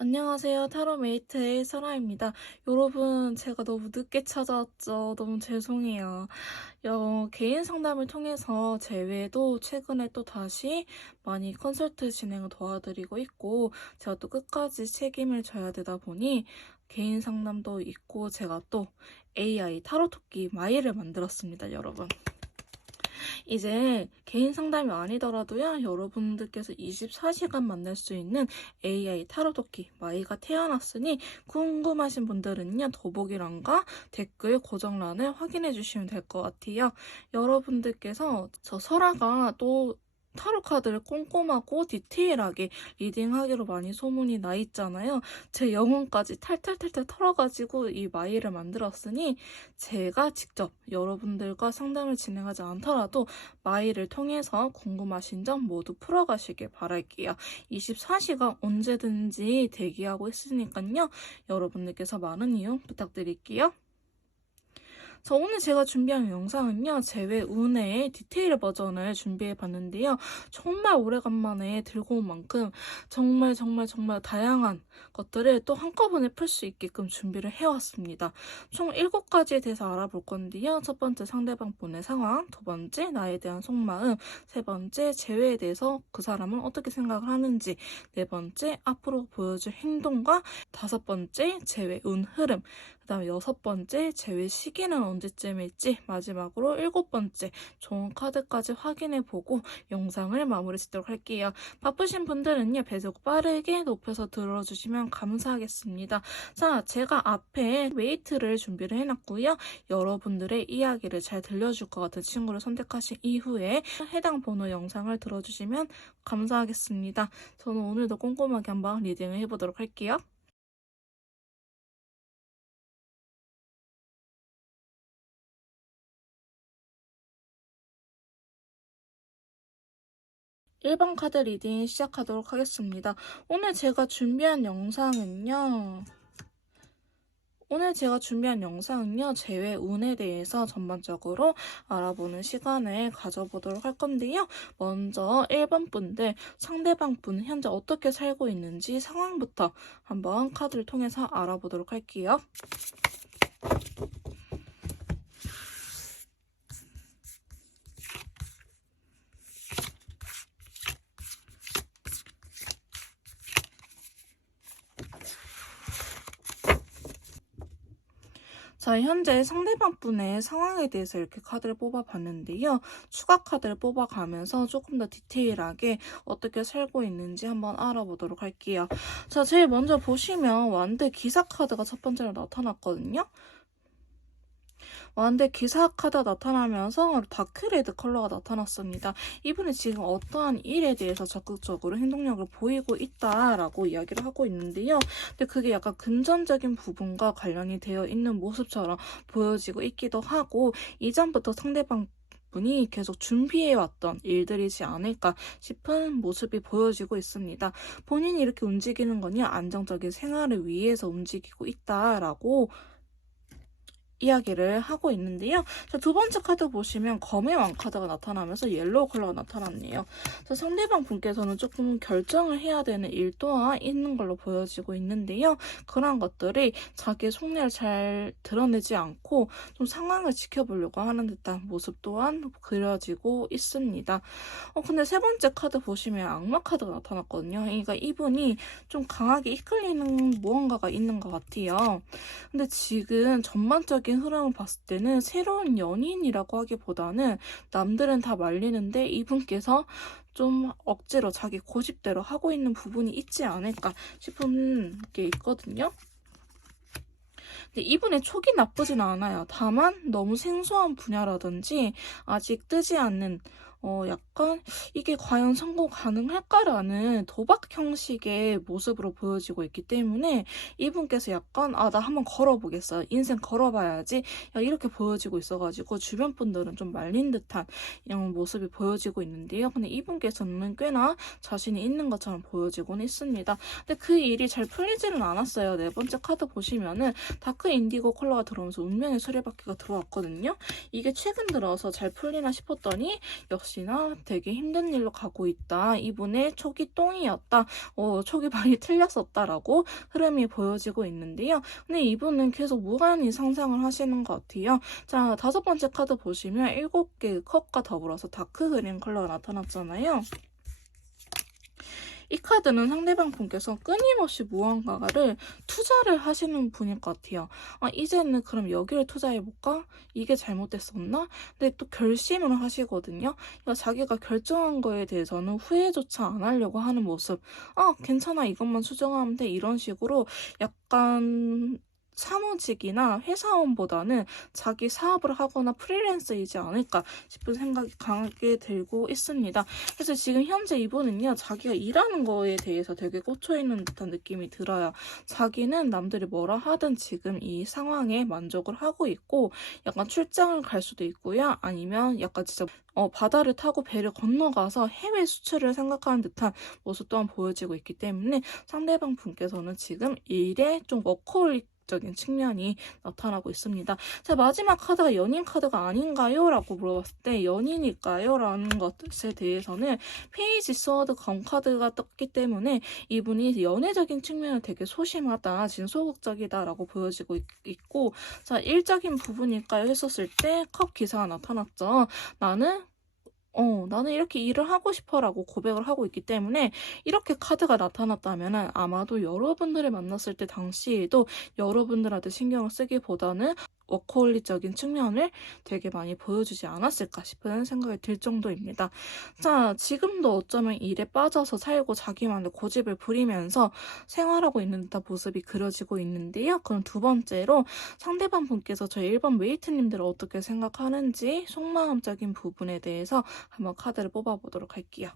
안녕하세요. 타로메이트의 설아입니다. 여러분, 제가 너무 늦게 찾아왔죠. 너무 죄송해요. 개인 상담을 통해서 제 외에도 최근에 또 다시 많이 컨설트 진행을 도와드리고 있고, 제가 또 끝까지 책임을 져야 되다 보니 개인 상담도 있고, 제가 또 AI 타로 토끼 마이를 만들었습니다, 여러분. 이제 개인 상담이 아니더라도요, 여러분들께서 24시간 만날 수 있는 AI 타로토끼 마이가 태어났으니 궁금하신 분들은요, 더보기란과 댓글 고정란을 확인해 주시면 될 것 같아요. 여러분들께서 저 설아가 또 타로 카드를 꼼꼼하고 디테일하게 리딩하기로 많이 소문이 나 있잖아요. 제 영혼까지 탈탈탈탈 털어가지고 이 마이를 만들었으니 제가 직접 여러분들과 상담을 진행하지 않더라도 마이를 통해서 궁금하신 점 모두 풀어가시길 바랄게요. 24시간 언제든지 대기하고 있으니까요. 여러분들께서 많은 이용 부탁드릴게요. 오늘 제가 준비한 영상은요, 제외 운해의 디테일 버전을 준비해봤는데요. 정말 오래간만에 들고 온 만큼 정말 다양한 것들을 또 한꺼번에 풀 수 있게끔 준비를 해왔습니다. 총 7가지에 대해서 알아볼 건데요. 첫 번째, 상대방 분의 상황. 두 번째, 나에 대한 속마음. 세 번째, 재회에 대해서 그 사람은 어떻게 생각을 하는지. 네 번째, 앞으로 보여줄 행동과 다섯 번째, 재회 운 흐름. 그 다음에 여섯 번째, 제외 시기는 언제쯤일지, 마지막으로 일곱 번째, 좋은 카드까지 확인해보고 영상을 마무리 짓도록 할게요. 바쁘신 분들은요, 배속 빠르게 높여서 들어주시면 감사하겠습니다. 자, 제가 앞에 웨이트를 준비를 해놨고요. 여러분들의 이야기를 잘 들려줄 것 같은 친구를 선택하신 이후에 해당 번호 영상을 들어주시면 감사하겠습니다. 저는 오늘도 꼼꼼하게 한번 리딩을 해보도록 할게요. 1번 카드 리딩 시작하도록 하겠습니다. 오늘 제가 준비한 영상은요, 재회 운에 대해서 전반적으로 알아보는 시간을 가져보도록 할 건데요. 먼저 1번 분들, 상대방 분 현재 어떻게 살고 있는지 상황부터 한번 카드를 통해서 알아보도록 할게요. 자, 현재 상대방 분의 상황에 대해서 이렇게 카드를 뽑아봤는데요. 추가 카드를 뽑아가면서 조금 더 디테일하게 어떻게 살고 있는지 한번 알아보도록 할게요. 자, 제일 먼저 보시면 완드 기사 카드가 첫 번째로 나타났거든요. 근데 기사 카드가 나타나면서 다크레드 컬러가 나타났습니다. 이분이 지금 어떠한 일에 대해서 적극적으로 행동력을 보이고 있다라고 이야기를 하고 있는데요. 근데 그게 약간 금전적인 부분과 관련이 되어 있는 모습처럼 보여지고 있기도 하고, 이전부터 상대방 분이 계속 준비해왔던 일들이지 않을까 싶은 모습이 보여지고 있습니다. 본인이 이렇게 움직이는 건요, 안정적인 생활을 위해서 움직이고 있다라고 이야기를 하고 있는데요. 자, 두 번째 카드 보시면 검의 왕카드가 나타나면서 옐로우 컬러가 나타났네요. 자, 상대방 분께서는 조금 결정을 해야 되는 일 또한 있는 걸로 보여지고 있는데요. 그런 것들이 자기 속내를 잘 드러내지 않고 좀 상황을 지켜보려고 하는 듯한 모습 또한 그려지고 있습니다. 근데 세 번째 카드 보시면 악마 카드가 나타났거든요. 그러니까 이분이 좀 강하게 이끌리는 무언가가 있는 것 같아요. 근데 지금 전반적인 흐름을 봤을 때는 새로운 연인이라고 하기보다는 남들은 다 말리는데 이분께서 좀 억지로 자기 고집대로 하고 있는 부분이 있지 않을까 싶은 게 있거든요. 근데 이분의 촉이 나쁘진 않아요. 다만 너무 생소한 분야라든지 아직 뜨지 않는 약간 이게 과연 성공 가능할까라는 도박 형식의 모습으로 보여지고 있기 때문에 이분께서 약간 나 한번 걸어보겠어요. 인생 걸어봐야지. 이렇게 보여지고 있어가지고 주변 분들은 좀 말린 듯한 이런 모습이 보여지고 있는데요. 근데 이분께서는 꽤나 자신이 있는 것처럼 보여지곤 있습니다. 근데 그 일이 잘 풀리지는 않았어요. 네 번째 카드 보시면은 다크 인디고 컬러가 들어오면서 운명의 수레바퀴가 들어왔거든요. 이게 최근 들어서 잘 풀리나 싶었더니 역시 역시나 되게 힘든 일로 가고 있다. 이분의 촉이 똥이었다. 촉이 많이 틀렸었다라고 흐름이 보여지고 있는데요. 근데 이분은 계속 무한히 상상을 하시는 것 같아요. 자, 5번째 카드 보시면 7개의 컵과 더불어서 다크 그린 컬러가 나타났잖아요. 이 카드는 상대방 분께서 끊임없이 무언가를 투자를 하시는 분일 것 같아요. 이제는 그럼 여기를 투자해볼까? 이게 잘못됐었나? 근데 또 결심을 하시거든요. 그러니까 자기가 결정한 거에 대해서는 후회조차 안 하려고 하는 모습. 괜찮아. 이것만 수정하면 돼. 이런 식으로 약간 사무직이나 회사원보다는 자기 사업을 하거나 프리랜서이지 않을까 싶은 생각이 강하게 들고 있습니다. 그래서 지금 현재 이분은요, 자기가 일하는 거에 대해서 되게 꽂혀있는 듯한 느낌이 들어요. 자기는 남들이 뭐라 하든 지금 이 상황에 만족을 하고 있고, 약간 출장을 갈 수도 있고요. 아니면 약간 진짜 바다를 타고 배를 건너가서 해외 수출을 생각하는 듯한 모습 또한 보여지고 있기 때문에 상대방 분께서는 지금 일에 좀 워커홀릭 적인 측면이 나타나고 있습니다. 자, 마지막 카드가 연인 카드가 아닌가요? 라고 물어봤을 때 연인일까요? 라는 것에 대해서는 페이지 스워드 검 카드가 떴기 때문에 이분이 연애적인 측면을 되게 소심하다, 지금 소극적이다 라고 보여지고 있고, 자, 일적인 부분일까요? 했었을 때 컵 기사가 나타났죠. 나는 이렇게 일을 하고 싶어 라고 고백을 하고 있기 때문에 이렇게 카드가 나타났다면 아마도 여러분들을 만났을 때 당시에도 여러분들한테 신경을 쓰기보다는 워커홀릭적인 측면을 되게 많이 보여주지 않았을까 싶은 생각이 들 정도입니다. 자, 지금도 어쩌면 일에 빠져서 살고 자기만의 고집을 부리면서 생활하고 있는 듯한 모습이 그려지고 있는데요. 그럼 두 번째로 상대방 분께서 저희 1번 웨이트님들을 어떻게 생각하는지 속마음적인 부분에 대해서 한번 카드를 뽑아보도록 할게요.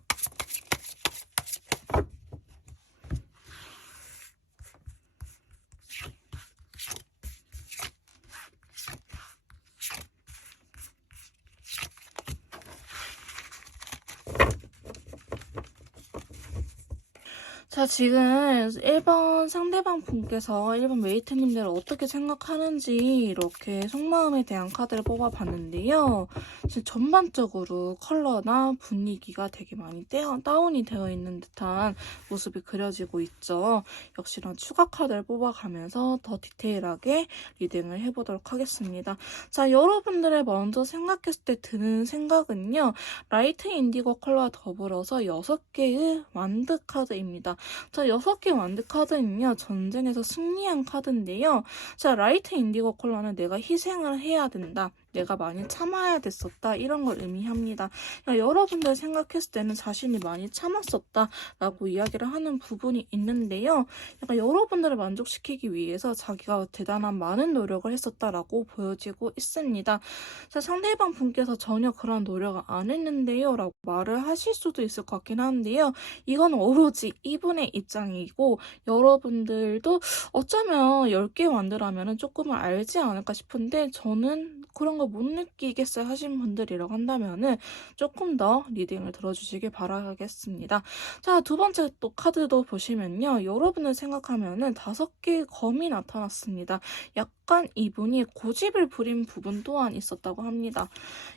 자, 지금 1번 상대방 분께서 1번 메이트님들을 어떻게 생각하는지 이렇게 속마음에 대한 카드를 뽑아봤는데요. 지금 전반적으로 컬러나 분위기가 되게 많이 다운이 되어 있는 듯한 모습이 그려지고 있죠. 역시나 추가 카드를 뽑아가면서 더 디테일하게 리딩을 해보도록 하겠습니다. 자, 여러분들의 먼저 생각했을 때 드는 생각은요. 라이트 인디고 컬러와 더불어서 6개의 완드 카드입니다. 자, 6개 완드 카드는요, 전쟁에서 승리한 카드인데요. 자, 라이트 인디고 컬러는 내가 희생을 해야 된다. 내가 많이 참아야 됐었다. 이런 걸 의미합니다. 그러니까 여러분들 생각했을 때는 자신이 많이 참았었다라고 이야기를 하는 부분이 있는데요. 약간 여러분들을 만족시키기 위해서 자기가 대단한 많은 노력을 했었다라고 보여지고 있습니다. 자, 상대방 분께서 전혀 그런 노력을 안 했는데요. 라고 말을 하실 수도 있을 것 같긴 한데요. 이건 오로지 이분의 입장이고 여러분들도 어쩌면 10개 완드라면 조금은 알지 않을까 싶은데 저는 그런 거 못 느끼겠어요 하신 분들이라고 한다면은 조금 더 리딩을 들어주시길 바라겠습니다. 자, 두 번째 또 카드도 보시면요. 여러분을 생각하면은 5개의 검이 나타났습니다. 약간 이분이 고집을 부린 부분 또한 있었다고 합니다.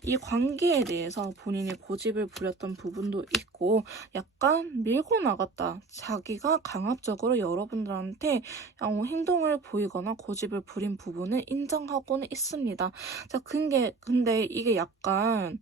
이 관계에 대해서 본인이 고집을 부렸던 부분도 있고 약간 밀고 나갔다. 자기가 강압적으로 여러분들한테 행동을 보이거나 고집을 부린 부분을 인정하고는 있습니다. 자, 근데 이게 약간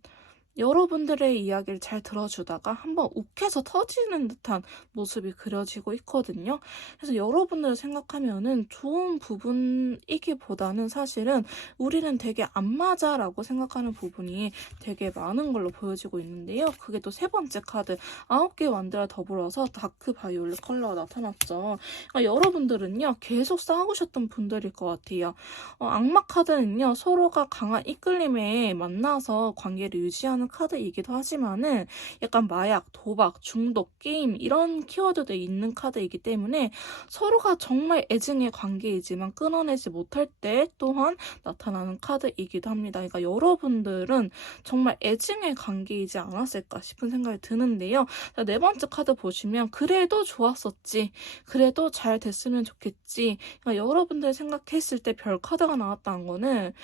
여러분들의 이야기를 잘 들어주다가 한번 욱해서 터지는 듯한 모습이 그려지고 있거든요. 그래서 여러분들을 생각하면은 좋은 부분이기보다는 사실은 우리는 되게 안 맞아 라고 생각하는 부분이 되게 많은 걸로 보여지고 있는데요. 그게 또 세 번째 카드 9개 완드와 더불어서 다크 바이올렛 컬러가 나타났죠. 그러니까 여러분들은요 계속 싸우셨던 분들일 것 같아요. 악마 카드는요 서로가 강한 이끌림에 만나서 관계를 유지하는 카드이기도 하지만은 약간 마약, 도박, 중독, 게임 이런 키워드도 있는 카드이기 때문에 서로가 정말 애증의 관계이지만 끊어내지 못할 때 또한 나타나는 카드이기도 합니다. 그러니까 여러분들은 정말 애증의 관계이지 않았을까 싶은 생각이 드는데요. 자, 네 번째 카드 보시면 그래도 좋았었지. 그래도 잘 됐으면 좋겠지. 그러니까 여러분들 생각했을 때 별 카드가 나왔다는 거는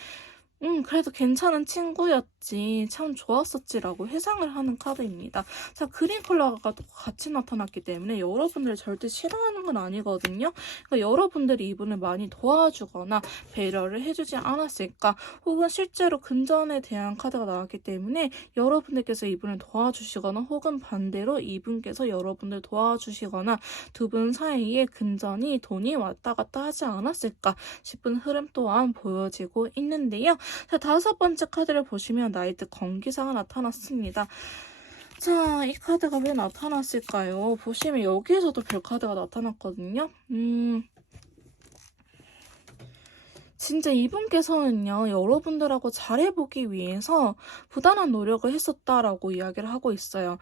그래도 괜찮은 친구였지. 참 좋았었지라고 회상을 하는 카드입니다. 자, 그린 컬러가 또 같이 나타났기 때문에 여러분들 절대 싫어하는 건 아니거든요. 그러니까 여러분들이 이분을 많이 도와주거나 배려를 해주지 않았을까, 혹은 실제로 금전에 대한 카드가 나왔기 때문에 여러분들께서 이분을 도와주시거나, 혹은 반대로 이분께서 여러분들 도와주시거나, 두 분 사이에 금전이, 돈이 왔다 갔다 하지 않았을까 싶은 흐름 또한 보여지고 있는데요. 자, 다섯 번째 카드를 보시면 나이트 건기사가 나타났습니다. 자, 이 카드가 왜 나타났을까요? 보시면 여기에서도 별 카드가 나타났거든요. 진짜 이분께서는요, 여러분들하고 잘해보기 위해서 부단한 노력을 했었다라고 이야기를 하고 있어요.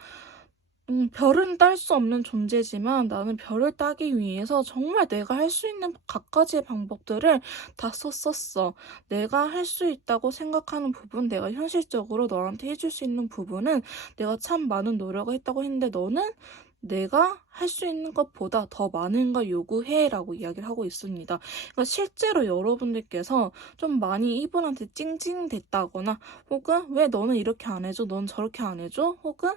별은 딸 수 없는 존재지만 나는 별을 따기 위해서 정말 내가 할 수 있는 갖가지의 방법들을 다 썼었어. 내가 할 수 있다고 생각하는 부분, 내가 현실적으로 너한테 해줄 수 있는 부분은 내가 참 많은 노력을 했다고 했는데 너는 내가 할 수 있는 것보다 더 많은 걸 요구해라고 이야기를 하고 있습니다. 그러니까 실제로 여러분들께서 좀 많이 이분한테 찡찡댔다거나, 혹은 왜 너는 이렇게 안 해줘? 넌 저렇게 안 해줘? 혹은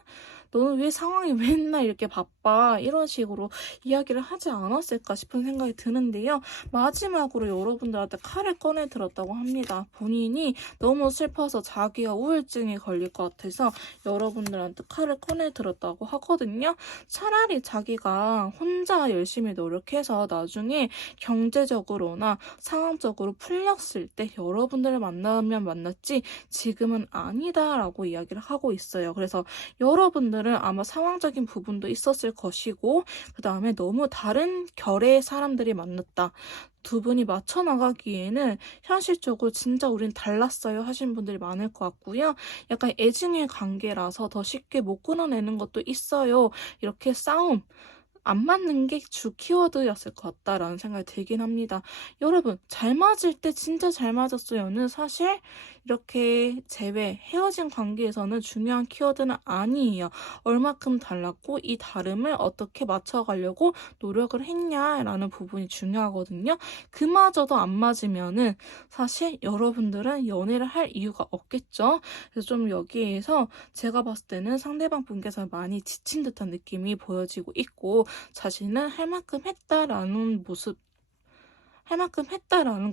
너는 왜 상황이 맨날 이렇게 바빠? 이런 식으로 이야기를 하지 않았을까 싶은 생각이 드는데요. 마지막으로 여러분들한테 칼을 꺼내 들었다고 합니다. 본인이 너무 슬퍼서 자기가 우울증에 걸릴 것 같아서 여러분들한테 칼을 꺼내 들었다고 하거든요. 차라리 자기가 혼자 열심히 노력해서 나중에 경제적으로나 상황적으로 풀렸을 때 여러분들을 만나면 만났지 지금은 아니다라고 이야기를 하고 있어요. 그래서 여러분들은 아마 상황적인 부분도 있었을 것이고, 그 다음에 너무 다른 결의 사람들이 만났다. 두 분이 맞춰 나가기에는 현실적으로 진짜 우린 달랐어요 하신 분들이 많을 것 같고요. 약간 애증의 관계라서 더 쉽게 못 끊어내는 것도 있어요. 이렇게 싸움, 안 맞는 게 주 키워드였을 것 같다라는 생각이 들긴 합니다. 여러분, 잘 맞을 때 진짜 잘 맞았어요는 사실 이렇게 헤어진 관계에서는 중요한 키워드는 아니에요. 얼마큼 달랐고 이 다름을 어떻게 맞춰가려고 노력을 했냐라는 부분이 중요하거든요. 그마저도 안 맞으면은 사실 여러분들은 연애를 할 이유가 없겠죠. 그래서 좀 여기에서 제가 봤을 때는 상대방 분께서 많이 지친 듯한 느낌이 보여지고 있고, 자신은 할 만큼 했다라는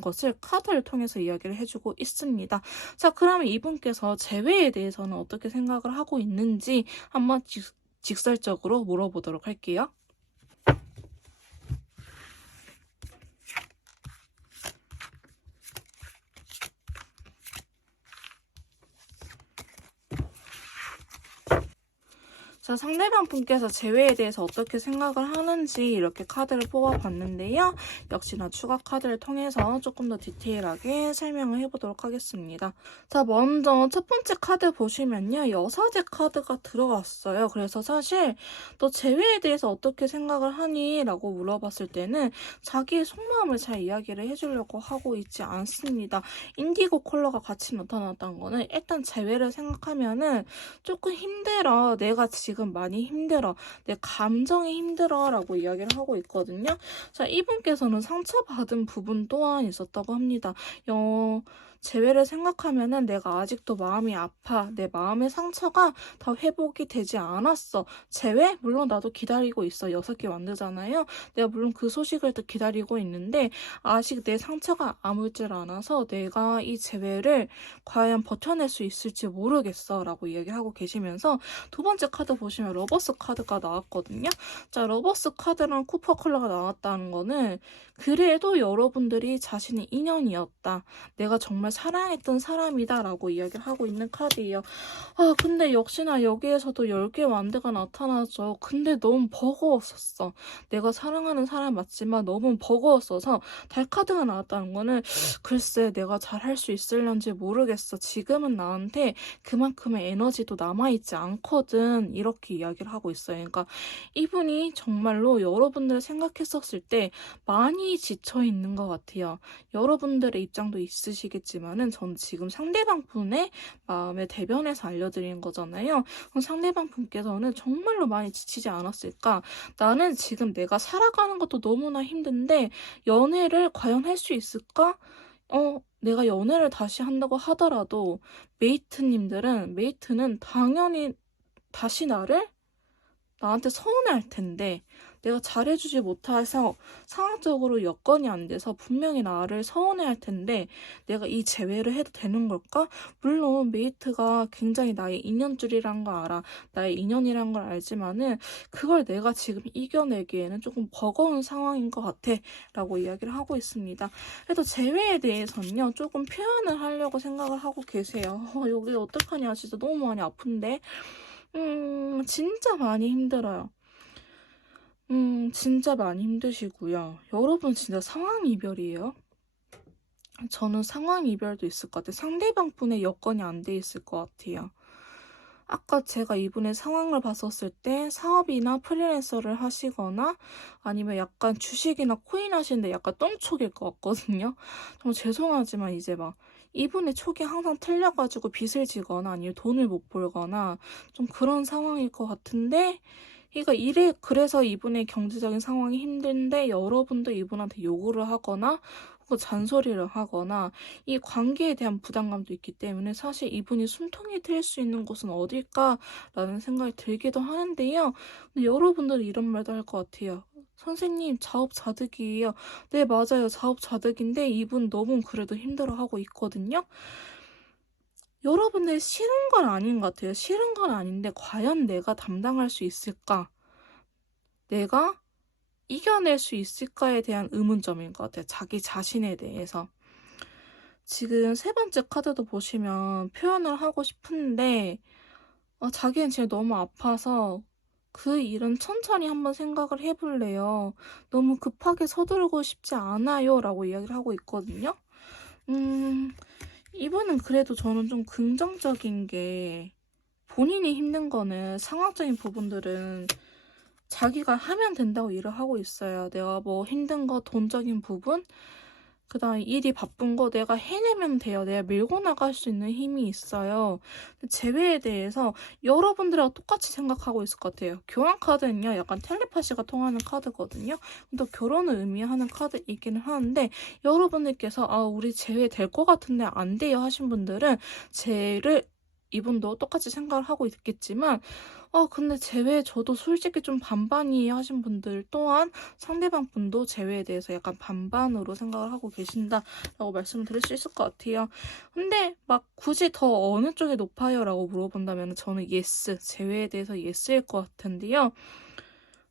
것을 카드를 통해서 이야기를 해주고 있습니다. 자, 그러면 이분께서 재회에 대해서는 어떻게 생각을 하고 있는지 한번 직설적으로 물어보도록 할게요. 자, 상대방 분께서 재회에 대해서 어떻게 생각을 하는지 이렇게 카드를 뽑아봤는데요. 역시나 추가 카드를 통해서 조금 더 디테일하게 설명을 해보도록 하겠습니다. 자, 먼저 첫 번째 카드 보시면요. 여사제 카드가 들어왔어요. 그래서 사실 너 재회에 대해서 어떻게 생각을 하니? 라고 물어봤을 때는 자기의 속마음을 잘 이야기를 해주려고 하고 있지 않습니다. 인디고 컬러가 같이 나타났다는 거는 일단 재회를 생각하면은 조금 힘들어. 내가 지금 많이 힘들어. 내 감정이 힘들어. 라고 이야기를 하고 있거든요. 자, 이분께서는 상처받은 부분 또한 있었다고 합니다. 재회를 생각하면은 내가 아직도 마음이 아파. 내 마음의 상처가 다 회복이 되지 않았어. 재회? 물론 나도 기다리고 있어. 6개 만들잖아요. 내가 물론 그 소식을 또 기다리고 있는데 아직 내 상처가 아물질 않아서 내가 이 재회를 과연 버텨낼 수 있을지 모르겠어. 라고 이야기하고 계시면서 두 번째 카드 보시면 러버스 카드가 나왔거든요. 자, 러버스 카드랑 쿠퍼 컬러가 나왔다는 거는 그래도 여러분들이 자신의 인연이었다. 내가 정말 사랑했던 사람이다 라고 이야기를 하고 있는 카드예요. 아, 근데 역시나 여기에서도 10개의 완드가 나타나죠. 근데 너무 버거웠었어. 내가 사랑하는 사람 맞지만 너무 버거웠어서 달 카드가 나왔다는 거는 글쎄 내가 잘 할 수 있을런지 모르겠어. 지금은 나한테 그만큼의 에너지도 남아있지 않거든. 이렇게 이야기를 하고 있어요. 그러니까 이분이 정말로 여러분들 생각했었을 때 많이 지쳐있는 것 같아요. 여러분들의 입장도 있으시겠지만은 전 지금 상대방 분의 마음에 대변해서 알려드리는 거잖아요. 그럼 상대방 분께서는 정말로 많이 지치지 않았을까? 나는 지금 내가 살아가는 것도 너무나 힘든데 연애를 과연 할 수 있을까? 내가 연애를 다시 한다고 하더라도 메이트는 당연히 다시 나한테 서운해할 텐데 내가 잘해주지 못해서 상황적으로 여건이 안 돼서 분명히 나를 서운해할 텐데 내가 이 제외를 해도 되는 걸까? 물론 메이트가 굉장히 나의 인연줄이란 걸 알아. 나의 인연이란 걸 알지만은 그걸 내가 지금 이겨내기에는 조금 버거운 상황인 것 같아 라고 이야기를 하고 있습니다. 그래도 제외에 대해서는요 조금 표현을 하려고 생각을 하고 계세요. 여기 어떡하냐, 진짜 너무 많이 아픈데. 진짜 많이 힘들어요. 진짜 많이 힘드시고요. 여러분 진짜 상황 이별이에요? 저는 상황 이별도 있을 것 같아요. 상대방 분의 여건이 안 돼 있을 것 같아요. 아까 제가 이분의 상황을 봤었을 때 사업이나 프리랜서를 하시거나 아니면 약간 주식이나 코인 하시는데 약간 똥촉일 것 같거든요. 정말 죄송하지만 이제 막 이분의 촉이 항상 틀려가지고 빚을 지거나 아니면 돈을 못 벌거나 좀 그런 상황일 것 같은데 그러니까 그래서 이분의 경제적인 상황이 힘든데 여러분도 이분한테 요구를 하거나 혹은 잔소리를 하거나 이 관계에 대한 부담감도 있기 때문에 사실 이분이 숨통이 트일 수 있는 곳은 어딜까라는 생각이 들기도 하는데요. 근데 여러분들은 이런 말도 할 것 같아요. 선생님, 자업자득이에요. 네, 맞아요. 자업자득인데 이분 너무 그래도 힘들어하고 있거든요. 여러분들 싫은 건 아닌 것 같아요. 싫은 건 아닌데 과연 내가 담당할 수 있을까? 내가 이겨낼 수 있을까에 대한 의문점인 것 같아요. 자기 자신에 대해서. 지금 세 번째 카드도 보시면 표현을 하고 싶은데 자기는 지금 너무 아파서 그 일은 천천히 한번 생각을 해볼래요. 너무 급하게 서두르고 싶지 않아요 라고 이야기를 하고 있거든요. 이분은 그래도 저는 좀 긍정적인 게 본인이 힘든 거는 상황적인 부분들은 자기가 하면 된다고 일을 하고 있어요. 내가 뭐 힘든 거, 돈적인 부분, 그 다음에 일이 바쁜 거 내가 해내면 돼요. 내가 밀고 나갈 수 있는 힘이 있어요. 재회에 대해서 여러분들하고 똑같이 생각하고 있을 것 같아요. 교환 카드는요, 약간 텔레파시가 통하는 카드거든요. 또 결혼을 의미하는 카드이기는 하는데 여러분들께서 우리 재회 될 것 같은데 안 돼요 하신 분들은 이분도 똑같이 생각을 하고 있겠지만 근데 제외 저도 솔직히 좀 반반이에요 하신 분들 또한 상대방 분도 제외에 대해서 약간 반반으로 생각을 하고 계신다라고 말씀을 드릴 수 있을 것 같아요. 근데 막 굳이 더 어느 쪽이 높아요? 라고 물어본다면 저는 yes, 제외에 대해서 yes일 것 같은데요.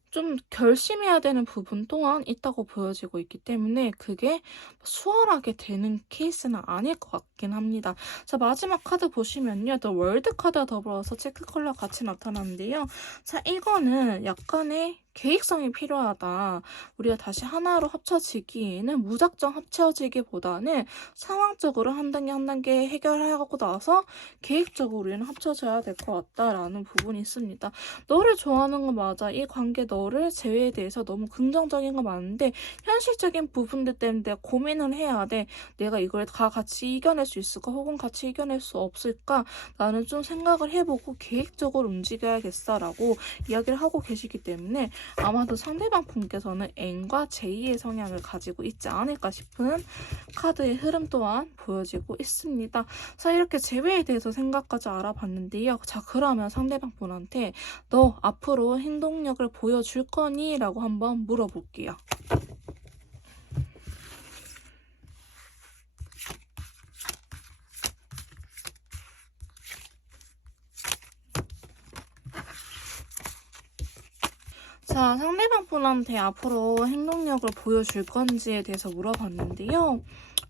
좀 결심해야 되는 부분 또한 있다고 보여지고 있기 때문에 그게 수월하게 되는 케이스는 아닐 것 같긴 합니다. 자, 마지막 카드 보시면요. 더 월드 카드와 더불어서 체크 컬러 같이 나타나는데요. 자, 이거는 약간의 계획성이 필요하다. 우리가 다시 하나로 합쳐지기에는 무작정 합쳐지기보다는 상황적으로 한 단계 한 단계 해결하고 나서 계획적으로 우리는 합쳐져야 될 것 같다라는 부분이 있습니다. 너를 좋아하는 건 맞아. 이 관계 너를 제외에 대해서 너무 긍정적인 건 맞는데 현실적인 부분들 때문에 내가 고민을 해야 돼. 내가 이걸 다 같이 이겨낼 수 있을까? 혹은 같이 이겨낼 수 없을까? 나는 좀 생각을 해보고 계획적으로 움직여야겠어라고 이야기를 하고 계시기 때문에 아마도 상대방 분께서는 N과 J의 성향을 가지고 있지 않을까 싶은 카드의 흐름 또한 보여지고 있습니다. 자, 이렇게 제외에 대해서 생각까지 알아봤는데요. 자, 그러면 상대방 분한테 너 앞으로 행동력을 보여줄 거니? 라고 한번 물어볼게요. 자, 상대방 분한테 앞으로 행동력을 보여줄 건지에 대해서 물어봤는데요.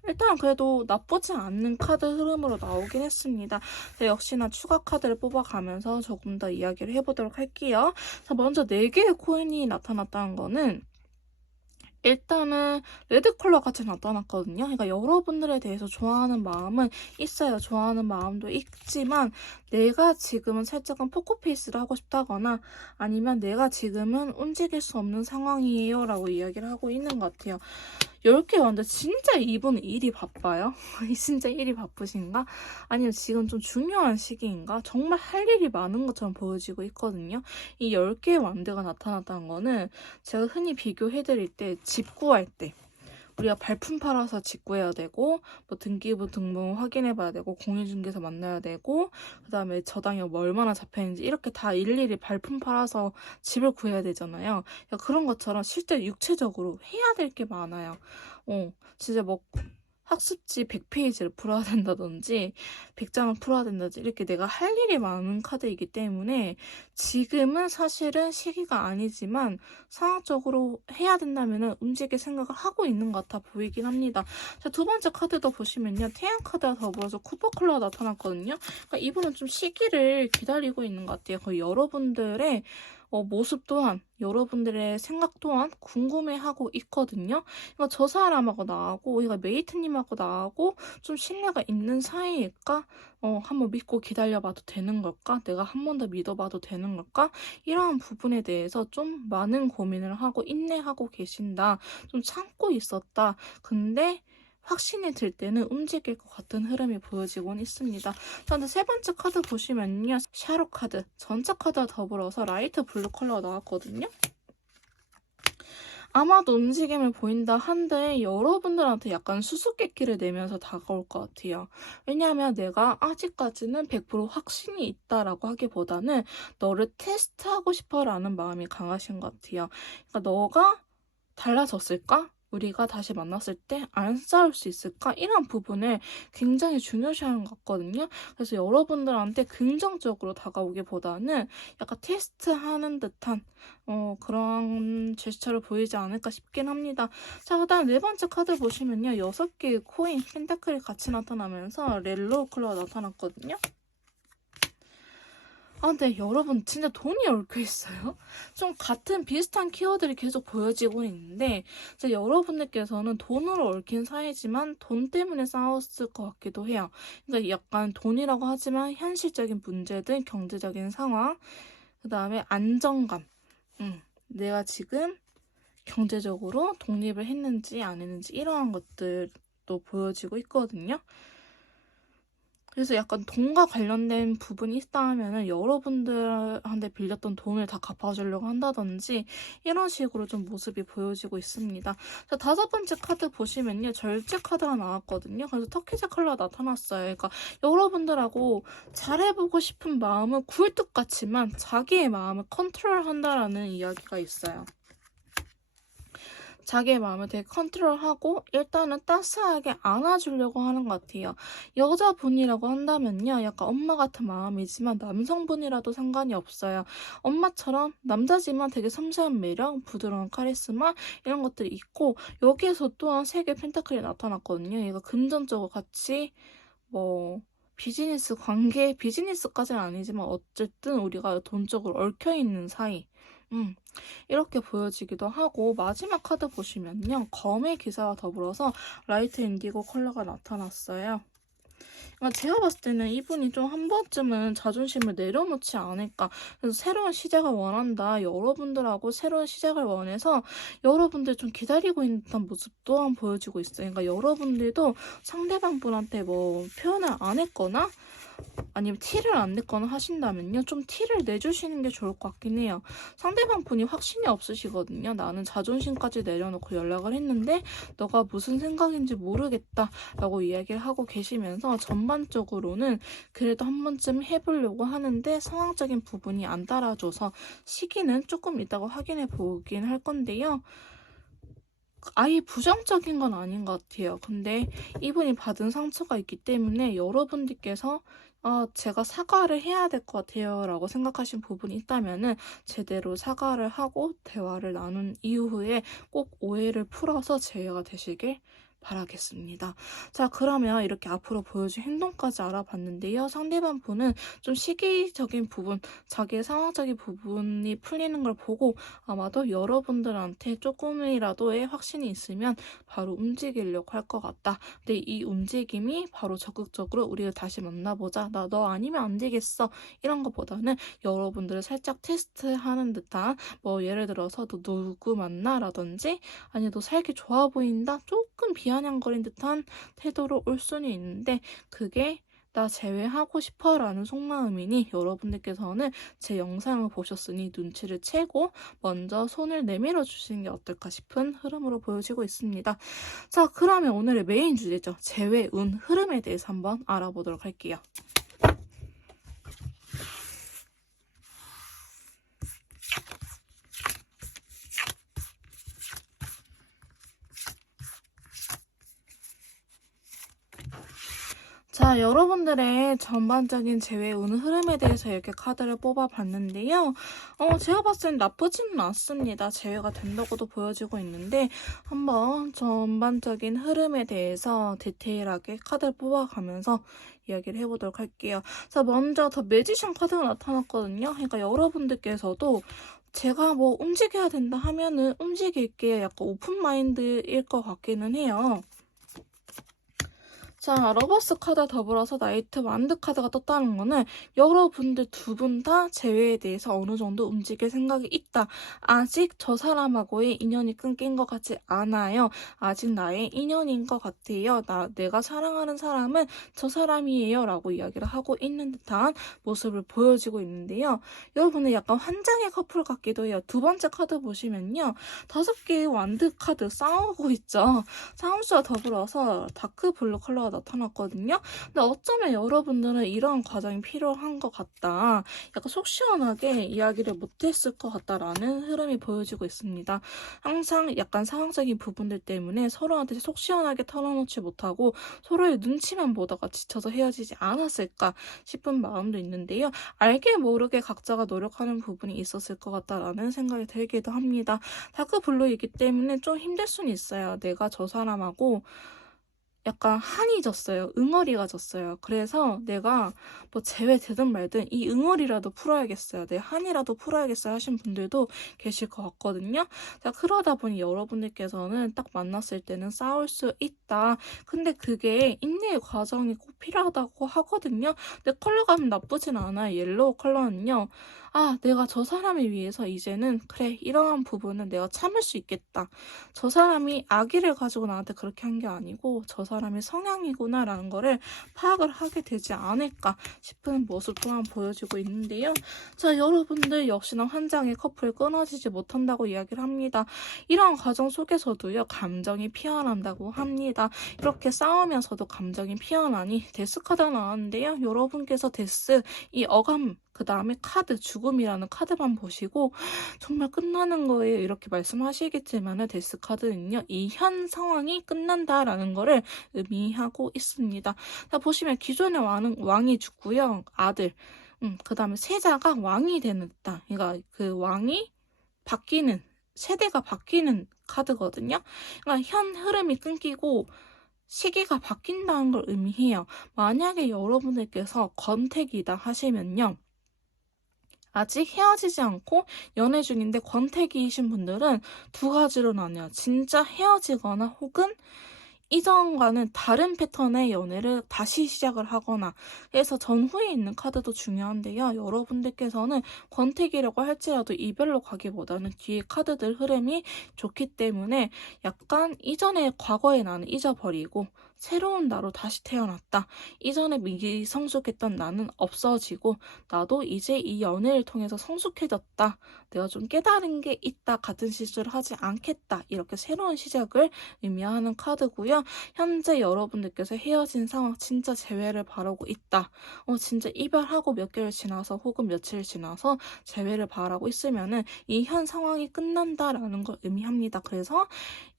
일단 그래도 나쁘지 않는 카드 흐름으로 나오긴 했습니다. 역시나 추가 카드를 뽑아가면서 조금 더 이야기를 해보도록 할게요. 자, 먼저 4개의 코인이 나타났다는 거는 일단은 레드 컬러 같이 나타났거든요. 그러니까 여러분들에 대해서 좋아하는 마음은 있어요. 좋아하는 마음도 있지만 내가 지금은 살짝은 포커페이스를 하고 싶다거나 아니면 내가 지금은 움직일 수 없는 상황이에요 라고 이야기를 하고 있는 것 같아요. 10개 왔는데 진짜 이분 일이 바빠요? 진짜 일이 바쁘신가? 아니면 지금 좀 중요한 시기인가? 정말 할 일이 많은 것처럼 보여지고 있거든요. 이 10개의 완드가 나타났다는 거는 제가 흔히 비교해드릴 때 집 구할 때 우리가 발품 팔아서 직구해야 되고 뭐 등기부 등본 확인해 봐야 되고 공인중개사 만나야 되고 그다음에 저당이 뭐 얼마나 잡혀있는지 이렇게 다 일일이 발품 팔아서 집을 구해야 되잖아요. 그런 것처럼 실제 육체적으로 해야 될 게 많아요. 진짜 뭐 학습지 100페이지를 풀어야 된다든지 100장을 풀어야 된다든지 이렇게 내가 할 일이 많은 카드이기 때문에 지금은 사실은 시기가 아니지만 상황적으로 해야 된다면 움직일 생각을 하고 있는 것 같아 보이긴 합니다. 자, 두 번째 카드도 보시면요. 태양 카드와 더불어서 쿠퍼 컬러가 나타났거든요. 그러니까 이분은 좀 시기를 기다리고 있는 것 같아요. 거의 여러분들의 모습 또한 여러분들의 생각 또한 궁금해하고 있거든요. 그러니까 저 사람하고 나하고 우리가 메이트님하고 나하고 좀 신뢰가 있는 사이일까? 한번 믿고 기다려봐도 되는 걸까? 내가 한 번 더 믿어봐도 되는 걸까? 이러한 부분에 대해서 좀 많은 고민을 하고 인내하고 계신다. 좀 참고 있었다. 근데 확신이 들 때는 움직일 것 같은 흐름이 보여지곤 있습니다. 근데 세 번째 카드 보시면요. 샤로 카드, 전체 카드와 더불어서 라이트 블루 컬러가 나왔거든요. 아마도 움직임을 보인다 한데 여러분들한테 약간 수수께끼를 내면서 다가올 것 같아요. 왜냐하면 내가 아직까지는 100% 확신이 있다라고 하기보다는 너를 테스트하고 싶어라는 마음이 강하신 것 같아요. 그러니까 너가 달라졌을까? 우리가 다시 만났을 때 안 싸울 수 있을까? 이런 부분을 굉장히 중요시하는 것 같거든요. 그래서 여러분들한테 긍정적으로 다가오기보다는 약간 테스트하는 듯한 그런 제스처를 보이지 않을까 싶긴 합니다. 자, 그다음 네 번째 카드 보시면요. 6개의 코인, 펜타클이 같이 나타나면서 옐로우 컬러가 나타났거든요. 근데 여러분 진짜 돈이 얽혀 있어요. 좀 같은 비슷한 키워드들이 계속 보여지고 있는데 이제 여러분들께서는 돈으로 얽힌 사이지만 돈 때문에 싸웠을 것 같기도 해요. 그러니까 약간 돈이라고 하지만 현실적인 문제들, 경제적인 상황, 그 다음에 안정감. 내가 지금 경제적으로 독립을 했는지 안 했는지 이러한 것들도 보여지고 있거든요. 그래서 약간 돈과 관련된 부분이 있다 하면은 여러분들한테 빌렸던 돈을 다 갚아주려고 한다든지 이런 식으로 좀 모습이 보여지고 있습니다. 자, 다섯 번째 카드 보시면요. 절제 카드가 나왔거든요. 그래서 터키제 컬러가 나타났어요. 그러니까 여러분들하고 잘해보고 싶은 마음은 굴뚝 같지만 자기의 마음을 컨트롤한다라는 이야기가 있어요. 자기의 마음을 되게 컨트롤하고 일단은 따스하게 안아주려고 하는 것 같아요. 여자분이라고 한다면요. 약간 엄마 같은 마음이지만 남성분이라도 상관이 없어요. 엄마처럼 남자지만 되게 섬세한 매력, 부드러운 카리스마 이런 것들이 있고 여기에서 또한 세 개의 펜타클이 나타났거든요. 얘가 금전적으로 같이 뭐 비즈니스 관계, 비즈니스까지는 아니지만 어쨌든 우리가 돈적으로 얽혀있는 사이. 이렇게 보여지기도 하고 마지막 카드 보시면요. 검의 기사와 더불어서 라이트 인디고 컬러가 나타났어요. 그러니까 제가 봤을 때는 이분이 좀 한 번쯤은 자존심을 내려놓지 않을까. 그래서 새로운 시작을 원한다. 여러분들하고 새로운 시작을 원해서 여러분들 좀 기다리고 있는 듯한 모습 또한 보여지고 있어요. 그러니까 여러분들도 상대방 분한테 뭐 표현을 안 했거나 아니면 티를 안 냈거나 하신다면요. 좀 티를 내주시는 게 좋을 것 같긴 해요. 상대방 분이 확신이 없으시거든요. 나는 자존심까지 내려놓고 연락을 했는데 너가 무슨 생각인지 모르겠다 라고 이야기를 하고 계시면서 전반적으로는 그래도 한 번쯤 해보려고 하는데 상황적인 부분이 안 따라줘서 시기는 조금 이따가 확인해 보긴 할 건데요. 아예 부정적인 건 아닌 것 같아요. 근데 이분이 받은 상처가 있기 때문에 여러분들께서 제가 사과를 해야 될 것 같아요 라고 생각하신 부분이 있다면은 제대로 사과를 하고 대화를 나눈 이후에 꼭 오해를 풀어서 제외가 되시길 바라겠습니다. 자, 그러면 이렇게 앞으로 보여줄 행동까지 알아봤는데요. 상대방 분은 좀 시기적인 부분, 자기의 상황적인 부분이 풀리는 걸 보고 아마도 여러분들한테 조금이라도의 확신이 있으면 바로 움직이려고 할 것 같다. 근데 이 움직임이 바로 적극적으로 우리를 다시 만나보자. 나 너 아니면 안 되겠어. 이런 것보다는 여러분들을 살짝 테스트하는 듯한 뭐 예를 들어서 너 누구 만나? 라든지 아니 너 살기 좋아 보인다? 조금 비아냥거린 듯한 태도로 올 수는 있는데 그게 나 제외하고 싶어 라는 속마음이니 여러분들께서는 제 영상을 보셨으니 눈치를 채고 먼저 손을 내밀어 주시는 게 어떨까 싶은 흐름으로 보여지고 있습니다. 자, 그러면 오늘의 메인 주제죠. 제외운 흐름에 대해서 한번 알아보도록 할게요. 자, 여러분들의 전반적인 제외운 흐름에 대해서 이렇게 카드를 뽑아봤는데요. 제가 봤을 땐 나쁘지는 않습니다. 제외가 된다고도 보여지고 있는데 한번 전반적인 흐름에 대해서 디테일하게 카드를 뽑아가면서 이야기를 해보도록 할게요. 자, 먼저 더 매지션 카드가 나타났거든요. 그러니까 여러분들께서도 제가 뭐 움직여야 된다 하면은 움직일 게 약간 오픈마인드일 것 같기는 해요. 자, 러버스 카드 더불어서 나이트 완드 카드가 떴다는 거는 여러분들 두 분 다 제외에 대해서 어느 정도 움직일 생각이 있다. 아직 저 사람하고의 인연이 끊긴 것 같지 않아요. 아직 나의 인연인 것 같아요. 내가 사랑하는 사람은 저 사람이에요. 라고 이야기를 하고 있는 듯한 모습을 보여지고 있는데요. 여러분은 약간 환장의 커플 같기도 해요. 두 번째 카드 보시면요. 5개의 완드 카드 싸우고 있죠. 싸움수와 더불어서 다크 블루 컬러가 나타났거든요. 근데 어쩌면 여러분들은 이런 과정이 필요한 것 같다. 약간 속 시원하게 이야기를 못했을 것 같다라는 흐름이 보여지고 있습니다. 항상 약간 상황적인 부분들 때문에 서로한테 속 시원하게 털어놓지 못하고 서로의 눈치만 보다가 지쳐서 헤어지지 않았을까 싶은 마음도 있는데요. 알게 모르게 각자가 노력하는 부분이 있었을 것 같다라는 생각이 들기도 합니다. 다크 블루이기 때문에 좀 힘들 수는 있어요. 내가 저 사람하고 약간 한이 졌어요. 응어리가 졌어요. 그래서 내가 뭐 제외되든 말든 이 응어리라도 풀어야겠어요. 내 한이라도 풀어야겠어요 하신 분들도 계실 것 같거든요. 자, 그러다 보니 여러분들께서는 딱 만났을 때는 싸울 수 있다. 근데 그게 인내의 과정이 꼭 필요하다고 하거든요. 근데 컬러감은 나쁘진 않아요. 옐로우 컬러는요. 아, 내가 저 사람을 위해서 이제는 그래, 이러한 부분은 내가 참을 수 있겠다. 저 사람이 악의를 가지고 나한테 그렇게 한 게 아니고 저 사람의 성향이구나 라는 거를 파악을 하게 되지 않을까 싶은 모습 또한 보여지고 있는데요. 자, 여러분들 역시나 환장의 커플 끊어지지 못한다고 이야기를 합니다. 이런 과정 속에서도요, 감정이 피어난다고 합니다. 이렇게 싸우면서도 감정이 피어나니 데스 카드가 나왔는데요. 여러분께서 데스, 이 어감, 그 다음에 카드, 죽음이라는 카드만 보시고 정말 끝나는 거예요. 이렇게 말씀하시겠지만 데스 카드는요. 이 현 상황이 끝난다라는 거를 의미하고 있습니다. 자, 보시면 기존의 왕이 죽고요. 아들, 그 다음에 세자가 왕이 되는 듯한, 그러니까 그 왕이 바뀌는, 세대가 바뀌는 카드거든요. 그러니까 현 흐름이 끊기고 시기가 바뀐다는 걸 의미해요. 만약에 여러분들께서 권태기다 하시면요. 아직 헤어지지 않고 연애 중인데 권태기이신 분들은 두 가지로 나뉘어요. 진짜 헤어지거나 혹은 이전과는 다른 패턴의 연애를 다시 시작을 하거나 해서 전후에 있는 카드도 중요한데요. 여러분들께서는 권태기라고 할지라도 이별로 가기보다는 뒤에 카드들 흐름이 좋기 때문에 약간 이전의 과거의 나는 잊어버리고 새로운 나로 다시 태어났다. 이전에 미성숙했던 나는 없어지고 나도 이제 이 연애를 통해서 성숙해졌다. 내가 좀 깨달은 게 있다. 같은 실수를 하지 않겠다. 이렇게 새로운 시작을 의미하는 카드고요. 현재 여러분들께서 헤어진 상황 진짜 재회를 바라고 있다. 진짜 이별하고 몇 개월 지나서 혹은 며칠 지나서 재회를 바라고 있으면은 이 현 상황이 끝난다라는 걸 의미합니다. 그래서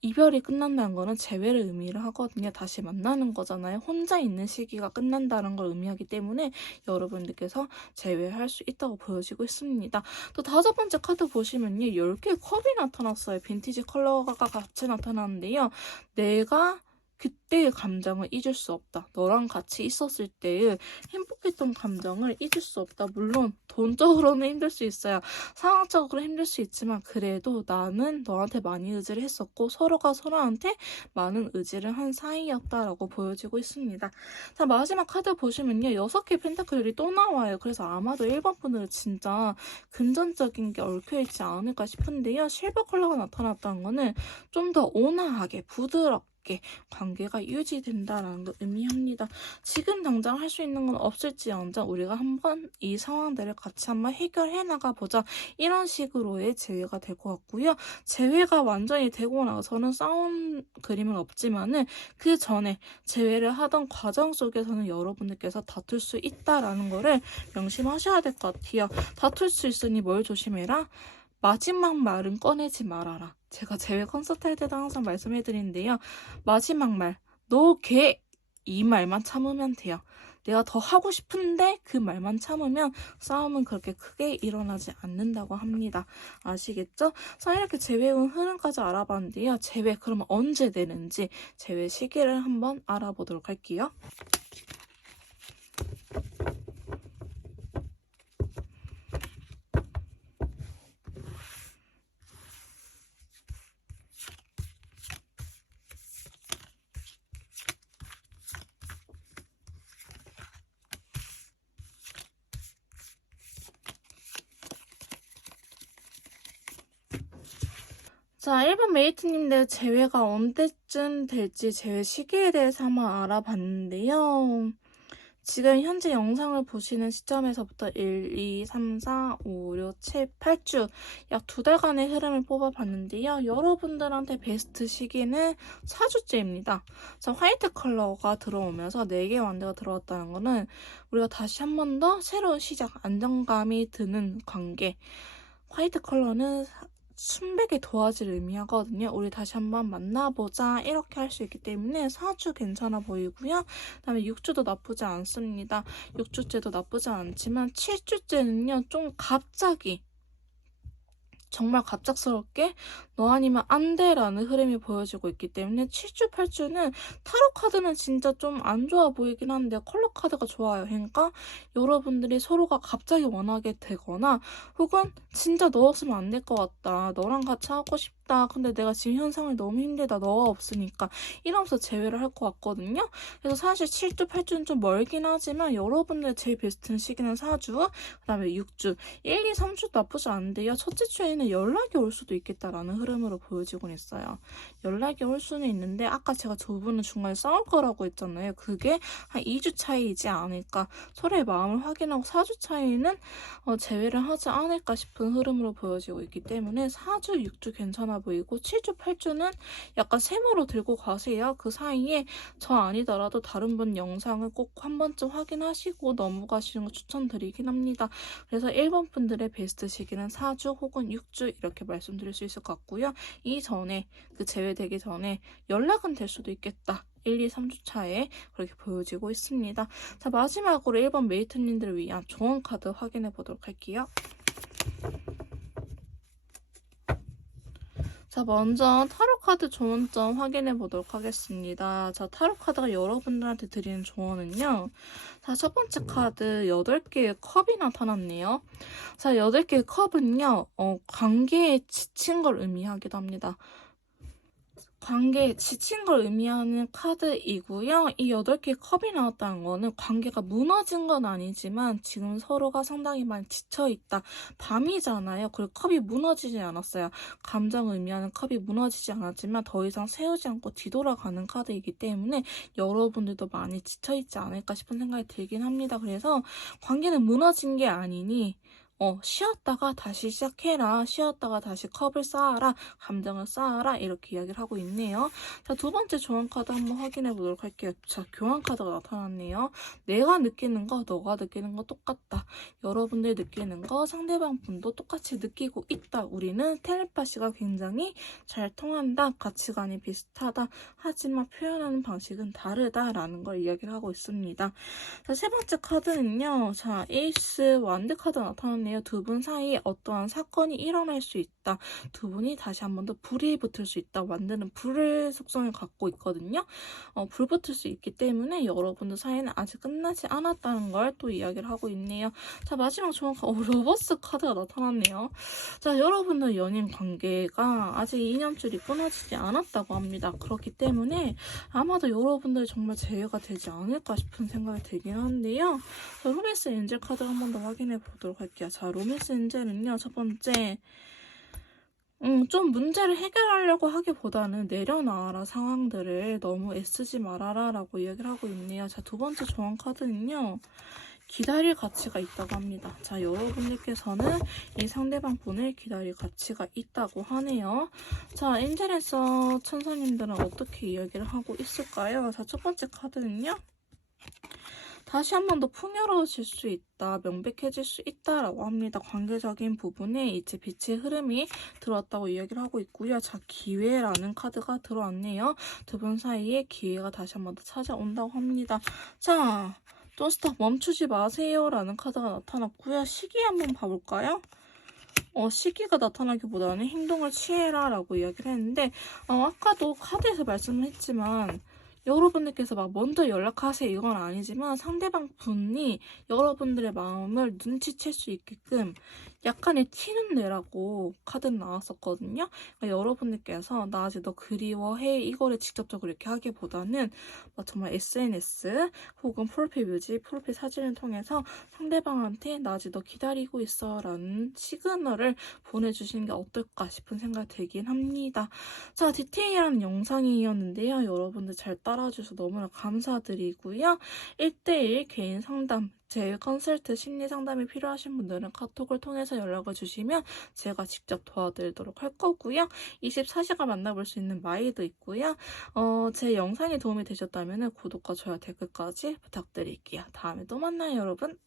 이별이 끝난다는 거는 재회를 의미를 하거든요. 다시 만나는 거잖아요. 혼자 있는 시기가 끝난다는 걸 의미하기 때문에 여러분들께서 재회할 수 있다고 보여지고 있습니다. 또 5번째 카드 보시면요. 10개의 컵이 나타났어요. 빈티지 컬러가 같이 나타나는데요. 내가 그때의 감정을 잊을 수 없다. 너랑 같이 있었을 때의 행복했던 감정을 잊을 수 없다. 물론 돈적으로는 힘들 수 있어요. 상황적으로 힘들 수 있지만 그래도 나는 너한테 많이 의지를 했었고 서로가 서로한테 많은 의지를 한 사이였다라고 보여지고 있습니다. 자, 마지막 카드 보시면요. 6개의 펜타클이 또 나와요. 그래서 아마도 1번 분들은 진짜 금전적인 게 얽혀있지 않을까 싶은데요. 실버 컬러가 나타났다는 거는 좀 더 온화하게 부드럽게 있게 관계가 유지된다라는 걸 의미합니다. 지금 당장 할 수 있는 건 없을지언정 우리가 한번 이 상황들을 같이 한번 해결해 나가보자. 이런 식으로의 재회가 될 것 같고요. 재회가 완전히 되고 나서는 싸운 그림은 없지만은 그 전에 재회를 하던 과정 속에서는 여러분들께서 다툴 수 있다라는 거를 명심하셔야 될 것 같아요. 다툴 수 있으니 뭘 조심해라? 마지막 말은 꺼내지 말아라. 제가 재회 콘서트 할 때도 항상 말씀해드리는데요. 마지막 말, 너 걔 이 말만 참으면 돼요. 내가 더 하고 싶은데 그 말만 참으면 싸움은 그렇게 크게 일어나지 않는다고 합니다. 아시겠죠? 자, 이렇게 재회운 흐름까지 알아봤는데요. 재회 그러면 언제 되는지 재회 시기를 한번 알아보도록 할게요. 자, 1번 메이트님들 재회가 언제쯤 될지 재회 시기에 대해서 한번 알아봤는데요. 지금 현재 영상을 보시는 시점에서부터 1, 2, 3, 4, 5, 6, 7, 8주 약 2달간의 흐름을 뽑아봤는데요. 여러분들한테 베스트 시기는 4주째입니다. 자, 화이트 컬러가 들어오면서 4개 완드가 들어왔다는 거는 우리가 다시 한 번 더 새로운 시작, 안정감이 드는 관계. 화이트 컬러는 순백의 도화지를 의미하거든요. 우리 다시 한번 만나보자 이렇게 할 수 있기 때문에 4주 괜찮아 보이고요. 그다음에 6주도 나쁘지 않습니다. 6주째도 나쁘지 않지만 7주째는요. 좀 갑자기 정말 갑작스럽게 너 아니면 안 돼라는 흐름이 보여지고 있기 때문에 7주, 8주는 타로 카드는 진짜 좀 안 좋아 보이긴 한데 컬러 카드가 좋아요. 그러니까 여러분들이 서로가 갑자기 원하게 되거나 혹은 진짜 너 없으면 안 될 것 같다. 너랑 같이 하고 싶다. 근데 내가 지금 현상이 너무 힘들다. 너가 없으니까 이러면서 재회를 할 것 같거든요. 그래서 사실 7주, 8주는 좀 멀긴 하지만 여러분들 제일 베스트 시기는 4주, 그 다음에 6주, 1, 2, 3주도 나쁘지 않은데요. 첫째 주에는 연락이 올 수도 있겠다라는 흐름으로 보여지곤 있어요. 연락이 올 수는 있는데 아까 제가 두 분은 중간에 싸울 거라고 했잖아요. 그게 한 2주 차이이지 않을까. 서로의 마음을 확인하고 4주 차이는 제외를 하지 않을까 싶은 흐름으로 보여지고 있기 때문에 4주, 6주 괜찮아 보이고 7주, 8주는 약간 세모로 들고 가세요. 그 사이에 저 아니더라도 다른 분 영상을 꼭 한 번쯤 확인하시고 넘어가시는 거 추천드리긴 합니다. 그래서 1번 분들의 베스트 시기는 4주 혹은 6주 이렇게 말씀드릴 수 있을 것 같고요. 이전에 그 제외되기 전에 연락은 될 수도 있겠다. 1, 2, 3주 차에 그렇게 보여지고 있습니다. 자, 마지막으로 1번 메이트님들을 위한 조언 카드 확인해 보도록 할게요. 자, 먼저 타로 카드 조언점 확인해 보도록 하겠습니다. 자, 타로 카드가 여러분들한테 드리는 조언은요. 자, 첫 번째 카드 8개의 컵이 나타났네요. 자, 8개의 컵은요. 관계에 지친 걸 의미하기도 합니다. 관계에 지친 걸 의미하는 카드이고요. 이 8개의 컵이 나왔다는 거는 관계가 무너진 건 아니지만 지금 서로가 상당히 많이 지쳐있다. 밤이잖아요. 그리고 컵이 무너지지 않았어요. 감정을 의미하는 컵이 무너지지 않았지만 더 이상 세우지 않고 뒤돌아가는 카드이기 때문에 여러분들도 많이 지쳐있지 않을까 싶은 생각이 들긴 합니다. 그래서 관계는 무너진 게 아니니 쉬었다가 다시 시작해라. 쉬었다가 다시 컵을 쌓아라. 감정을 쌓아라. 이렇게 이야기를 하고 있네요. 자, 두 번째 조언 카드 한번 확인해 보도록 할게요. 자, 교환 카드가 나타났네요. 내가 느끼는 거, 너가 느끼는 거 똑같다. 여러분들 느끼는 거 상대방 분도 똑같이 느끼고 있다. 우리는 텔레파시가 굉장히 잘 통한다. 가치관이 비슷하다. 하지만 표현하는 방식은 다르다라는 걸 이야기를 하고 있습니다. 자, 세 번째 카드는요. 자, 에이스 완드 카드 나타났네요. 두 분 사이에 어떠한 사건이 일어날 수 있다. 두 분이 다시 한 번 더 불이 붙을 수 있다. 완드는 불의 속성을 갖고 있거든요. 불 붙을 수 있기 때문에 여러분들 사이는 아직 끝나지 않았다는 걸 또 이야기를 하고 있네요. 자, 마지막 조언 러버스 카드가 나타났네요. 자, 여러분들 연인 관계가 아직 2년줄이 끊어지지 않았다고 합니다. 그렇기 때문에 아마도 여러분들이 정말 재회가 되지 않을까 싶은 생각이 들긴 한데요. 자, 로맨스 엔젤 카드 한 번 더 확인해 보도록 할게요. 자, 로맨스 엔젤은요, 첫 번째 좀 문제를 해결하려고 하기보다는 내려놔라 상황들을 너무 애쓰지 말아라 라고 이야기를 하고 있네요. 자, 두 번째 조언 카드는요. 기다릴 가치가 있다고 합니다. 자, 여러분들께서는 이 상대방 분을 기다릴 가치가 있다고 하네요. 자, 엔젤에서 천사님들은 어떻게 이야기를 하고 있을까요? 자, 첫 번째 카드는요. 다시 한 번 더 풍요로워질 수 있다, 명백해질 수 있다라고 합니다. 관계적인 부분에 이제 빛의 흐름이 들어왔다고 이야기를 하고 있고요. 자, 기회라는 카드가 들어왔네요. 두 분 사이에 기회가 다시 한 번 더 찾아온다고 합니다. 자, 또 스톱 멈추지 마세요 라는 카드가 나타났고요. 시기 한번 봐볼까요? 시기가 나타나기보다는 행동을 취해라 라고 이야기를 했는데 아까도 카드에서 말씀을 했지만 여러분들께서 막 먼저 연락하세요 이건 아니지만 상대방 분이 여러분들의 마음을 눈치챌 수 있게끔 약간의 티는 내라고 카드는 나왔었거든요. 그러니까 여러분들께서 나 아직 너 그리워해 이거를 직접적으로 이렇게 하기보다는 정말 SNS 혹은 프로필 뮤직, 프로필 사진을 통해서 상대방한테 나 아직 너 기다리고 있어 라는 시그널을 보내주시는 게 어떨까 싶은 생각이 들긴 합니다. 자, 디테일한 영상이었는데요. 여러분들 잘 따라주셔서 너무나 감사드리고요. 1대1 개인 상담, 제 컨설트 심리 상담이 필요하신 분들은 카톡을 통해서 연락을 주시면 제가 직접 도와드리도록 할 거고요. 24시간 만나볼 수 있는 마이도 있고요. 제 영상이 도움이 되셨다면 구독과 좋아요, 댓글까지 부탁드릴게요. 다음에 또 만나요, 여러분.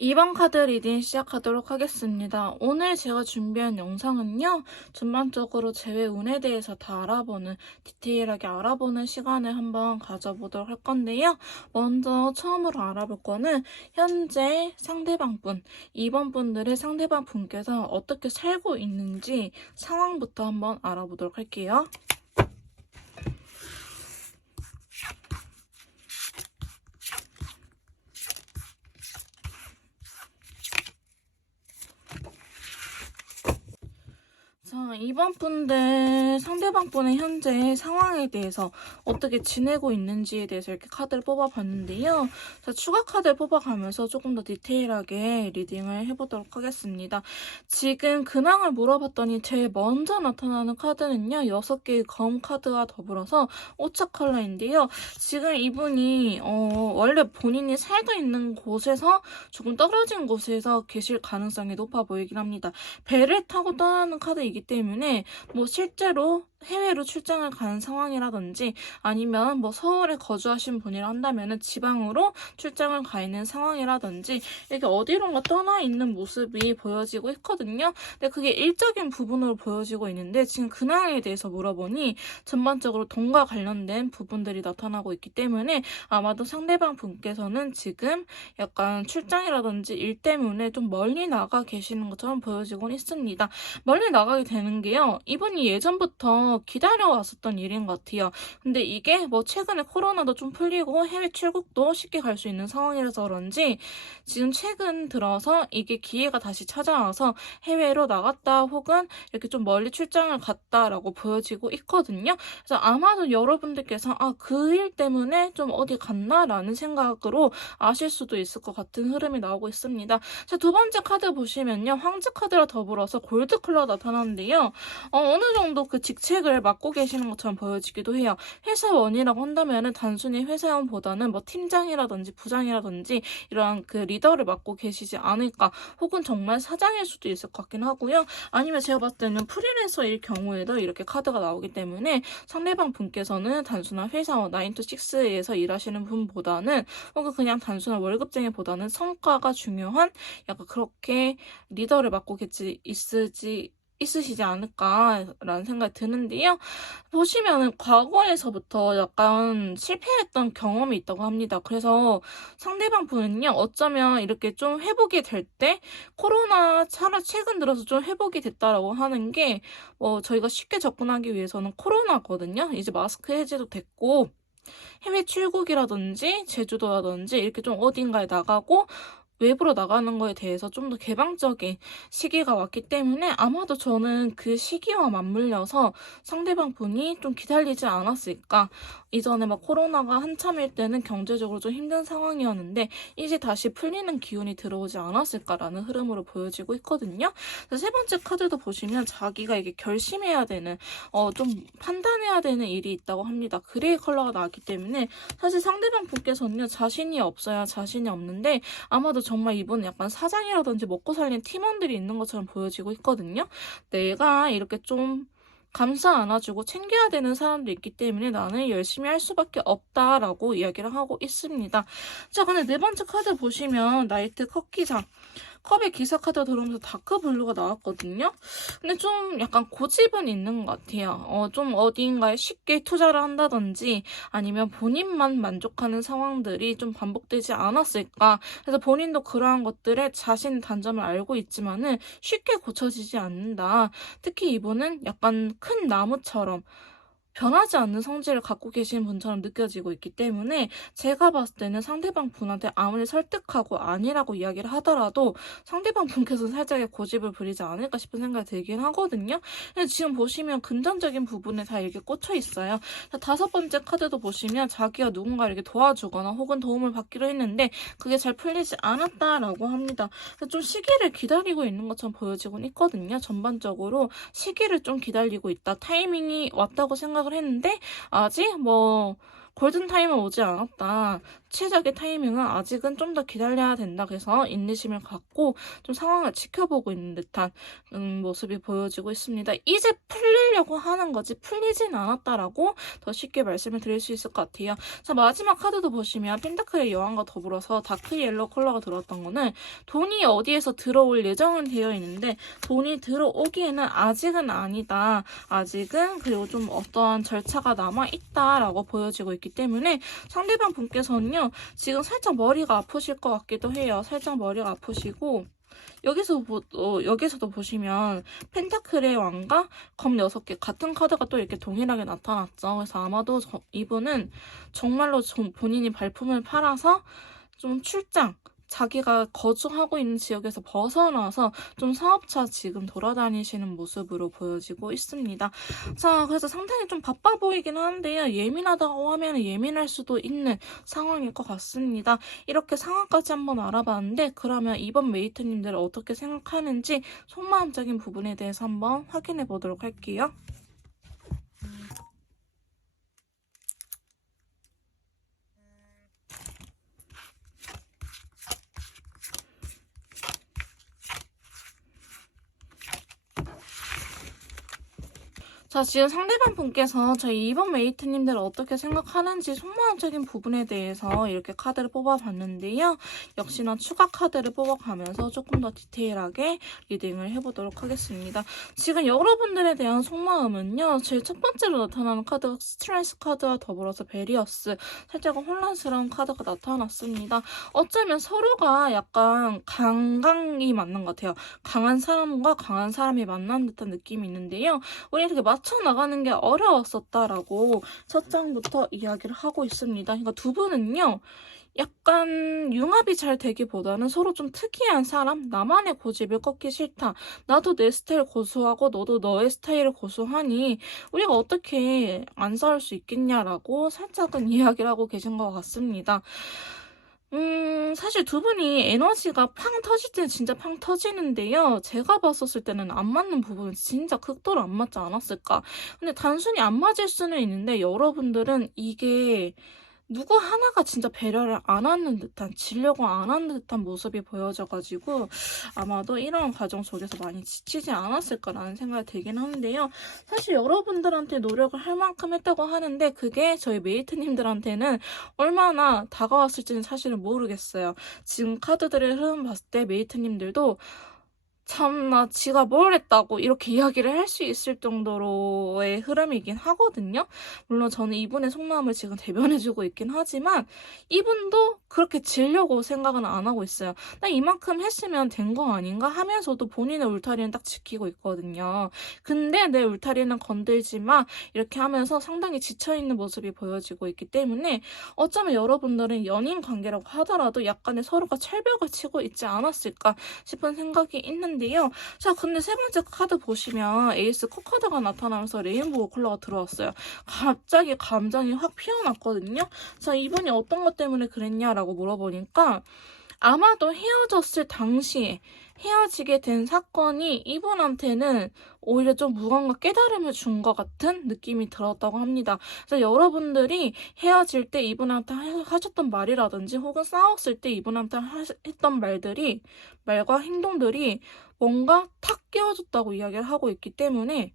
2번 카드 리딩 시작하도록 하겠습니다. 오늘 제가 준비한 영상은요. 전반적으로 제외 운에 대해서 다 알아보는, 디테일하게 알아보는 시간을 한번 가져보도록 할 건데요. 먼저 처음으로 알아볼 거는 현재 상대방 분, 2번 분들의 상대방 분께서 어떻게 살고 있는지 상황부터 한번 알아보도록 할게요. 자, 2번 분들 상대방 분의 현재 상황에 대해서 어떻게 지내고 있는지에 대해서 이렇게 카드를 뽑아봤는데요. 자, 추가 카드를 뽑아가면서 조금 더 디테일하게 리딩을 해보도록 하겠습니다. 지금 근황을 물어봤더니 제일 먼저 나타나는 카드는요. 6개의 검 카드와 더불어서 오차 컬러인데요. 지금 이분이 원래 본인이 살고 있는 곳에서 조금 떨어진 곳에서 계실 가능성이 높아 보이긴 합니다. 배를 타고 떠나는 카드이기 때문에 실제로 해외로 출장을 가는 상황이라든지 아니면 서울에 거주하신 분이라 한다면은 지방으로 출장을 가 있는 상황이라든지 이렇게 어디론가 떠나 있는 모습이 보여지고 있거든요. 근데 그게 일적인 부분으로 보여지고 있는데 지금 근황에 대해서 물어보니 전반적으로 돈과 관련된 부분들이 나타나고 있기 때문에 아마도 상대방 분께서는 지금 약간 출장이라든지 일 때문에 좀 멀리 나가 계시는 것처럼 보여지곤 있습니다. 멀리 나가게 되는 게요. 이분이 예전부터 기다려왔었던 일인 것 같아요. 근데 이게 최근에 코로나도 좀 풀리고 해외 출국도 쉽게 갈 수 있는 상황이라서 그런지 지금 최근 들어서 이게 기회가 다시 찾아와서 해외로 나갔다 혹은 이렇게 좀 멀리 출장을 갔다라고 보여지고 있거든요. 그래서 아마도 여러분들께서 그 일 때문에 좀 어디 갔나라는 생각으로 아실 수도 있을 것 같은 흐름이 나오고 있습니다. 자, 두 번째 카드 보시면요. 황제 카드와 더불어서 골드 컬러 나타나는데요. 어느 정도 그 직책을 맡고 계시는 것처럼 보여지기도 해요. 회사원이라고 한다면은 단순히 회사원보다는 팀장이라든지 부장이라든지 이런 그 리더를 맡고 계시지 않을까. 혹은 정말 사장일 수도 있을 것 같긴 하고요. 아니면 제가 봤을 때는 프리랜서일 경우에도 이렇게 카드가 나오기 때문에 상대방 분께서는 단순한 회사원 9to6에서 일하시는 분보다는 혹은 그냥 단순한 월급쟁이보다는 성과가 중요한 약간 그렇게 리더를 맡고 있으시지 않을까라는 생각이 드는데요. 보시면은 과거에서부터 약간 실패했던 경험이 있다고 합니다. 그래서 상대방 분은요, 어쩌면 이렇게 좀 회복이 될 때, 코로나 최근 들어서 좀 회복이 됐다라고 하는 게, 저희가 쉽게 접근하기 위해서는 코로나거든요. 이제 마스크 해제도 됐고, 해외 출국이라든지 제주도라든지 이렇게 좀 어딘가에 나가고 외부로 나가는 거에 대해서 좀 더 개방적인 시기가 왔기 때문에 아마도 저는 그 시기와 맞물려서 상대방 분이 좀 기다리지 않았을까. 이전에 막 코로나가 한참일 때는 경제적으로 좀 힘든 상황이었는데 이제 다시 풀리는 기운이 들어오지 않았을까라는 흐름으로 보여지고 있거든요. 세 번째 카드도 보시면 자기가 이게 결심해야 되는 좀 판단해야 되는 일이 있다고 합니다. 그레이 컬러가 나왔기 때문에 사실 상대방 분께서는요 자신이 없어야 자신이 없는데 아마도 정말 이분은 약간 사장이라든지 먹고 살리는 팀원들이 있는 것처럼 보여지고 있거든요. 내가 이렇게 좀 감싸 안아주고 챙겨야 되는 사람도 있기 때문에 나는 열심히 할 수밖에 없다라고 이야기를 하고 있습니다. 자, 근데 네 번째 카드 보시면 나이트 컵기장. 컵에 기사 카드가 들어오면서 다크블루가 나왔거든요. 근데 좀 약간 고집은 있는 것 같아요. 좀 어딘가에 쉽게 투자를 한다든지 아니면 본인만 만족하는 상황들이 좀 반복되지 않았을까. 그래서 본인도 그러한 것들에 자신의 단점을 알고 있지만은 쉽게 고쳐지지 않는다. 특히 이분은 약간 큰 나무처럼 변하지 않는 성질을 갖고 계신 분처럼 느껴지고 있기 때문에 제가 봤을 때는 상대방 분한테 아무리 설득하고 아니라고 이야기를 하더라도 상대방 분께서는 살짝의 고집을 부리지 않을까 싶은 생각이 들긴 하거든요. 근데 지금 보시면 금전적인 부분에 다 이렇게 꽂혀 있어요. 다섯 번째 카드도 보시면 자기가 누군가에게 도와주거나 혹은 도움을 받기로 했는데 그게 잘 풀리지 않았다라고 합니다. 좀 시기를 기다리고 있는 것처럼 보여지곤 있거든요. 전반적으로 시기를 좀 기다리고 있다. 타이밍이 왔다고 생각을 했는데 아직 뭐 골든타임은 오지 않았다. 최적의 타이밍은 아직은 좀 더 기다려야 된다. 그래서 인내심을 갖고 좀 상황을 지켜보고 있는 듯한 모습이 보여지고 있습니다. 이제 풀리려고 하는 거지 풀리진 않았다라고 더 쉽게 말씀을 드릴 수 있을 것 같아요. 자, 마지막 카드도 보시면 펜타클의 여왕과 더불어서 다크 옐로우 컬러가 들어왔던 거는 돈이 어디에서 들어올 예정은 되어 있는데 돈이 들어오기에는 아직은 아니다. 아직은 그리고 좀 어떠한 절차가 남아있다라고 보여지고 있기 때문에 상대방 분께서는요 지금 살짝 머리가 아프실 것 같기도 해요. 살짝 머리가 아프시고 여기서도 보시면 펜타클의 왕과 검 6개 같은 카드가 또 이렇게 동일하게 나타났죠. 그래서 아마도 이분은 정말로 본인이 발품을 팔아서 좀 출장 자기가 거주하고 있는 지역에서 벗어나서 좀 사업차 지금 돌아다니시는 모습으로 보여지고 있습니다. 자, 그래서 상당히 좀 바빠 보이긴 하는데요. 예민하다고 하면 예민할 수도 있는 상황일 것 같습니다. 이렇게 상황까지 한번 알아봤는데 그러면 이번 메이트님들 어떻게 생각하는지 속마음적인 부분에 대해서 한번 확인해 보도록 할게요. 자, 지금 상대방 분께서 저희 이번 메이트님들 어떻게 생각하는지 속마음적인 부분에 대해서 이렇게 카드를 뽑아봤는데요. 역시나 추가 카드를 뽑아가면서 조금 더 디테일하게 리딩을 해보도록 하겠습니다. 지금 여러분들에 대한 속마음은요. 제일 첫 번째로 나타나는 카드가 스트레스 카드와 더불어서 베리어스, 살짝 혼란스러운 카드가 나타났습니다. 어쩌면 서로가 약간 강강이 맞는 것 같아요. 강한 사람과 강한 사람이 만난 듯한 느낌이 있는데요. 우리 이렇게 맞춰 나가는 게 어려웠었다라고 첫 장부터 이야기를 하고 있습니다. 그러니까 두 분은요. 약간 융합이 잘 되기보다는 서로 좀 특이한 사람, 나만의 고집을 꺾기 싫다. 나도 내 스타일 고수하고 너도 너의 스타일을 고수하니 우리가 어떻게 안 싸울 수 있겠냐라고 살짝은 이야기를 하고 계신 것 같습니다. 사실 두 분이 에너지가 팡 터질 때는 진짜 팡 터지는데요. 제가 봤었을 때는 안 맞는 부분은 진짜 극도로 안 맞지 않았을까. 근데 단순히 안 맞을 수는 있는데 여러분들은 이게 누구 하나가 진짜 배려를 안 하는 듯한, 지려고 안 하는 듯한 모습이 보여져가지고 아마도 이런 과정 속에서 많이 지치지 않았을까라는 생각이 들긴 하는데요. 사실 여러분들한테 노력을 할 만큼 했다고 하는데 그게 저희 메이트님들한테는 얼마나 다가왔을지는 사실은 모르겠어요. 지금 카드들의 흐름 봤을 때 메이트님들도 참나 지가 뭘 했다고 이렇게 이야기를 할 수 있을 정도로의 흐름이긴 하거든요. 물론 저는 이분의 속마음을 지금 대변해주고 있긴 하지만 이분도 그렇게 지려고 생각은 안 하고 있어요. 나 이만큼 했으면 된 거 아닌가 하면서도 본인의 울타리는 딱 지키고 있거든요. 근데 내 울타리는 건들지 마 이렇게 하면서 상당히 지쳐있는 모습이 보여지고 있기 때문에 어쩌면 여러분들은 연인 관계라고 하더라도 약간의 서로가 철벽을 치고 있지 않았을까 싶은 생각이 있는데요. 자, 근데 세 번째 카드 보시면 에이스 코카드가 나타나면서 레인보우 컬러가 들어왔어요. 갑자기 감정이 확 피어났거든요. 자, 이분이 어떤 것 때문에 그랬냐라고 물어보니까 아마도 헤어졌을 당시에 헤어지게 된 사건이 이분한테는 오히려 좀 무언가 깨달음을 준 것 같은 느낌이 들었다고 합니다. 그래서 여러분들이 헤어질 때 이분한테 하셨던 말이라든지 혹은 싸웠을 때 이분한테 했던 말과 행동들이 뭔가 탁 깨어졌다고 이야기를 하고 있기 때문에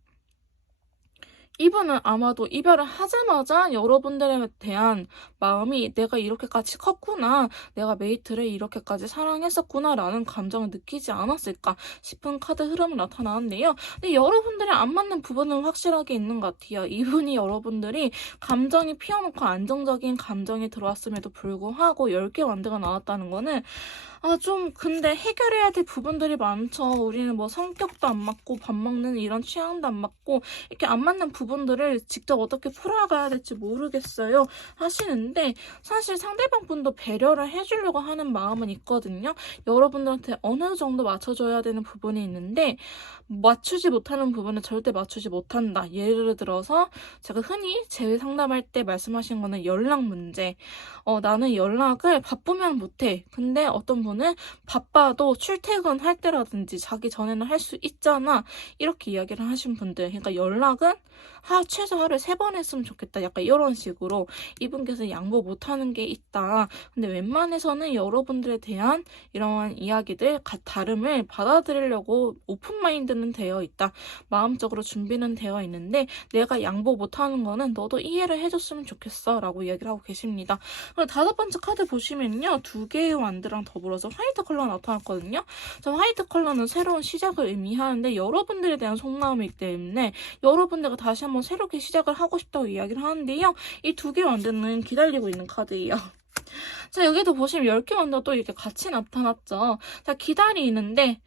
이분은 아마도 이별을 하자마자 여러분들에 대한 마음이 내가 이렇게까지 컸구나, 내가 메이트를 이렇게까지 사랑했었구나 라는 감정을 느끼지 않았을까 싶은 카드 흐름이 나타나는데요. 근데 여러분들이 안 맞는 부분은 확실하게 있는 것 같아요. 이분이 여러분들이 감정이 피어놓고 안정적인 감정이 들어왔음에도 불구하고 10개 완드가 나왔다는 거는 좀 근데 해결해야 될 부분들이 많죠. 우리는 뭐 성격도 안 맞고 밥 먹는 이런 취향도 안 맞고 이렇게 안 맞는 부분들을 직접 어떻게 풀어가야 될지 모르겠어요 하시는데 사실 상대방 분도 배려를 해주려고 하는 마음은 있거든요. 여러분들한테 어느 정도 맞춰줘야 되는 부분이 있는데 맞추지 못하는 부분은 절대 맞추지 못한다. 예를 들어서 제가 흔히 재회 상담할 때 말씀하신 거는 연락 문제. 나는 연락을 바쁘면 못해. 근데 어떤 분은 바빠도 출퇴근할 때라든지 자기 전에는 할 수 있잖아. 이렇게 이야기를 하신 분들. 그러니까 연락은 최소 하루에 3번 했으면 좋겠다. 약간 이런 식으로 이분께서 양보 못하는 게 있다. 근데 웬만해서는 여러분들에 대한 이러한 이야기들, 다름을 받아들이려고 오픈마인드는 되어 있다. 마음적으로 준비는 되어 있는데 내가 양보 못하는 거는 너도 이해를 해줬으면 좋겠어 라고 이야기를 하고 계십니다. 그리고 5번째 카드 보시면요. 2개의 완드랑 더불어서 화이트 컬러가 나타났거든요. 저 화이트 컬러는 새로운 시작을 의미하는데 여러분들에 대한 속마음이기 때문에 여러분들과 다시 한번 새롭게 시작을 하고 싶다고 이야기를 하는데요. 이 2개 완드는 기다리고 있는 카드예요. 자, 여기도 보시면 10개 완드가 또 이렇게 같이 나타났죠. 자, 기다리는데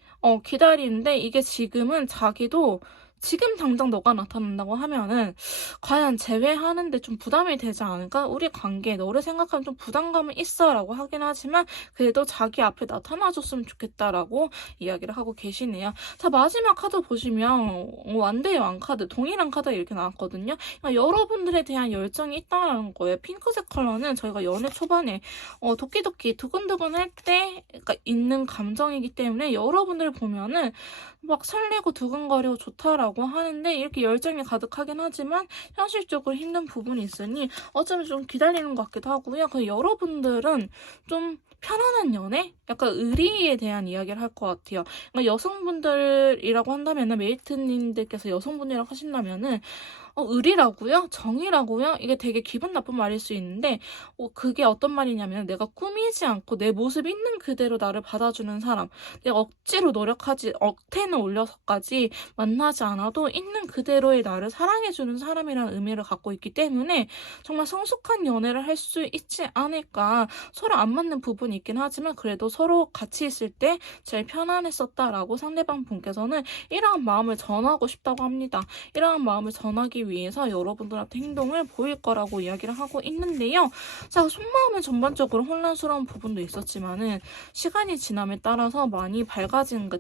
이게 지금은 자기도 지금 당장 너가 나타난다고 하면은 과연 재회하는데 좀 부담이 되지 않을까? 우리 관계에 너를 생각하면 좀 부담감은 있어 라고 하긴 하지만 그래도 자기 앞에 나타나줬으면 좋겠다라고 이야기를 하고 계시네요. 자, 마지막 카드 보시면 완대의 왕카드, 동일한 카드가 이렇게 나왔거든요. 그러니까 여러분들에 대한 열정이 있다는 거예요. 핑크색 컬러는 저희가 연애 초반에 도끼도끼 두근두근 할 때 있는 감정이기 때문에 여러분들 보면은 막 설레고 두근거리고 좋다라고 하는데 이렇게 열정이 가득하긴 하지만 현실적으로 힘든 부분이 있으니 어쩌면 좀 기다리는 것 같기도 하고요. 그 여러분들은 좀 편안한 연애? 약간 의리에 대한 이야기를 할 것 같아요. 그러니까 여성분들이라고 한다면은 메이트님들께서 여성분이라고 하신다면은 의리라고요? 정의라고요? 이게 되게 기분 나쁜 말일 수 있는데 그게 어떤 말이냐면 내가 꾸미지 않고 내 모습 있는 그대로 나를 받아주는 사람, 내가 억지로 노력하지 억텐을 올려서까지 만나지 않아도 있는 그대로의 나를 사랑해주는 사람이라는 의미를 갖고 있기 때문에 정말 성숙한 연애를 할 수 있지 않을까. 서로 안 맞는 부분이 있긴 하지만 그래도 서로 같이 있을 때 제일 편안했었다라고 상대방 분께서는 이러한 마음을 전하고 싶다고 합니다. 이러한 마음을 전하기 위해서 여러분들한테 행동을 보일 거라고 이야기를 하고 있는데요. 자, 속마음은 전반적으로 혼란스러운 부분도 있었지만은 시간이 지남에 따라서 많이 밝아진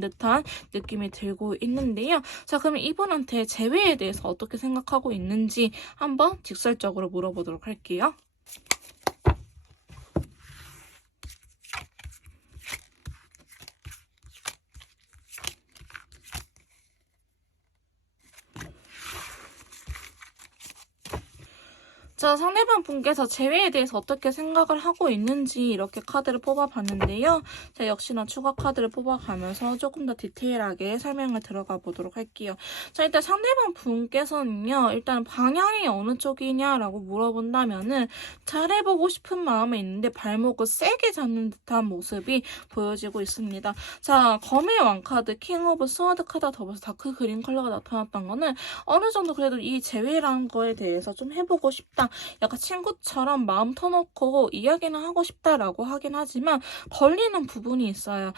듯한 느낌이 들고 있는데요. 자, 그러면 이분한테 재회에 대해서 어떻게 생각하고 있는지 한번 직설적으로 물어보도록 할게요. 자, 상대방 분께서 재회에 대해서 어떻게 생각을 하고 있는지 이렇게 카드를 뽑아봤는데요. 자, 역시나 추가 카드를 뽑아가면서 조금 더 디테일하게 설명을 들어가 보도록 할게요. 자, 일단 상대방 분께서는요, 일단 방향이 어느 쪽이냐라고 물어본다면은 잘해보고 싶은 마음이 있는데 발목을 세게 잡는 듯한 모습이 보여지고 있습니다. 자, 검의 왕카드, 킹 오브 스워드 카드와 더불어서 다크 그린 컬러가 나타났던 거는 어느 정도 그래도 이 재회라는 거에 대해서 좀 해보고 싶다. 약간 친구처럼 마음 터놓고 이야기는 하고 싶다라고 하긴 하지만 걸리는 부분이 있어요.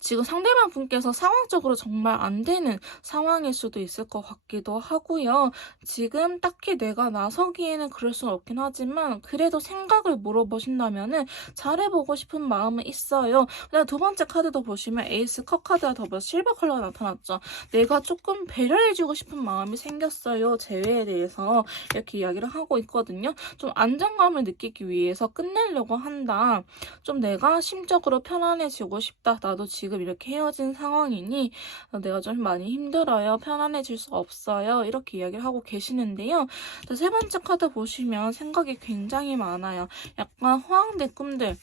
지금 상대방 분께서 상황적으로 정말 안 되는 상황일 수도 있을 것 같기도 하고요. 지금 딱히 내가 나서기에는 그럴 수는 없긴 하지만 그래도 생각을 물어보신다면은 잘해보고 싶은 마음은 있어요. 그다음 두 번째 카드도 보시면 에이스 컵 카드와 더불어 실버 컬러가 나타났죠. 내가 조금 배려해주고 싶은 마음이 생겼어요. 재회에 대해서 이렇게 이야기를 하고 있거든요. 좀 안정감을 느끼기 위해서 끝내려고 한다. 좀 내가 심적으로 편안해지고 싶다. 나도 지금 이렇게 헤어진 상황이니 내가 좀 많이 힘들어요. 편안해질 수 없어요. 이렇게 이야기를 하고 계시는데요. 세 번째 카드 보시면 생각이 굉장히 많아요. 약간 호황된 꿈들.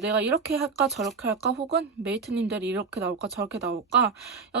내가 이렇게 할까 저렇게 할까 혹은 메이트님들이 이렇게 나올까 저렇게 나올까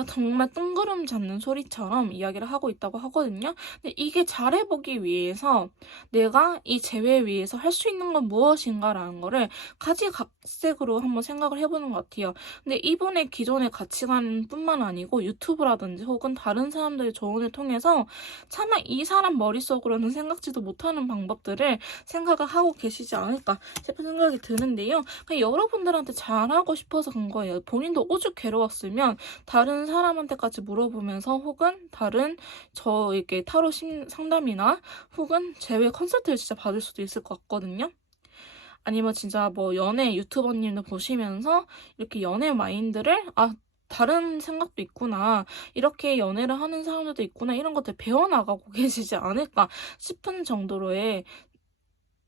정말 뜬구름 잡는 소리처럼 이야기를 하고 있다고 하거든요. 근데 이게 잘해보기 위해서 내가 이 재회 위해서 할 수 있는 건 무엇인가라는 거를 가지각색으로 한번 생각을 해보는 것 같아요. 근데 이분의 기존의 가치관뿐만 아니고 유튜브라든지 혹은 다른 사람들의 조언을 통해서 차마 이 사람 머릿속으로는 생각지도 못하는 방법들을 생각을 하고 계시지 않을까 싶은 생각이 드는데요. 그냥 여러분들한테 잘하고 싶어서 간 거예요. 본인도 오죽 괴로웠으면 다른 사람한테까지 물어보면서 혹은 다른 이렇게 타로 상담이나 혹은 제외 컨설트를 진짜 받을 수도 있을 것 같거든요. 아니면 진짜 뭐 연애 유튜버님도 보시면서 이렇게 연애 마인드를 다른 생각도 있구나. 이렇게 연애를 하는 사람들도 있구나. 이런 것들 배워나가고 계시지 않을까 싶은 정도로의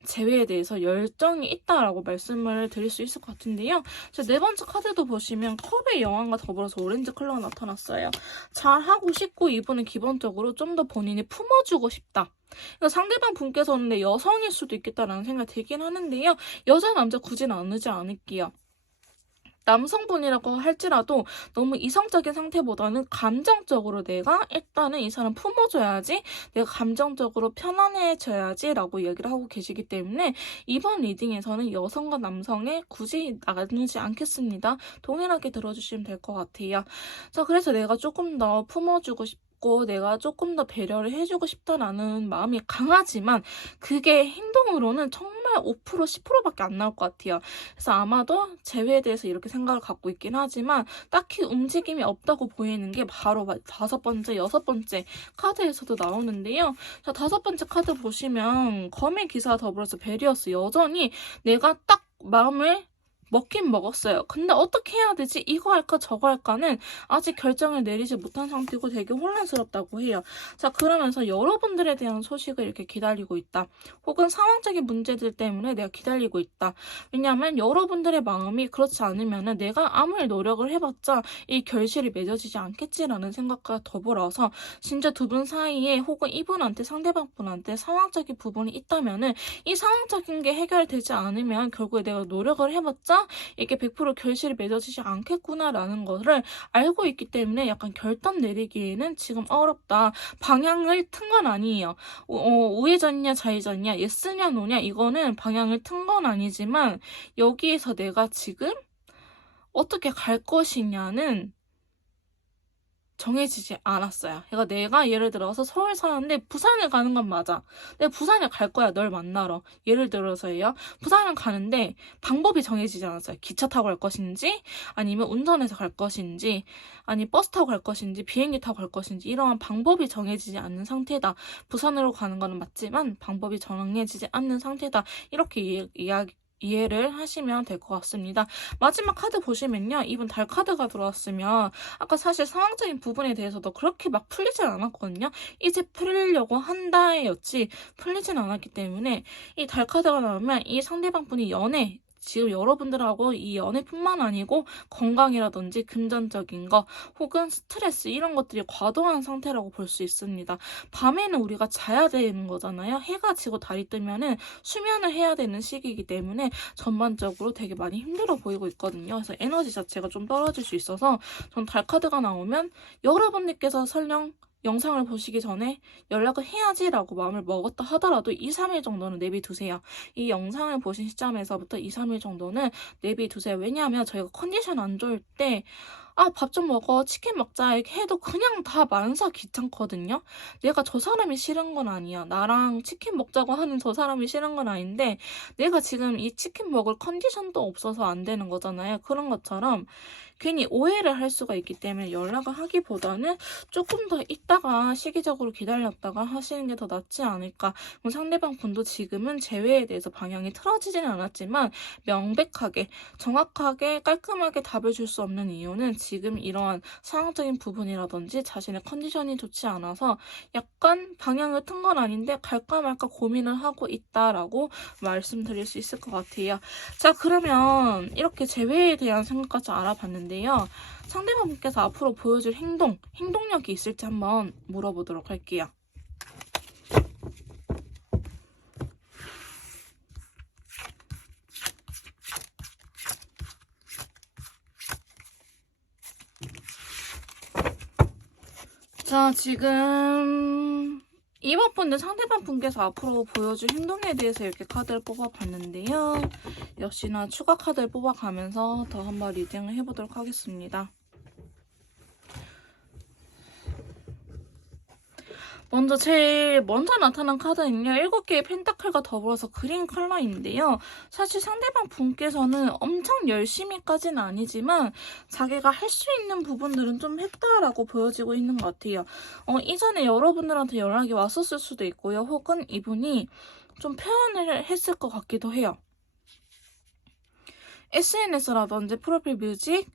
재회에 대해서 열정이 있다라고 말씀을 드릴 수 있을 것 같은데요. 네 번째 카드도 보시면 컵의 여왕과 더불어서 오렌지 컬러가 나타났어요. 잘하고 싶고 이분은 기본적으로 좀 더 본인이 품어주고 싶다. 그러니까 상대방 분께서는 여성일 수도 있겠다라는 생각이 들긴 하는데요. 여자 남자 굳이 나누지 않을게요. 남성분이라고 할지라도 너무 이성적인 상태보다는 감정적으로 내가 일단은 이 사람 품어줘야지, 내가 감정적으로 편안해져야지 라고 얘기를 하고 계시기 때문에 이번 리딩에서는 여성과 남성에 굳이 나누지 않겠습니다. 동일하게 들어주시면 될 것 같아요. 자, 그래서 내가 조금 더 품어주고 싶고 내가 조금 더 배려를 해주고 싶다라는 마음이 강하지만 그게 행동으로는 정말 5%, 10%밖에 안 나올 것 같아요. 그래서 아마도 재회에 대해서 이렇게 생각을 갖고 있긴 하지만 딱히 움직임이 없다고 보이는 게 바로 다섯 번째, 여섯 번째 카드에서도 나오는데요. 자, 다섯 번째 카드 보시면 검의 기사와 더불어서 베리어스 여전히 내가 딱 마음을 먹긴 먹었어요. 근데 어떻게 해야 되지? 이거 할까 저거 할까는 아직 결정을 내리지 못한 상태고 되게 혼란스럽다고 해요. 자, 그러면서 여러분들에 대한 소식을 이렇게 기다리고 있다. 혹은 상황적인 문제들 때문에 내가 기다리고 있다. 왜냐하면 여러분들의 마음이 그렇지 않으면 내가 아무리 노력을 해봤자 이 결실이 맺어지지 않겠지라는 생각과 더불어서 진짜 두 분 사이에 혹은 이분한테 상대방 분한테 상황적인 부분이 있다면은 이 상황적인 게 해결되지 않으면 결국에 내가 노력을 해봤자 이게 100% 결실이 맺어지지 않겠구나라는 거를 알고 있기 때문에 약간 결단 내리기에는 지금 어렵다. 방향을 튼 건 아니에요. 우회전이냐 좌회전이냐 예스냐 노냐 이거는 방향을 튼 건 아니지만 여기에서 내가 지금 어떻게 갈 것이냐는 정해지지 않았어요. 그러니까 내가 예를 들어서 서울 사는데 부산을 가는 건 맞아. 내가 부산에 갈 거야. 널 만나러. 예를 들어서요. 부산을 가는데 방법이 정해지지 않았어요. 기차 타고 갈 것인지 아니면 운전해서 갈 것인지 아니 버스 타고 갈 것인지 비행기 타고 갈 것인지 이러한 방법이 정해지지 않는 상태다. 부산으로 가는 거는 맞지만 방법이 정해지지 않는 상태다. 이렇게 이해를 하시면 될 것 같습니다. 마지막 카드 보시면요. 이분 달 카드가 들어왔으면 아까 사실 상황적인 부분에 대해서도 그렇게 막 풀리진 않았거든요. 이제 풀리려고 한다였지 풀리진 않았기 때문에 이 달 카드가 나오면 이 상대방 분이 연애 지금 여러분들하고 이 연애뿐만 아니고 건강이라든지 금전적인 거 혹은 스트레스 이런 것들이 과도한 상태라고 볼 수 있습니다. 밤에는 우리가 자야 되는 거잖아요. 해가 지고 달이 뜨면은 수면을 해야 되는 시기이기 때문에 전반적으로 되게 많이 힘들어 보이고 있거든요. 그래서 에너지 자체가 좀 떨어질 수 있어서 전 달카드가 나오면 여러분들께서 설령 영상을 보시기 전에 연락을 해야지라고 마음을 먹었다 하더라도 2, 3일 정도는 내비두세요. 이 영상을 보신 시점에서부터 2, 3일 정도는 내비두세요. 왜냐하면 저희가 컨디션 안 좋을 때 밥 좀 먹어, 치킨 먹자 이렇게 해도 그냥 다 만사 귀찮거든요. 내가 저 사람이 싫은 건 아니야. 나랑 치킨 먹자고 하는 저 사람이 싫은 건 아닌데 내가 지금 이 치킨 먹을 컨디션도 없어서 안 되는 거잖아요. 그런 것처럼 괜히 오해를 할 수가 있기 때문에 연락을 하기보다는 조금 더 있다가 시기적으로 기다렸다가 하시는 게 더 낫지 않을까. 그럼 상대방 분도 지금은 재회에 대해서 방향이 틀어지지는 않았지만 명백하게 정확하게 깔끔하게 답을 줄 수 없는 이유는 지금 이러한 상황적인 부분이라든지 자신의 컨디션이 좋지 않아서 약간 방향을 튼 건 아닌데 갈까 말까 고민을 하고 있다라고 말씀드릴 수 있을 것 같아요. 자, 그러면 이렇게 재회에 대한 생각까지 알아봤는데요. 상대방분께서 앞으로 보여줄 행동력이 있을지 한번 물어보도록 할게요. 자, 지금 이번 분들 상대방 분께서 앞으로 보여줄 행동에 대해서 이렇게 카드를 뽑아봤는데요. 역시나 추가 카드를 뽑아가면서 더 한번 리딩을 해보도록 하겠습니다. 제일 먼저 나타난 카드는요. 7개의 펜타클과 더불어서 그린 컬러인데요. 사실 상대방 분께서는 엄청 열심히까지는 아니지만 자기가 할 수 있는 부분들은 좀 했다라고 보여지고 있는 것 같아요. 이전에 여러분들한테 연락이 왔었을 수도 있고요. 혹은 이분이 좀 표현을 했을 것 같기도 해요. SNS라든지 프로필 뮤직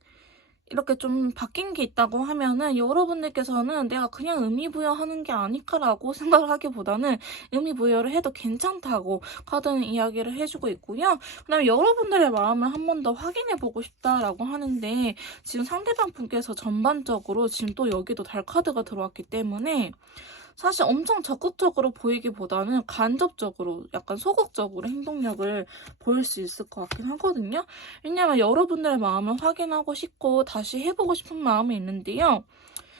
이렇게 좀 바뀐 게 있다고 하면은 여러분들께서는 내가 그냥 의미부여하는 게 아닐까라고 생각을 하기보다는 의미부여를 해도 괜찮다고 카드는 이야기를 해주고 있고요. 그다음에 여러분들의 마음을 한 번 더 확인해보고 싶다라고 하는데 지금 상대방 분께서 전반적으로 지금 또 여기도 달 카드가 들어왔기 때문에 사실 엄청 적극적으로 보이기보다는 간접적으로 약간 소극적으로 행동력을 보일 수 있을 것 같긴 하거든요. 왜냐면 여러분들의 마음을 확인하고 싶고 다시 해보고 싶은 마음이 있는데요.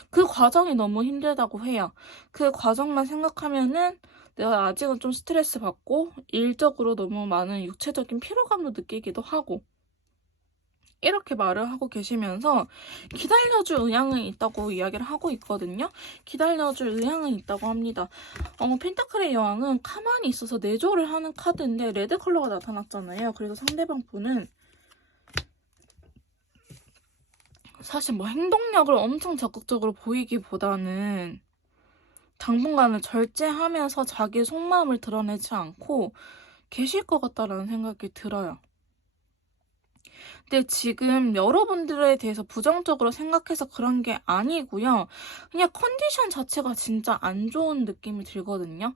그 과정이 너무 힘들다고 해요. 그 과정만 생각하면은 내가 아직은 좀 스트레스 받고 일적으로 너무 많은 육체적인 피로감도 느끼기도 하고 이렇게 말을 하고 계시면서 기다려줄 의향은 있다고 이야기를 하고 있거든요. 기다려줄 의향은 있다고 합니다. 펜타클의 여왕은 가만히 있어서 내조를 하는 카드인데 레드 컬러가 나타났잖아요. 그래서 상대방 분은 사실 뭐 행동력을 엄청 적극적으로 보이기보다는 당분간은 절제하면서 자기의 속마음을 드러내지 않고 계실 것 같다라는 생각이 들어요. 근데 지금 여러분들에 대해서 부정적으로 생각해서 그런 게 아니고요. 그냥 컨디션 자체가 진짜 안 좋은 느낌이 들거든요.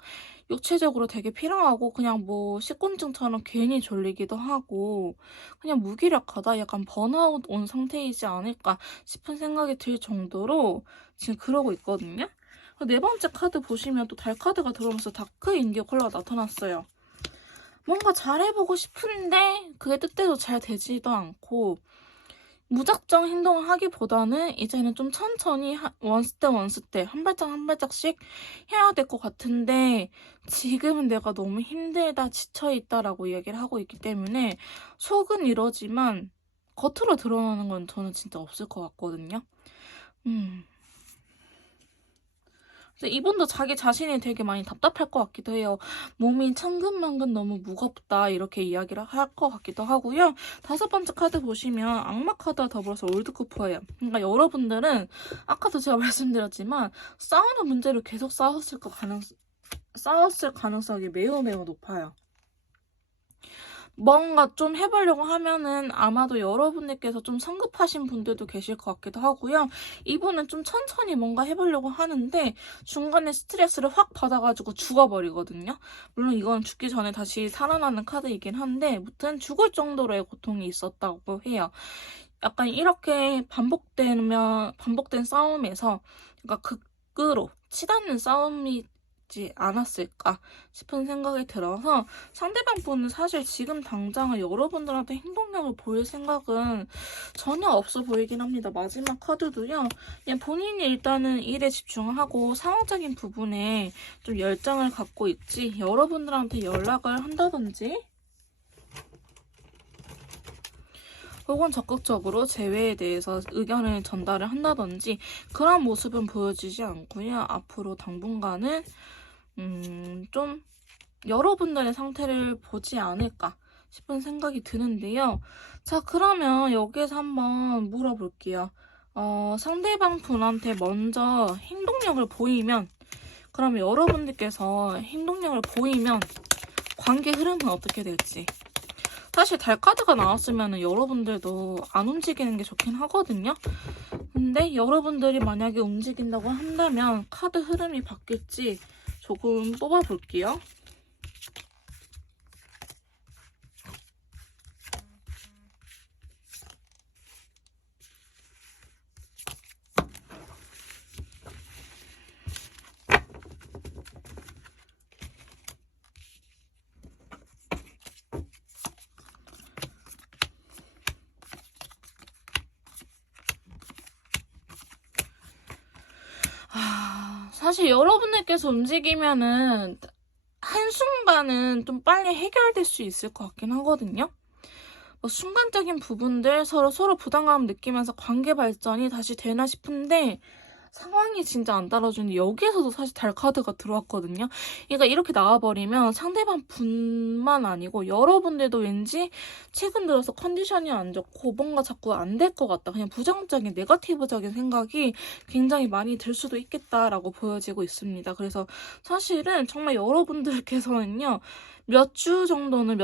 육체적으로 되게 피로하고 그냥 뭐 식곤증처럼 괜히 졸리기도 하고 그냥 무기력하다 약간 번아웃 온 상태이지 않을까 싶은 생각이 들 정도로 지금 그러고 있거든요. 네 번째 카드 보시면 또 달 카드가 들어오면서 다크 인디오 컬러가 나타났어요. 뭔가 잘해보고 싶은데 그게 뜻대로 잘 되지도 않고 무작정 행동을 하기보다는 이제는 좀 천천히 원스텝 원스텝 한 발짝 한 발짝씩 해야 될 것 같은데 지금은 내가 너무 힘들다 지쳐있다라고 이야기를 하고 있기 때문에 속은 이러지만 겉으로 드러나는 건 저는 진짜 없을 것 같거든요. 그래서 이분도 자기 자신이 되게 많이 답답할 것 같기도 해요. 몸이 천근만근 너무 무겁다 이렇게 이야기를 할 것 같기도 하고요. 5번째 카드 보시면 악마 카드와 더불어서 올드쿠퍼예요. 그러니까 여러분들은 아까도 제가 말씀드렸지만 싸우는 문제를 계속 싸웠을 가능성이 매우 높아요. 뭔가 좀 해보려고 하면은 아마도 여러분들께서 좀 성급하신 분들도 계실 것 같기도 하고요. 이분은 좀 천천히 뭔가 해보려고 하는데 중간에 스트레스를 확 받아가지고 죽어버리거든요. 물론 이건 죽기 전에 다시 살아나는 카드이긴 한데 무튼 죽을 정도로의 고통이 있었다고 해요. 약간 이렇게 반복된 싸움에서 그러니까 극으로 치닫는 싸움이지 않았을까 싶은 생각이 들어서 상대방 분은 사실 지금 당장은 여러분들한테 행동력을 보일 생각은 전혀 없어 보이긴 합니다. 마지막 카드도요. 그냥 본인이 일단은 일에 집중하고 상황적인 부분에 좀 열정을 갖고 있지 여러분들한테 연락을 한다든지 혹은 적극적으로 재회에 대해서 의견을 전달을 한다든지 그런 모습은 보여주지 않고요. 앞으로 당분간은 좀 여러분들의 상태를 보지 않을까 싶은 생각이 드는데요. 자, 그러면 여기에서 한번 물어볼게요. 상대방 분한테 먼저 행동력을 보이면 그러면 여러분들께서 행동력을 보이면 관계 흐름은 어떻게 될지 사실 달 카드가 나왔으면 여러분들도 안 움직이는 게 좋긴 하거든요. 근데 여러분들이 만약에 움직인다고 한다면 카드 흐름이 바뀔지 조금 뽑아볼게요. 사실 여러분들께서 움직이면은 한순간은 좀 빨리 해결될 수 있을 것 같긴 하거든요. 순간적인 부분들 서로 부담감 느끼면서 관계 발전이 다시 되나 싶은데 상황이 진짜 안 따라주는데 여기에서도 사실 달 카드가 들어왔거든요. 그러니까 이렇게 나와버리면 상대방 분만 아니고 여러분들도 왠지 최근 들어서 컨디션이 안 좋고 뭔가 자꾸 안 될 것 같다. 그냥 부정적인 네거티브적인 생각이 굉장히 많이 들 수도 있겠다라고 보여지고 있습니다. 그래서 사실은 정말 여러분들께서는요. 며칠 정도는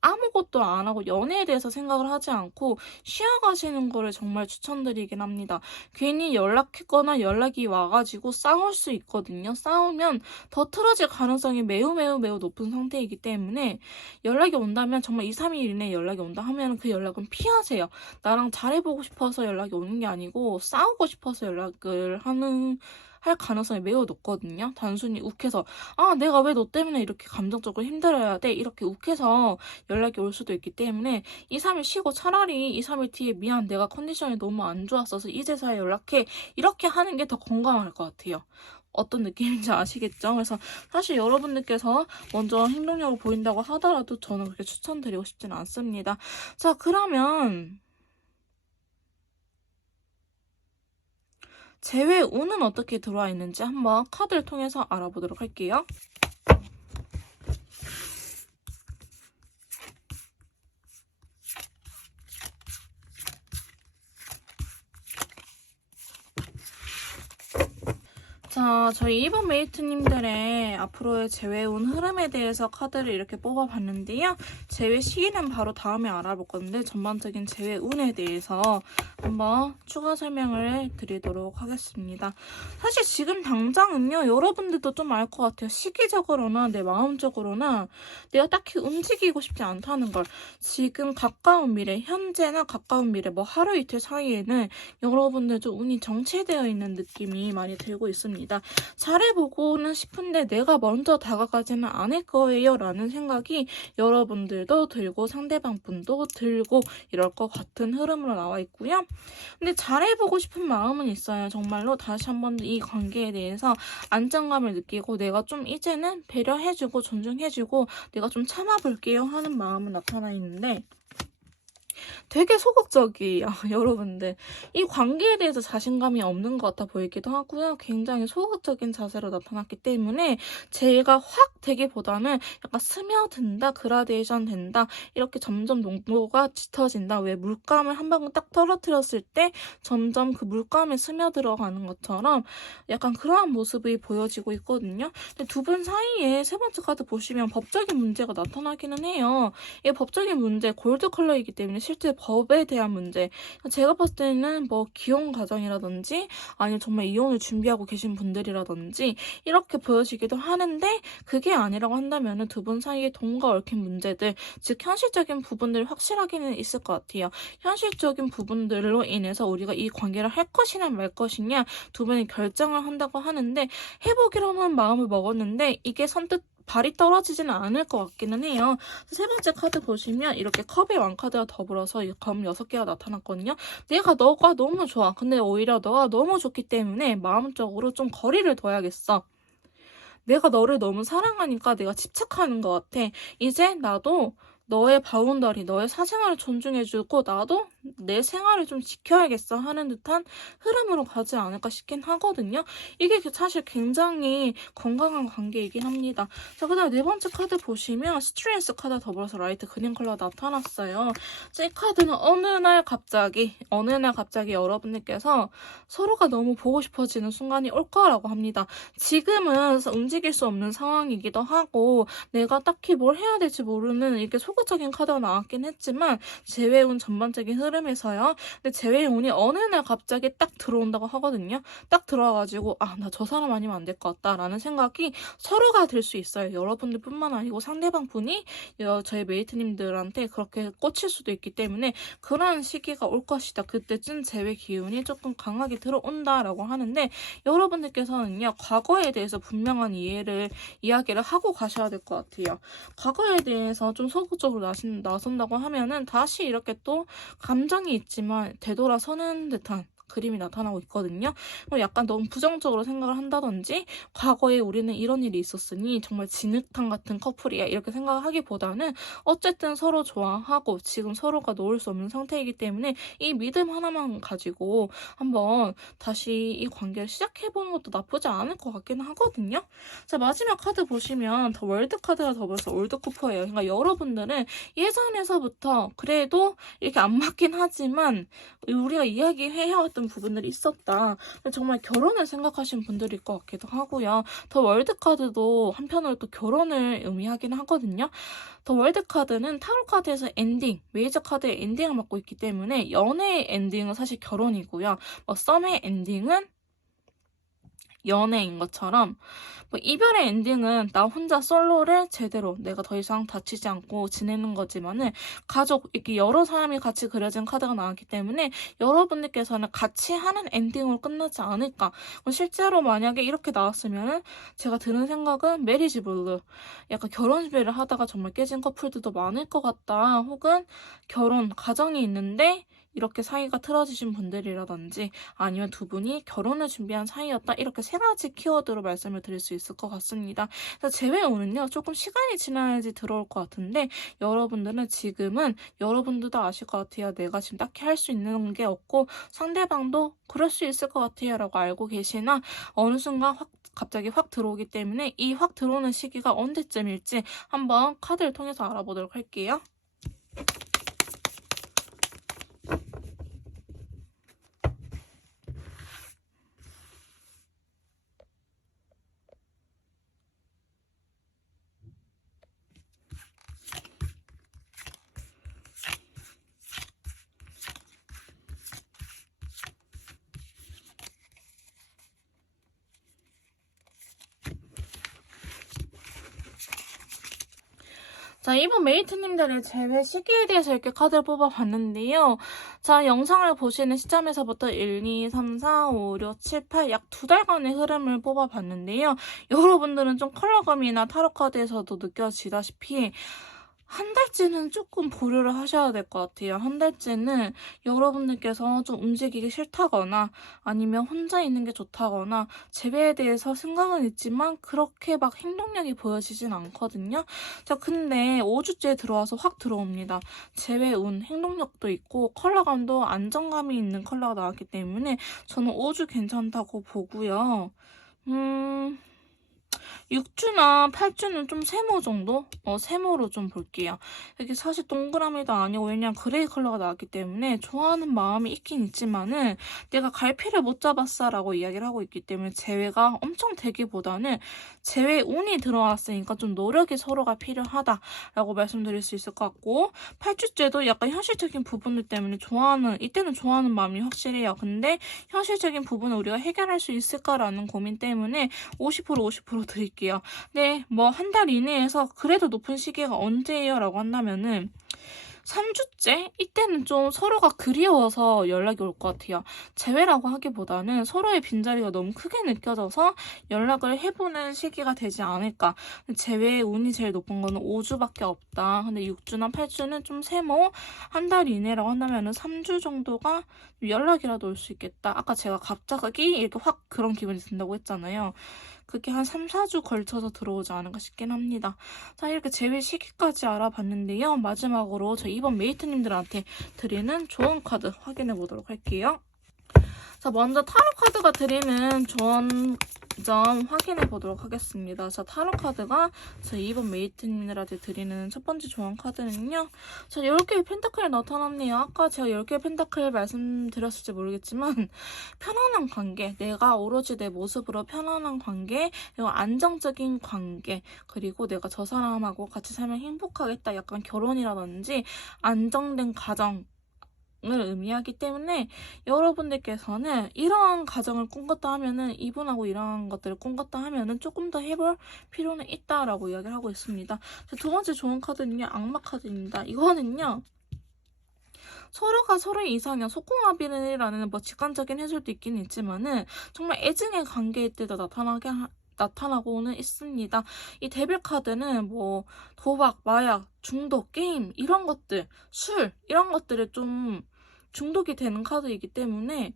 아무것도 안 하고 연애에 대해서 생각을 하지 않고 쉬어가시는 거를 정말 추천드리긴 합니다. 괜히 연락했거나 연락이 와가지고 싸울 수 있거든요. 싸우면 더 틀어질 가능성이 매우 높은 상태이기 때문에 연락이 온다면 정말 2, 3일 이내에 연락이 온다 하면 그 연락은 피하세요. 나랑 잘해보고 싶어서 연락이 오는 게 아니고 싸우고 싶어서 연락을 할 가능성이 매우 높거든요. 단순히 욱해서 내가 왜 너 때문에 이렇게 감정적으로 힘들어야 돼? 이렇게 욱해서 연락이 올 수도 있기 때문에 2, 3일 쉬고 차라리 2, 3일 뒤에 미안 내가 컨디션이 너무 안 좋았어서 이제서야 연락해 이렇게 하는 게 더 건강할 것 같아요. 어떤 느낌인지 아시겠죠? 그래서 사실 여러분들께서 먼저 행동력을 보인다고 하더라도 저는 그렇게 추천드리고 싶지는 않습니다. 자, 그러면 재회 운은 어떻게 들어와 있는지 한번 카드를 통해서 알아보도록 할게요. 자, 저희 2번 메이트님들의 앞으로의 재회운 흐름에 대해서 카드를 이렇게 뽑아봤는데요. 재회 시기는 바로 다음에 알아볼 건데 전반적인 재회운에 대해서 한번 추가 설명을 드리도록 하겠습니다. 사실 지금 당장은요. 여러분들도 좀 알 것 같아요. 시기적으로나 내 마음적으로나 내가 딱히 움직이고 싶지 않다는 걸. 지금 가까운 미래, 현재나 가까운 미래, 뭐 하루 이틀 사이에는 여러분들 좀 운이 정체되어 있는 느낌이 많이 들고 있습니다. 잘해보고는 싶은데 내가 먼저 다가가지는 않을 거예요 라는 생각이 여러분들도 들고 상대방 분도 들고 이럴 것 같은 흐름으로 나와 있고요. 근데 잘해보고 싶은 마음은 있어요. 정말로 다시 한번 이 관계에 대해서 안정감을 느끼고 내가 좀 이제는 배려해주고 존중해주고 내가 좀 참아볼게요 하는 마음은 나타나 있는데 되게 소극적이에요. 여러분들. 이 관계에 대해서 자신감이 없는 것 같아 보이기도 하고요. 굉장히 소극적인 자세로 나타났기 때문에 제가 확 되기보다는 약간 스며든다, 그라데이션 된다, 이렇게 점점 농도가 짙어진다. 왜 물감을 한 방울 딱 떨어뜨렸을 때 점점 그 물감에 스며들어가는 것처럼 약간 그러한 모습이 보여지고 있거든요. 근데 두 분 사이에 세 번째 카드 보시면 법적인 문제가 나타나기는 해요. 이 법적인 문제, 골드 컬러이기 때문에 실제 법에 대한 문제. 제가 봤을 때는 뭐 기혼 가정이라든지 아니면 정말 이혼을 준비하고 계신 분들이라든지 이렇게 보여지기도 하는데 그게 아니라고 한다면 두 분 사이에 돈과 얽힌 문제들, 즉 현실적인 부분들 확실하게는 있을 것 같아요. 현실적인 부분들로 인해서 우리가 이 관계를 할 것이냐 말 것이냐 두 분이 결정을 한다고 하는데 해보기로는 마음을 먹었는데 이게 선뜻 발이 떨어지지는 않을 것 같기는 해요. 세 번째 카드 보시면 이렇게 컵의 왕카드와 더불어서 검 6개가 나타났거든요. 너가 너무 좋아. 근데 오히려 너가 너무 좋기 때문에 마음적으로 좀 거리를 둬야겠어. 내가 너를 너무 사랑하니까 내가 집착하는 것 같아. 이제 나도 너의 바운더리, 너의 사생활을 존중해주고 나도 내 생활을 좀 지켜야겠어 하는 듯한 흐름으로 가지 않을까 싶긴 하거든요. 이게 사실 굉장히 건강한 관계이긴 합니다. 자, 그 다음에 네 번째 카드 보시면 스트레스 카드 더불어서 라이트 그린 컬러가 나타났어요. 자, 이 카드는 어느 날 갑자기 여러분들께서 서로가 너무 보고 싶어지는 순간이 올 거라고 합니다. 지금은 움직일 수 없는 상황이기도 하고 내가 딱히 뭘 해야 될지 모르는 이렇게 소극적인 카드가 나왔긴 했지만 재회운 전반적인 흐름에서요. 근데 재회운이 어느 날 갑자기 딱 들어온다고 하거든요. 딱 들어와가지고 나 저 사람 아니면 안 될 것 같다라는 생각이 서로가 들 수 있어요. 여러분들뿐만 아니고 상대방 분이 저희 메이트님들한테 그렇게 꽂힐 수도 있기 때문에 그런 시기가 올 것이다. 그때쯤 재회 기운이 조금 강하게 들어온다라고 하는데 여러분들께서는요. 과거에 대해서 분명한 이야기를 하고 가셔야 될 것 같아요. 과거에 대해서 좀 소극적으로 나선다고 하면은 다시 이렇게 또 감정이 있지만 되돌아서는 듯한 그림이 나타나고 있거든요. 약간 너무 부정적으로 생각을 한다든지 과거에 우리는 이런 일이 있었으니 정말 진흙탕 같은 커플이야 이렇게 생각을 하기보다는 어쨌든 서로 좋아하고 지금 서로가 놓을 수 없는 상태이기 때문에 이 믿음 하나만 가지고 한번 다시 이 관계를 시작해보는 것도 나쁘지 않을 것 같기는 하거든요. 자, 마지막 카드 보시면 더 월드 카드가 더불어서 올드쿠퍼예요. 그러니까 여러분들은 예전에서부터 그래도 이렇게 안 맞긴 하지만 우리가 이야기해왔던 부분들이 있었다. 정말 결혼을 생각하시는 분들일 것 같기도 하고요. 더 월드 카드도 한편으로 또 결혼을 의미하긴 하거든요. 더 월드 카드는 타로 카드에서 엔딩, 메이저 카드의 엔딩을 맡고 있기 때문에 연애의 엔딩은 사실 결혼이고요. 썸의 엔딩은 연애인 것처럼 이별의 엔딩은 나 혼자 솔로를 제대로 내가 더 이상 다치지 않고 지내는 거지만은 가족 이렇게 여러 사람이 같이 그려진 카드가 나왔기 때문에 여러분들께서는 같이 하는 엔딩으로 끝나지 않을까. 실제로 만약에 이렇게 나왔으면은 제가 드는 생각은 메리지 블루, 약간 결혼 준비를 하다가 정말 깨진 커플들도 많을 것 같다. 혹은 결혼 가정이 있는데 이렇게 사이가 틀어지신 분들이라든지 아니면 두 분이 결혼을 준비한 사이였다. 이렇게 세 가지 키워드로 말씀을 드릴 수 있을 것 같습니다. 그래서 재회운은요. 조금 시간이 지나야지 들어올 것 같은데 여러분들은 지금은 여러분들도 아실 것 같아요. 내가 지금 딱히 할 수 있는 게 없고 상대방도 그럴 수 있을 것 같아요. 라고 알고 계시나 어느 순간 갑자기 확 들어오기 때문에 이 확 들어오는 시기가 언제쯤일지 한번 카드를 통해서 알아보도록 할게요. 자, 이번 메이트님들의 재회 시기에 대해서 이렇게 카드를 뽑아봤는데요. 자, 영상을 보시는 시점에서부터 1, 2, 3, 4, 5, 6, 7, 8, 약 2달간의 흐름을 뽑아봤는데요. 여러분들은 좀 컬러감이나 타로 카드에서도 느껴지다시피 한 달째는 조금 보류를 하셔야 될 것 같아요. 한 달째는 여러분들께서 좀 움직이기 싫다거나 아니면 혼자 있는 게 좋다거나 재회에 대해서 생각은 있지만 그렇게 막 행동력이 보여지진 않거든요. 자, 근데 5주째 들어와서 확 들어옵니다. 재회 운, 행동력도 있고 컬러감도 안정감이 있는 컬러가 나왔기 때문에 저는 5주 괜찮다고 보고요. 6주나 8주는 좀 세모 정도? 세모로 좀 볼게요. 이게 사실 동그라미도 아니고 왜냐면 그레이 컬러가 나왔기 때문에 좋아하는 마음이 있긴 있지만은 내가 갈피를 못 잡았어 라고 이야기를 하고 있기 때문에 재회가 엄청 되기보다는 재회 운이 들어왔으니까 좀 노력이 서로가 필요하다라고 말씀드릴 수 있을 것 같고 8주째도 약간 현실적인 부분들 때문에 이때는 좋아하는 마음이 확실해요. 근데 현실적인 부분을 우리가 해결할 수 있을까라는 고민 때문에 50% 드릴게요. 네, 뭐 한 달 이내에서 그래도 높은 시기가 언제예요? 라고 한다면은 3주째? 이때는 좀 서로가 그리워서 연락이 올 것 같아요. 재회라고 하기보다는 서로의 빈자리가 너무 크게 느껴져서 연락을 해보는 시기가 되지 않을까. 재회의 운이 제일 높은 거는 5주밖에 없다. 근데 6주나 8주는 좀 세모, 한 달 이내라고 한다면은 3주 정도가 연락이라도 올 수 있겠다. 아까 제가 갑자기 이렇게 확 그런 기분이 든다고 했잖아요. 그게 한 3, 4주 걸쳐서 들어오지 않을까 싶긴 합니다. 자, 이렇게 제외 시기까지 알아봤는데요. 마지막으로 저 이번 메이트님들한테 드리는 조언 카드 확인해 보도록 할게요. 자, 먼저 타로 카드가 드리는 조언 점 확인해 보도록 하겠습니다. 자, 타로 카드가 저 이번 메이트님들한테 드리는 첫 번째 조언 카드는요. 자, 10개의 펜타클이 나타났네요. 아까 제가 10개의 펜타클 말씀드렸을지 모르겠지만 편안한 관계, 내가 오로지 내 모습으로 편안한 관계, 그리고 안정적인 관계, 그리고 내가 저 사람하고 같이 살면 행복하겠다. 약간 결혼이라든지 안정된 가정 을 의미하기 때문에 여러분들께서는 이러한 가정을 꿈꿨다 하면은 이분하고 이러한 것들을 꿈꿨다 하면은 조금 더 해볼 필요는 있다라고 이야기를 하고 있습니다. 두 번째 좋은 카드는요, 악마 카드입니다. 이거는요, 서로가 서로의 이상형, 속궁합이라는 뭐 직관적인 해설도 있긴 있지만은 정말 애증의 관계일 때도 나타나고는 있습니다. 이 데빌 카드는 뭐 도박, 마약, 중독, 게임 이런 것들, 술 이런 것들에 좀 중독이 되는 카드이기 때문에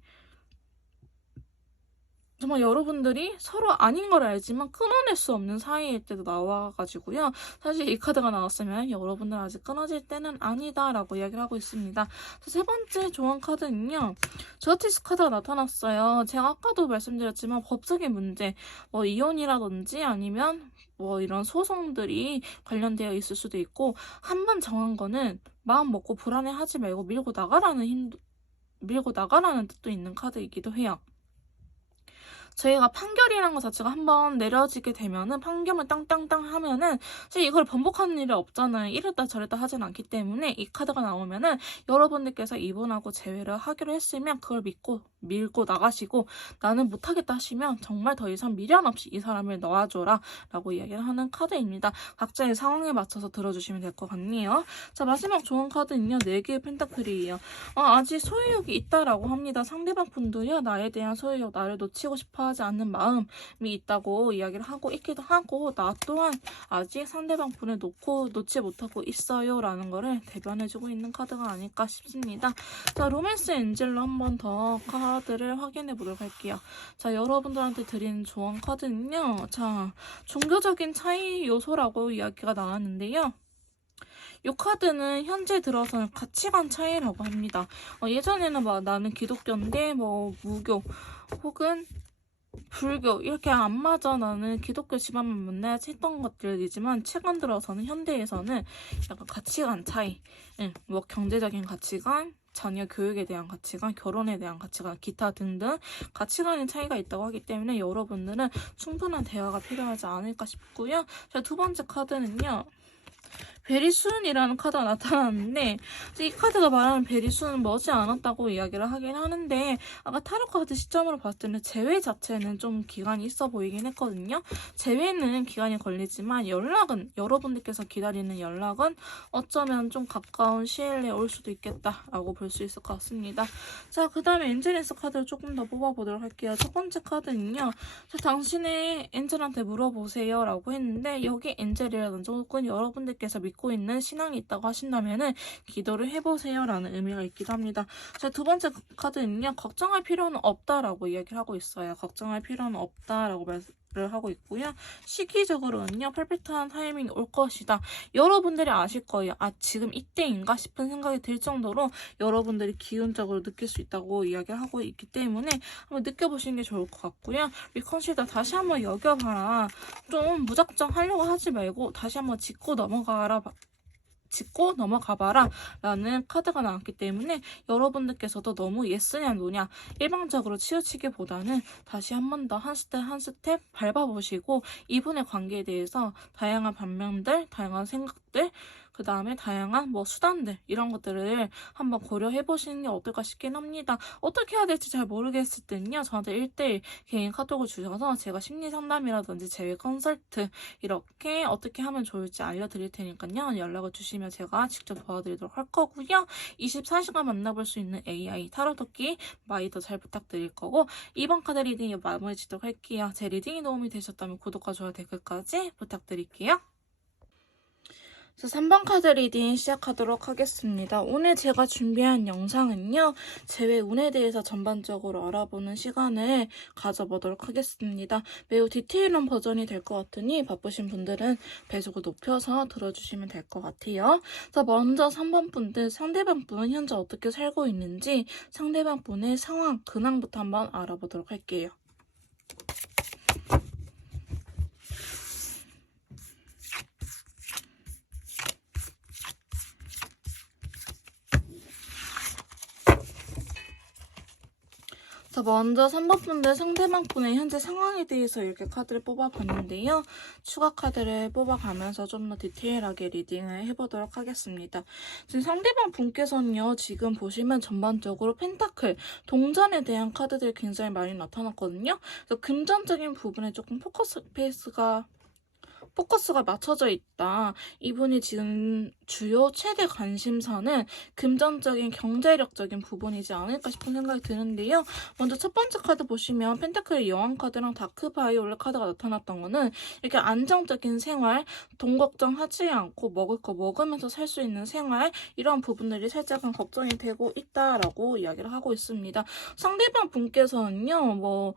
정말 여러분들이 서로 아닌 걸 알지만 끊어낼 수 없는 사이일 때도 나와가지고요. 사실 이 카드가 나왔으면 여러분들 아직 끊어질 때는 아니다라고 이야기를 하고 있습니다. 세 번째 조언 카드는요. 저스티스 카드가 나타났어요. 제가 아까도 말씀드렸지만 법적인 문제, 뭐 이혼이라든지 아니면 뭐 이런 소송들이 관련되어 있을 수도 있고 한 번 정한 거는 마음 먹고 불안해하지 말고 밀고 나가라는 뜻도 있는 카드이기도 해요. 저희가 판결이라는 것 자체가 한번 내려지게 되면은 판결을 땅땅땅 하면은 사실 이걸 번복하는 일이 없잖아요. 이랬다 저랬다 하진 않기 때문에 이 카드가 나오면은 여러분들께서 이분하고 재회를 하기로 했으면 그걸 믿고 밀고 나가시고 나는 못하겠다 하시면 정말 더 이상 미련 없이 이 사람을 넣어줘라 라고 이야기를 하는 카드입니다. 각자의 상황에 맞춰서 들어주시면 될 것 같네요. 자, 마지막 좋은 카드는요. 4개의 펜타클이에요. 아직 소유욕이 있다라고 합니다. 상대방 분도요. 나에 대한 소유욕, 나를 놓치고 싶어 하지 않는 마음이 있다고 이야기를 하고 있기도 하고 나 또한 아직 상대방 분을 놓지 못하고 있어요 라는 거를 대변해주고 있는 카드가 아닐까 싶습니다. 자, 로맨스 엔젤로 한 번 더 카드를 확인해 보도록 할게요. 자, 여러분들한테 드리는 조언 카드는요. 자, 종교적인 차이 요소라고 이야기가 나왔는데요. 이 카드는 현재 들어서는 가치관 차이라고 합니다. 예전에는 막 나는 기독교인데 뭐 무교 혹은 불교 이렇게 안 맞아 나는 기독교 집안만 만나야지 했던 것들이지만 최근 들어서는 현대에서는 약간 가치관 차이, 뭐 경제적인 가치관, 자녀 교육에 대한 가치관, 결혼에 대한 가치관, 기타 등등 가치관의 차이가 있다고 하기 때문에 여러분들은 충분한 대화가 필요하지 않을까 싶고요. 자, 두 번째 카드는요. 베리순이라는 카드가 나타났는데 이 카드가 말하는 베리순은 머지 않았다고 이야기를 하긴 하는데 아까 타로 카드 시점으로 봤을 때는 재회 자체는 좀 기간이 있어 보이긴 했거든요. 재회는 기간이 걸리지만 여러분들께서 기다리는 연락은 어쩌면 좀 가까운 시일 내에 올 수도 있겠다라고 볼 수 있을 것 같습니다. 자, 그 다음에 엔젤리스 카드를 조금 더 뽑아보도록 할게요. 첫 번째 카드는요. 자, 당신의 엔젤한테 물어보세요 라고 했는데 여기 엔젤이라든지 혹은 여러분들께서 믿고 믿고 있는 신앙이 있다고 하신다면은 기도를 해보세요라는 의미가 있기도 합니다. 자, 두 번째 카드는요. 걱정할 필요는 없다라고 이야기를 하고 있어요. 걱정할 필요는 없다라고 말을 하고 있고요. 시기적으로는요. 퍼펙트한 타이밍이 올 것이다. 여러분들이 아실 거예요. 아, 지금 이때인가 싶은 생각이 들 정도로 여러분들이 기운적으로 느낄 수 있다고 이야기를 하고 있기 때문에 한번 느껴보시는 게 좋을 것 같고요. 리컨시더 다시 한번 여겨봐라. 좀 무작정 하려고 하지 말고 다시 한번 짚고 넘어가봐라 라는 카드가 나왔기 때문에 여러분들께서도 너무 예스냐 노냐 일방적으로 치우치기보다는 다시 한 번 더 한 스텝 한 스텝 밟아보시고 이분의 관계에 대해서 다양한 반면들, 다양한 생각들, 그 다음에 다양한 수단들 이런 것들을 한번 고려해보시는 게 어떨까 싶긴 합니다. 어떻게 해야 될지 잘 모르겠을 때는요. 저한테 1대1 개인 카톡을 주셔서 제가 심리상담이라든지 재회 컨설트 이렇게 어떻게 하면 좋을지 알려드릴 테니까요. 연락을 주시면 제가 직접 도와드리도록 할 거고요. 24시간 만나볼 수 있는 AI 타로 토끼 마이도 잘 부탁드릴 거고 이번 카드 리딩 마무리 짓도록 할게요. 제 리딩이 도움이 되셨다면 구독과 좋아요 댓글까지 부탁드릴게요. 3번 카드 리딩 시작하도록 하겠습니다. 오늘 제가 준비한 영상은요. 제외 운에 대해서 전반적으로 알아보는 시간을 가져보도록 하겠습니다. 매우 디테일한 버전이 될 것 같으니 바쁘신 분들은 배속을 높여서 들어주시면 될 것 같아요. 자, 먼저 3번 분들 상대방 분 현재 어떻게 살고 있는지 상대방 분의 상황, 근황부터 한번 알아보도록 할게요. 자, 먼저 3번 분들 상대방 분의 현재 상황에 대해서 이렇게 카드를 뽑아봤는데요. 추가 카드를 뽑아가면서 좀 더 디테일하게 리딩을 해보도록 하겠습니다. 지금 상대방 분께서는요. 지금 보시면 전반적으로 펜타클, 동전에 대한 카드들이 굉장히 많이 나타났거든요. 그래서 금전적인 부분에 조금 포커스가 맞춰져 있다. 이분이 지금 주요 최대 관심사는 금전적인 경제력적인 부분이지 않을까 싶은 생각이 드는데요. 먼저 첫 번째 카드 보시면 펜타클의 여왕 카드랑 다크 바이올렛 카드가 나타났던 거는 이렇게 안정적인 생활, 돈 걱정하지 않고 먹을 거 먹으면서 살 수 있는 생활 이런 부분들이 살짝은 걱정이 되고 있다라고 이야기를 하고 있습니다. 상대방 분께서는요.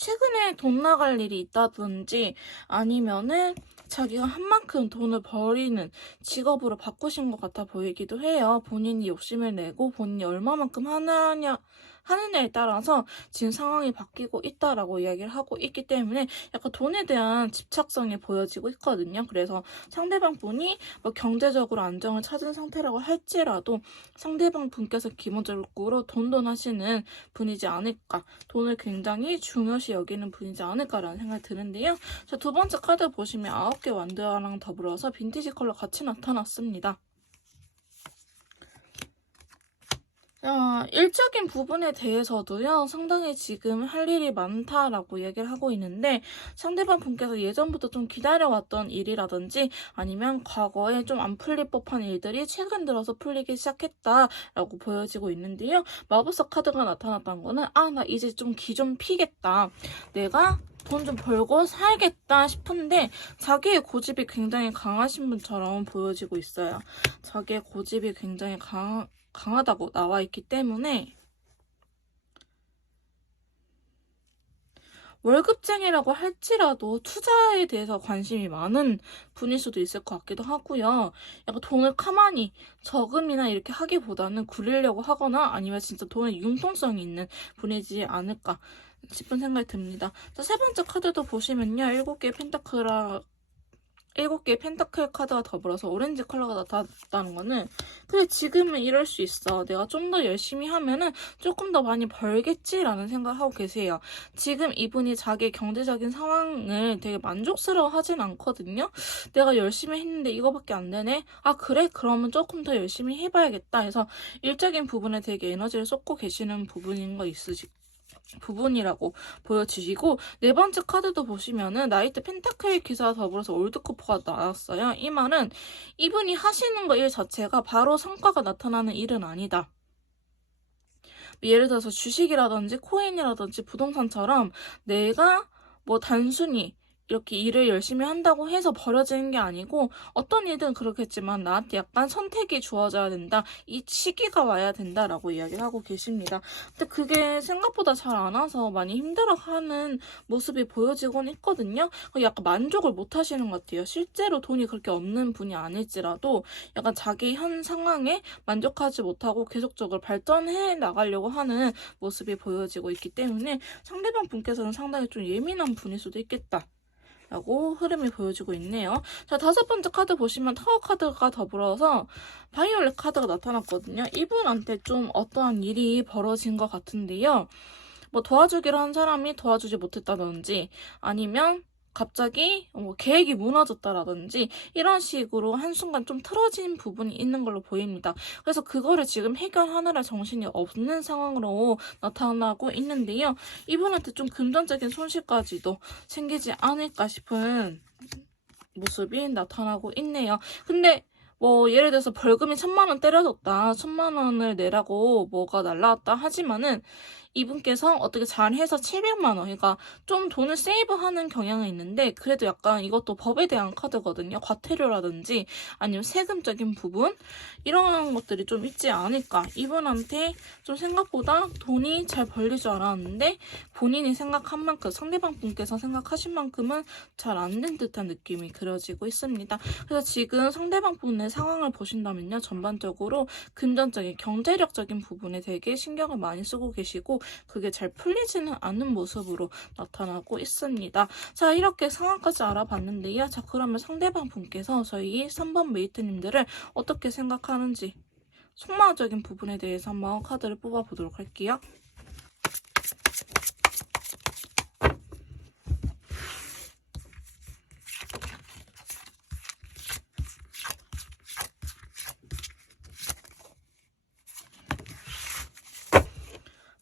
최근에 돈 나갈 일이 있다든지 아니면은 자기가 한 만큼 돈을 버리는 직업으로 바꾸신 것 같아 보이기도 해요. 본인이 욕심을 내고 본인이 얼마만큼 하느냐에 따라서 지금 상황이 바뀌고 있다라고 이야기를 하고 있기 때문에 약간 돈에 대한 집착성이 보여지고 있거든요. 그래서 상대방 분이 경제적으로 안정을 찾은 상태라고 할지라도 상대방 분께서 기본적으로 돈돈하시는 분이지 않을까, 돈을 굉장히 중요시 여기는 분이지 않을까라는 생각이 드는데요. 자, 두 번째 카드 보시면 9개 완드랑 더불어서 빈티지 컬러 같이 나타났습니다. 일적인 부분에 대해서도요, 상당히 지금 할 일이 많다라고 얘기를 하고 있는데, 상대방 분께서 예전부터 좀 기다려왔던 일이라든지, 아니면 과거에 좀 안 풀릴 법한 일들이 최근 들어서 풀리기 시작했다라고 보여지고 있는데요. 마법사 카드가 나타났던 거는, 나 이제 좀 기 좀 피겠다. 내가 돈 좀 벌고 살겠다 싶은데, 자기의 고집이 굉장히 강하신 분처럼 보여지고 있어요. 자기의 고집이 굉장히 강하다고 나와 있기 때문에 월급쟁이라고 할지라도 투자에 대해서 관심이 많은 분일 수도 있을 것 같기도 하고요. 약간 돈을 가만히 저금이나 이렇게 하기보다는 굴리려고 하거나 아니면 진짜 돈에 융통성이 있는 분이지 않을까 싶은 생각이 듭니다. 자, 세 번째 카드도 보시면요. 7개의 펜타클 카드가 더불어서 오렌지 컬러가 나타났다는 거는 그래 지금은 이럴 수 있어. 내가 좀 더 열심히 하면은 조금 더 많이 벌겠지라는 생각을 하고 계세요. 지금 이분이 자기의 경제적인 상황을 되게 만족스러워 하진 않거든요. 내가 열심히 했는데 이거밖에 안 되네. 그래? 그러면 조금 더 열심히 해봐야겠다 해서 일적인 부분에 되게 에너지를 쏟고 계시는 부분이라고 보여지시고, 네 번째 카드도 보시면은 나이트 펜타클 기사와 더불어서 올드코퍼가 나왔어요. 이 말은 이분이 하시는 거 일 자체가 바로 성과가 나타나는 일은 아니다. 예를 들어서 주식이라든지 코인이라든지 부동산처럼 내가 뭐 단순히 이렇게 일을 열심히 한다고 해서 버려지는 게 아니고 어떤 일든 그렇겠지만 나한테 약간 선택이 주어져야 된다. 이 시기가 와야 된다라고 이야기를 하고 계십니다. 근데 그게 생각보다 잘 안 와서 많이 힘들어하는 모습이 보여지곤 있거든요. 약간 만족을 못 하시는 것 같아요. 실제로 돈이 그렇게 없는 분이 아닐지라도 약간 자기 현 상황에 만족하지 못하고 계속적으로 발전해 나가려고 하는 모습이 보여지고 있기 때문에 상대방 분께서는 상당히 좀 예민한 분일 수도 있겠다. 라고 흐름이 보여지고 있네요. 자, 5번째 카드 보시면 타워 카드가 더불어서 바이올렛 카드가 나타났거든요. 이분한테 좀 어떠한 일이 벌어진 것 같은데요. 뭐 도와주기로 한 사람이 도와주지 못했다든지 아니면 갑자기 계획이 무너졌다라든지 이런 식으로 한순간 좀 틀어진 부분이 있는 걸로 보입니다. 그래서 그거를 지금 해결하느라 정신이 없는 상황으로 나타나고 있는데요. 이분한테 좀 금전적인 손실까지도 생기지 않을까 싶은 모습이 나타나고 있네요. 근데 뭐 예를 들어서 벌금이 1,000만 원 때려줬다. 1,000만 원을 내라고 뭐가 날라왔다 하지만은 이분께서 어떻게 잘해서 700만 원, 그러니까 좀 돈을 세이브하는 경향은 있는데 그래도 약간 이것도 법에 대한 카드거든요. 과태료라든지 아니면 세금적인 부분 이런 것들이 좀 있지 않을까. 이분한테 좀 생각보다 돈이 잘 벌릴 줄 알았는데 본인이 생각한 만큼 상대방 분께서 생각하신 만큼은 잘 안 된 듯한 느낌이 그려지고 있습니다. 그래서 지금 상대방 분의 상황을 보신다면요. 전반적으로 금전적인 경제력적인 부분에 되게 신경을 많이 쓰고 계시고 그게 잘 풀리지는 않는 모습으로 나타나고 있습니다. 자, 이렇게 상황까지 알아봤는데요. 자, 그러면 상대방 분께서 저희 3번 메이트님들을 어떻게 생각하는지 속마음적인 부분에 대해서 한번 카드를 뽑아보도록 할게요.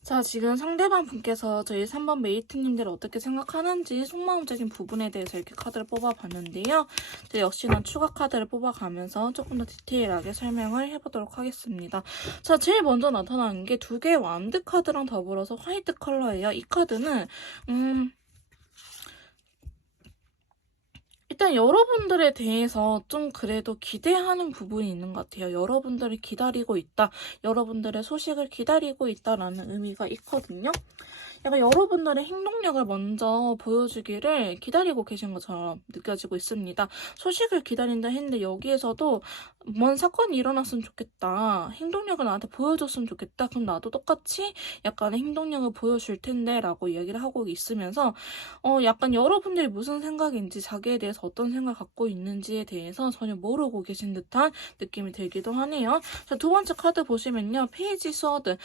자, 지금 상대방 분께서 저희 3번 메이트님들 어떻게 생각하는지 속마음적인 부분에 대해서 이렇게 카드를 뽑아봤는데요. 역시나 추가 카드를 뽑아가면서 조금 더 디테일하게 설명을 해보도록 하겠습니다. 자, 제일 먼저 나타나는 게 2개의 완드 카드랑 더불어서 화이트 컬러예요. 이 카드는 일단 여러분들에 대해서 좀 그래도 기대하는 부분이 있는 것 같아요. 여러분들을 기다리고 있다. 여러분들의 소식을 기다리고 있다라는 의미가 있거든요. 약간 여러분들의 행동력을 먼저 보여주기를 기다리고 계신 것처럼 느껴지고 있습니다. 소식을 기다린다 했는데 여기에서도 뭔 사건이 일어났으면 좋겠다. 행동력을 나한테 보여줬으면 좋겠다. 그럼 나도 똑같이 약간의 행동력을 보여줄 텐데 라고 이야기를 하고 있으면서 약간 여러분들이 무슨 생각인지 자기에 대해서 어떤 생각을 갖고 있는지에 대해서 전혀 모르고 계신 듯한 느낌이 들기도 하네요. 자, 2번째 카드 보시면요. 페이지 스워드.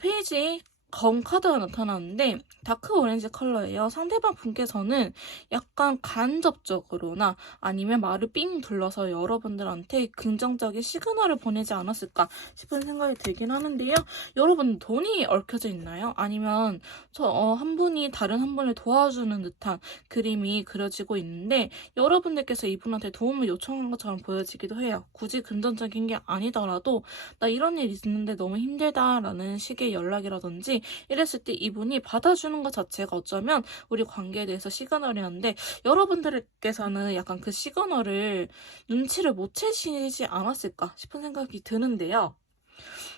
페이지 검 카드가 나타나는데 다크 오렌지 컬러예요. 상대방 분께서는 약간 간접적으로나 아니면 말을 삥 둘러서 여러분들한테 긍정적인 시그널을 보내지 않았을까 싶은 생각이 들긴 하는데요. 여러분 돈이 얽혀져 있나요? 아니면 한 분이 다른 한 분을 도와주는 듯한 그림이 그려지고 있는데 여러분들께서 이분한테 도움을 요청한 것처럼 보여지기도 해요. 굳이 금전적인 게 아니더라도 나 이런 일 있는데 너무 힘들다라는 식의 연락이라든지 이랬을 때 이분이 받아주는 것 자체가 어쩌면 우리 관계에 대해서 시그널이었는데 여러분들께서는 약간 그 시그널을 눈치를 못 채시지 않았을까 싶은 생각이 드는데요.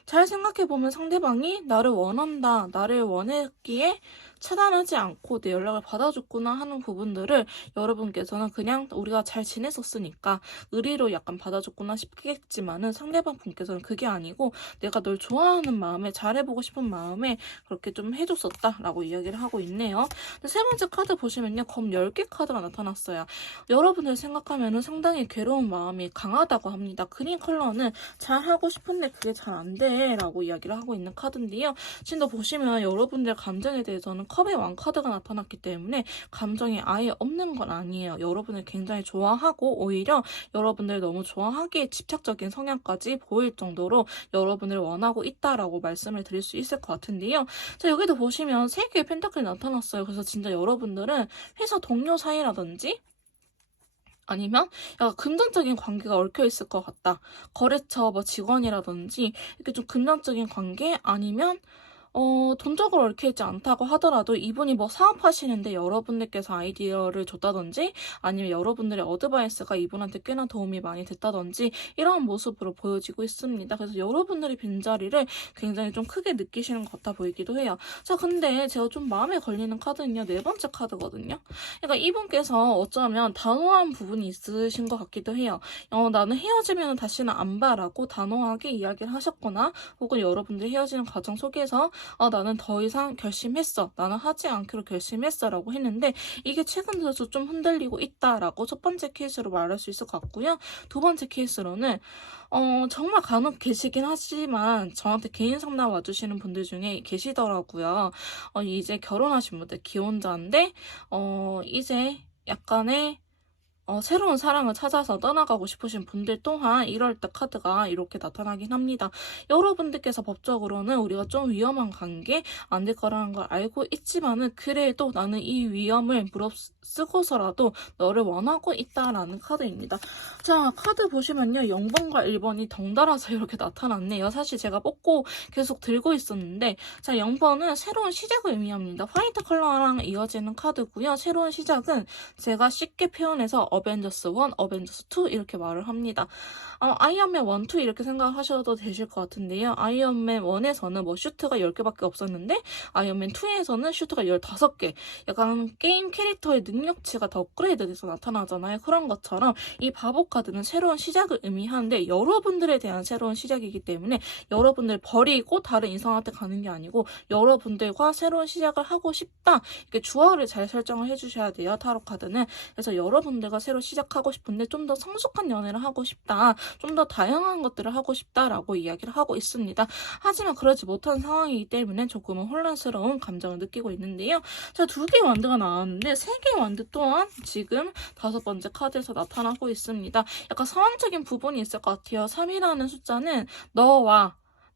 잘 생각해보면 상대방이 나를 원한다, 나를 원했기에 차단하지 않고 내 연락을 받아줬구나 하는 부분들을 여러분께서는 그냥 우리가 잘 지냈었으니까 의리로 약간 받아줬구나 싶겠지만은 상대방 분께서는 그게 아니고 내가 널 좋아하는 마음에 잘해보고 싶은 마음에 그렇게 좀 해줬었다라고 이야기를 하고 있네요. 세 번째 카드 보시면요. 검 10개 카드가 나타났어요. 여러분을 생각하면은 상당히 괴로운 마음이 강하다고 합니다. 그린 컬러는 잘하고 싶은데 그게 잘 안 돼 라고 이야기를 하고 있는 카드인데요. 지금 더 보시면 여러분들 감정에 대해서는 컵의 왕 카드가 나타났기 때문에 감정이 아예 없는 건 아니에요. 여러분을 굉장히 좋아하고 오히려 여러분들 너무 좋아하기에 집착적인 성향까지 보일 정도로 여러분을 원하고 있다라고 말씀을 드릴 수 있을 것 같은데요. 자, 여기도 보시면 3개의 펜타클이 나타났어요. 그래서 진짜 여러분들은 회사 동료 사이라든지 아니면 약간 금전적인 관계가 얽혀 있을 것 같다. 거래처 뭐 직원이라든지 이렇게 좀 금전적인 관계 아니면 돈적으로 얽혀 있지 않다고 하더라도 이분이 뭐 사업하시는데 여러분들께서 아이디어를 줬다든지 아니면 여러분들의 어드바이스가 이분한테 꽤나 도움이 많이 됐다든지 이러한 모습으로 보여지고 있습니다. 그래서 여러분들의 빈자리를 굉장히 좀 크게 느끼시는 것 같아 보이기도 해요. 자, 근데 제가 좀 마음에 걸리는 카드는요, 네 번째 카드거든요. 그러니까 이분께서 어쩌면 단호한 부분이 있으신 것 같기도 해요. 나는 헤어지면 다시는 안 봐라고 단호하게 이야기를 하셨거나 혹은 여러분들이 헤어지는 과정 속에서 나는 더 이상 결심했어. 나는 하지 않기로 결심했어. 라고 했는데 이게 최근 들어서 좀 흔들리고 있다라고 첫 번째 케이스로 말할 수 있을 것 같고요. 두 번째 케이스로는 정말 간혹 계시긴 하지만 저한테 개인 상담 와주시는 분들 중에 계시더라고요. 이제 결혼하신 분들 기혼자인데 이제 약간의 새로운 사랑을 찾아서 떠나가고 싶으신 분들 또한 이럴 때 카드가 이렇게 나타나긴 합니다. 여러분들께서 법적으로는 우리가 좀 위험한 관계 안 될 거라는 걸 알고 있지만은 그래도 나는 이 위험을 무릅쓰고서라도 너를 원하고 있다라는 카드입니다. 자, 카드 보시면요. 0번과 1번이 덩달아서 이렇게 나타났네요. 사실 제가 뽑고 계속 들고 있었는데 자, 0번은 새로운 시작을 의미합니다. 화이트 컬러랑 이어지는 카드고요. 새로운 시작은 제가 쉽게 표현해서 어벤져스 1, 어벤져스 2 이렇게 말을 합니다. 아이언맨 1, 2 이렇게 생각하셔도 되실 것 같은데요. 아이언맨 1에서는 뭐 슈트가 10개밖에 없었는데 아이언맨 2에서는 슈트가 15개. 약간 게임 캐릭터의 능력치가 더 업그레이드돼서 나타나잖아요. 그런 것처럼 이 바보 카드는 새로운 시작을 의미하는데 여러분들에 대한 새로운 시작이기 때문에 여러분들 버리고 다른 이성한테 가는 게 아니고 여러분들과 새로운 시작을 하고 싶다. 이렇게 주어를 잘 설정을 해주셔야 돼요. 타로 카드는. 그래서 여러분들과 새로 시작하고 싶은데 좀 더 성숙한 연애를 하고 싶다. 좀 더 다양한 것들을 하고 싶다라고 이야기를 하고 있습니다. 하지만 그러지 못한 상황이기 때문에 조금은 혼란스러운 감정을 느끼고 있는데요. 자, 2개의 완드가 나왔는데 3개의 완드 또한 지금 5번째 카드에서 나타나고 있습니다. 약간 상황적인 부분이 있을 것 같아요. 3이라는 숫자는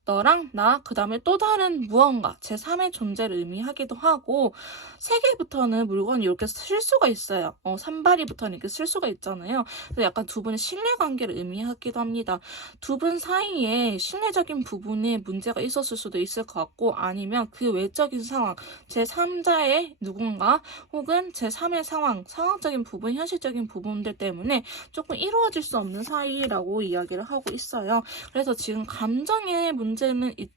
너랑 나, 그 다음에 또 다른 무언가, 제3의 존재를 의미하기도 하고, 3개부터는 물건이 이렇게 쓸 수가 있어요. 산발이부터는 이렇게 쓸 수가 있잖아요. 그래서 약간 두 분의 신뢰관계를 의미하기도 합니다. 두 분 사이에 신뢰적인 부분에 문제가 있었을 수도 있을 것 같고, 아니면 그 외적인 상황, 제3자의 누군가, 혹은 제3의 상황적인 부분, 현실적인 부분들 때문에 조금 이루어질 수 없는 사이라고 이야기를 하고 있어요. 그래서 지금 감정의 문제는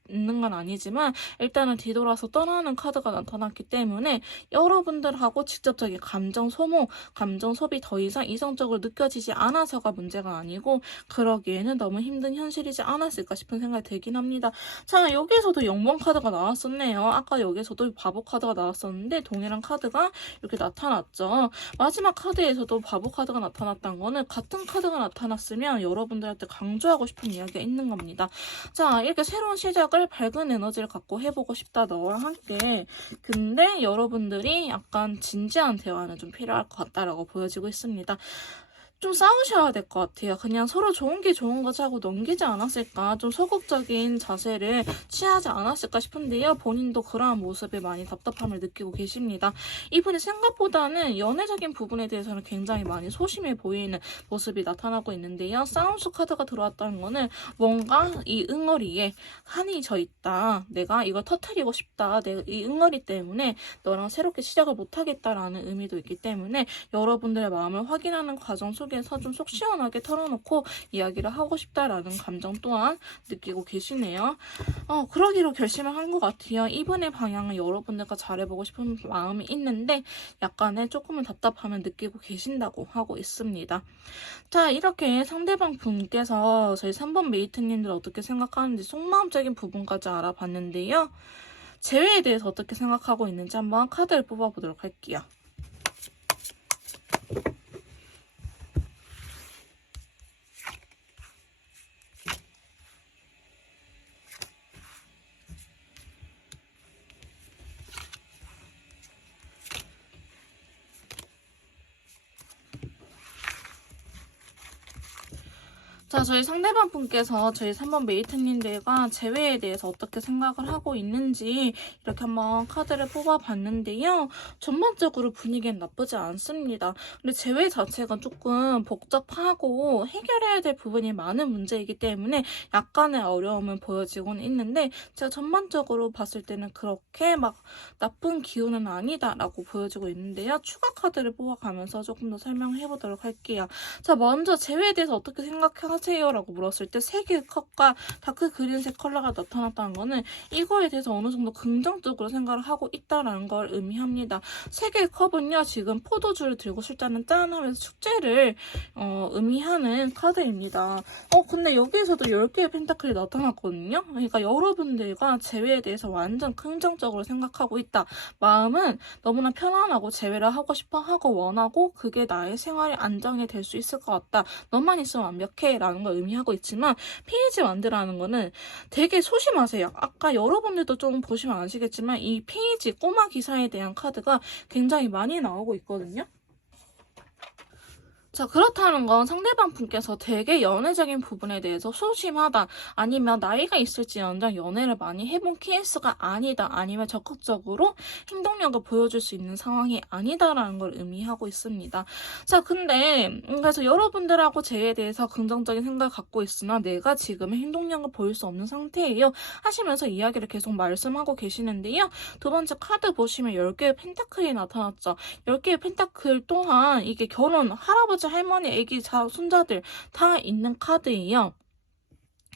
있는 건 아니지만 일단은 뒤돌아서 떠나는 카드가 나타났기 때문에 여러분들하고 직접적인 감정 소모, 감정 소비 더 이상 이성적으로 느껴지지 않아서가 문제가 아니고 그러기에는 너무 힘든 현실이지 않았을까 싶은 생각이 들긴 합니다. 자, 여기서도 0번 카드가 나왔었네요. 아까 여기서도 바보 카드가 나왔었는데 동일한 카드가 이렇게 나타났죠. 마지막 카드에서도 바보 카드가 나타났다는 거는 같은 카드가 나타났으면 여러분들한테 강조하고 싶은 이야기가 있는 겁니다. 자, 이렇게 새로운 시작을 밝은 에너지를 갖고 해보고 싶다 너와 함께. 근데 여러분들이 약간 진지한 대화는 좀 필요할 것 같다라고 보여지고 있습니다. 좀 싸우셔야 될 것 같아요. 그냥 서로 좋은 게 좋은 거지 하고 넘기지 않았을까, 좀 소극적인 자세를 취하지 않았을까 싶은데요. 본인도 그러한 모습에 많이 답답함을 느끼고 계십니다. 이분이 생각보다는 연애적인 부분에 대해서는 굉장히 많이 소심해 보이는 모습이 나타나고 있는데요. 싸움수 카드가 들어왔다는 거는 뭔가 이 응어리에 한이 져 있다. 내가 이걸 터뜨리고 싶다. 내가 이 응어리 때문에 너랑 새롭게 시작을 못하겠다라는 의미도 있기 때문에 여러분들의 마음을 확인하는 과정 속에서 좀 속 시원하게 털어놓고 이야기를 하고 싶다라는 감정 또한 느끼고 계시네요. 그러기로 결심을 한 것 같아요. 이분의 방향은 여러분들과 잘해보고 싶은 마음이 있는데 약간의 조금은 답답함을 느끼고 계신다고 하고 있습니다. 자, 이렇게 상대방 분께서 저희 3번 메이트님들 어떻게 생각하는지 속마음적인 부분까지 알아봤는데요. 재회에 대해서 어떻게 생각하고 있는지 한번 카드를 뽑아보도록 할게요. 자, 저희 상대방 분께서 저희 3번 메이트님들과 재회에 대해서 어떻게 생각을 하고 있는지 이렇게 한번 카드를 뽑아봤는데요. 전반적으로 분위기는 나쁘지 않습니다. 근데 재회 자체가 조금 복잡하고 해결해야 될 부분이 많은 문제이기 때문에 약간의 어려움은 보여지고는 있는데 제가 전반적으로 봤을 때는 그렇게 막 나쁜 기운은 아니다라고 보여지고 있는데요. 추가 카드를 뽑아가면서 조금 더 설명해보도록 할게요. 자, 먼저 재회에 대해서 어떻게 생각하세요? 라고 물었을 때 3개의 컵과 다크 그린색 컬러가 나타났다는 거는 이거에 대해서 어느 정도 긍정적으로 생각을 하고 있다는 걸 의미합니다. 3개의 컵은요, 지금 포도주를 들고 술잔을 짠 하면서 축제를 의미하는 카드입니다. 근데 여기에서도 10개의 펜타클이 나타났거든요. 그러니까 여러분들과 재회에 대해서 완전 긍정적으로 생각하고 있다. 마음은 너무나 편안하고 재회를 하고 싶어 하고 원하고 그게 나의 생활의 안정이 될 수 있을 것 같다. 너만 있으면 완벽해 라는 걸 의미하고 있지만 페이지 완드라는 거는 되게 소심하세요. 아까 여러분들도 좀 보시면 아시겠지만 이 페이지 꼬마 기사에 대한 카드가 굉장히 많이 나오고 있거든요. 자, 그렇다는 건 상대방 분께서 되게 연애적인 부분에 대해서 소심하다, 아니면 나이가 있을지언정 연애를 많이 해본 케이스가 아니다, 아니면 적극적으로 행동력을 보여줄 수 있는 상황이 아니다라는 걸 의미하고 있습니다. 자, 근데 그래서 여러분들하고 쟤에 대해서 긍정적인 생각을 갖고 있으나 내가 지금 행동력을 보일 수 없는 상태예요 하시면서 이야기를 계속 말씀하고 계시는데요. 두 번째 카드 보시면 10개의 펜타클이 나타났죠. 10개의 펜타클 또한 이게 결혼, 할아버지, 할머니, 애기, 손자들 다 있는 카드예요.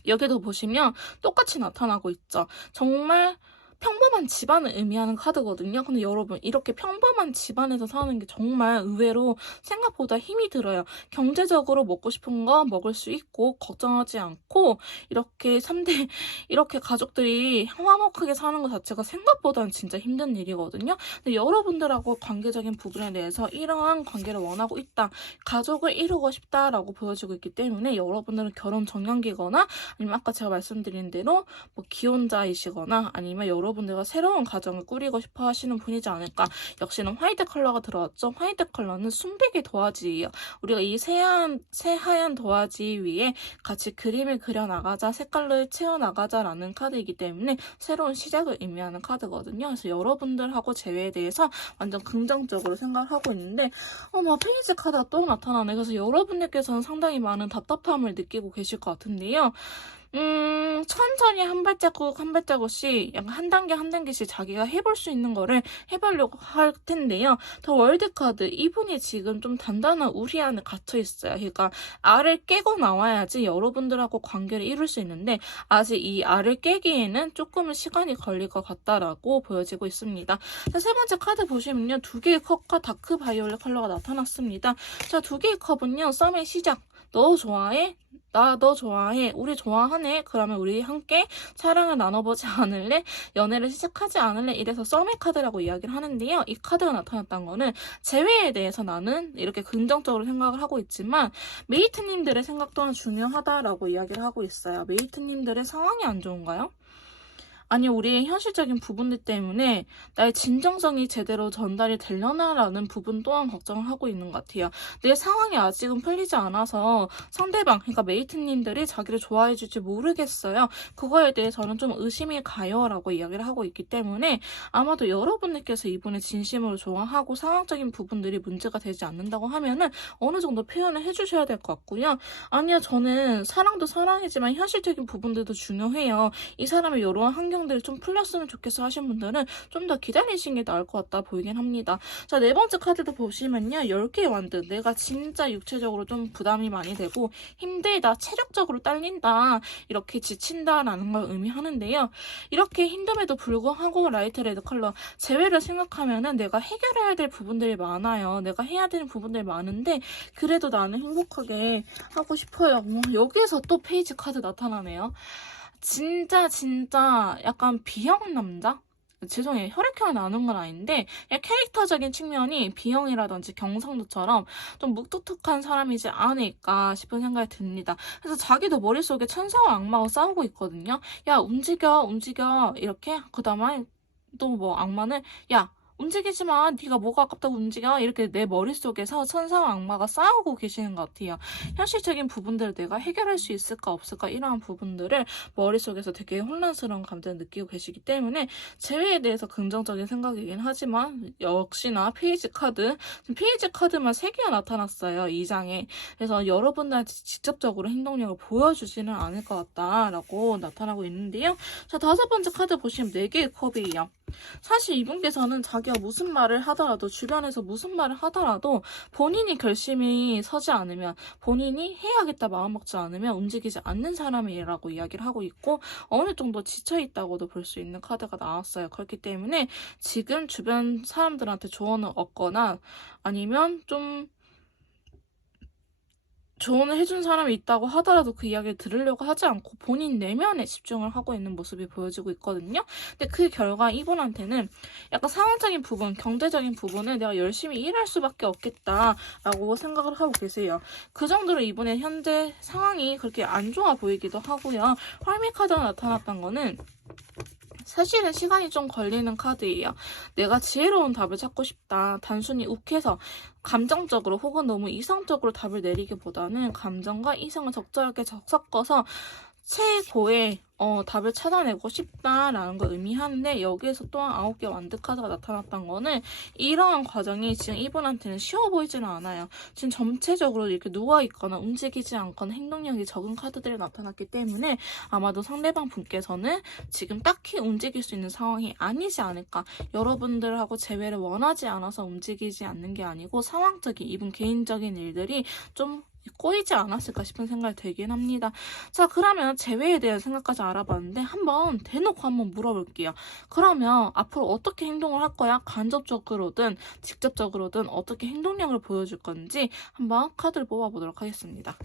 여기도 보시면 똑같이 나타나고 있죠. 정말 평범한 집안을 의미하는 카드거든요. 근데 여러분, 이렇게 평범한 집안에서 사는 게 정말 의외로 생각보다 힘이 들어요. 경제적으로 먹고 싶은 거 먹을 수 있고 걱정하지 않고 이렇게 가족들이 화목하게 사는 것 자체가 생각보다는 진짜 힘든 일이거든요. 근데 여러분들하고 관계적인 부분에 대해서 이러한 관계를 원하고 있다. 가족을 이루고 싶다라고 보여지고 있기 때문에 여러분들은 결혼 정년기거나 아니면 아까 제가 말씀드린 대로 뭐 기혼자이시거나 아니면 여러분들과 새로운 가정을 꾸리고 싶어 하시는 분이지 않을까. 역시는 화이트 컬러가 들어왔죠. 화이트 컬러는 순백의 도화지예요. 우리가 이 새하얀 도화지 위에 같이 그림을 그려나가자, 색깔을 채워나가자라는 카드이기 때문에 새로운 시작을 의미하는 카드거든요. 그래서 여러분들하고 재회에 대해서 완전 긍정적으로 생각을 하고 있는데 페이지 카드가 또 나타나네. 그래서 여러분들께서는 상당히 많은 답답함을 느끼고 계실 것 같은데요. 천천히 한 발자국 한 발자국씩 약간 한 단계 한 단계씩 자기가 해볼 수 있는 거를 해보려고 할 텐데요. 더 월드카드, 이분이 지금 좀 단단한 우리 안에 갇혀 있어요. 그러니까 알을 깨고 나와야지 여러분들하고 관계를 이룰 수 있는데 아직 이 알을 깨기에는 조금은 시간이 걸릴 것 같다라고 보여지고 있습니다. 자, 세 번째 카드 보시면요. 2개의 컵과 다크 바이올렛 컬러가 나타났습니다. 자, 2개의 컵은요. 썸의 시작. 너 좋아해? 나 너 좋아해. 우리 좋아하네. 그러면 우리 함께 사랑을 나눠보지 않을래? 연애를 시작하지 않을래? 이래서 썸의 카드라고 이야기를 하는데요. 이 카드가 나타났던 거는 재회에 대해서 나는 이렇게 긍정적으로 생각을 하고 있지만 메이트님들의 생각 또한 중요하다라고 이야기를 하고 있어요. 메이트님들의 상황이 안 좋은가요? 아니, 우리의 현실적인 부분들 때문에 나의 진정성이 제대로 전달이 되려나라는 부분 또한 걱정을 하고 있는 것 같아요. 내 상황이 아직은 풀리지 않아서 상대방, 그러니까 메이트님들이 자기를 좋아해 줄지 모르겠어요. 그거에 대해서는 좀 의심이 가요 라고 이야기를 하고 있기 때문에 아마도 여러분들께서 이분을 진심으로 좋아하고 상황적인 부분들이 문제가 되지 않는다고 하면은 어느 정도 표현을 해주셔야 될 것 같고요. 아니요, 저는 사랑도 사랑이지만 현실적인 부분들도 중요해요. 이 사람의 이러한 환경들이 좀 풀렸으면 좋겠어 하신 분들은 좀 더 기다리시는 게 나을 것 같다 보이긴 합니다. 자, 네 번째 카드도 보시면요. 10개의 완드. 내가 진짜 육체적으로 좀 부담이 많이 되고 힘들다, 체력적으로 딸린다, 이렇게 지친다라는 걸 의미하는데요. 이렇게 힘듦에도 불구하고 라이트 레드 컬러 재회를 생각하면은 내가 해결해야 될 부분들이 많아요. 내가 해야 되는 부분들이 많은데 그래도 나는 행복하게 하고 싶어요. 여기에서 또 페이지 카드 나타나네요. 진짜 약간 B형 남자? 죄송해요. 혈액형이 나눈 건 아닌데 캐릭터적인 측면이 B형이라든지 경상도처럼 좀 묵뚝뚝한 사람이지 않을까 싶은 생각이 듭니다. 그래서 자기도 머릿속에 천사와 악마와 싸우고 있거든요. 야, 움직여 이렇게. 그 다음에 또 뭐 악마는 야, 움직이지 마. 네가 뭐가 아깝다고 움직여. 이렇게 내 머릿속에서 천사와 악마가 싸우고 계시는 것 같아요. 현실적인 부분들을 내가 해결할 수 있을까 없을까 이러한 부분들을 머릿속에서 되게 혼란스러운 감정을 느끼고 계시기 때문에 재회에 대해서 긍정적인 생각이긴 하지만 역시나 페이지 카드만 3개가 나타났어요. 2장에. 그래서 여러분들한테 직접적으로 행동력을 보여주지는 않을 것 같다라고 나타나고 있는데요. 자, 5번째 카드 보시면 4개의 컵이에요. 사실 이분께서는 자기가 무슨 말을 하더라도 주변에서 무슨 말을 하더라도 본인이 결심이 서지 않으면 본인이 해야겠다 마음먹지 않으면 움직이지 않는 사람이라고 이야기를 하고 있고 어느 정도 지쳐있다고도 볼 수 있는 카드가 나왔어요. 그렇기 때문에 지금 주변 사람들한테 조언을 얻거나 아니면 좀 조언을 해준 사람이 있다고 하더라도 그 이야기를 들으려고 하지 않고 본인 내면에 집중을 하고 있는 모습이 보여지고 있거든요. 근데 그 결과 이분한테는 약간 상황적인 부분, 경제적인 부분을 내가 열심히 일할 수밖에 없겠다라고 생각을 하고 계세요. 그 정도로 이분의 현재 상황이 그렇게 안 좋아 보이기도 하고요. 활미 카드가 나타났던 거는 사실은 시간이 좀 걸리는 카드예요. 내가 지혜로운 답을 찾고 싶다. 단순히 욱해서 감정적으로 혹은 너무 이성적으로 답을 내리기보다는 감정과 이성을 적절하게 섞어서 최고의 답을 찾아내고 싶다라는 걸 의미하는데 여기에서 또한 9개 완드 카드가 나타났던 거는 이러한 과정이 지금 이분한테는 쉬워 보이지는 않아요. 지금 전체적으로 이렇게 누워있거나 움직이지 않거나 행동력이 적은 카드들이 나타났기 때문에 아마도 상대방 분께서는 지금 딱히 움직일 수 있는 상황이 아니지 않을까. 여러분들하고 재회를 원하지 않아서 움직이지 않는 게 아니고 상황적인 이분 개인적인 일들이 좀 꼬이지 않았을까 싶은 생각이 들긴 합니다. 자, 그러면 재회에 대한 생각까지 알아봤는데 한번 대놓고 한번 물어볼게요. 그러면 앞으로 어떻게 행동을 할 거야? 간접적으로든 직접적으로든 어떻게 행동력을 보여줄 건지 한번 카드를 뽑아보도록 하겠습니다.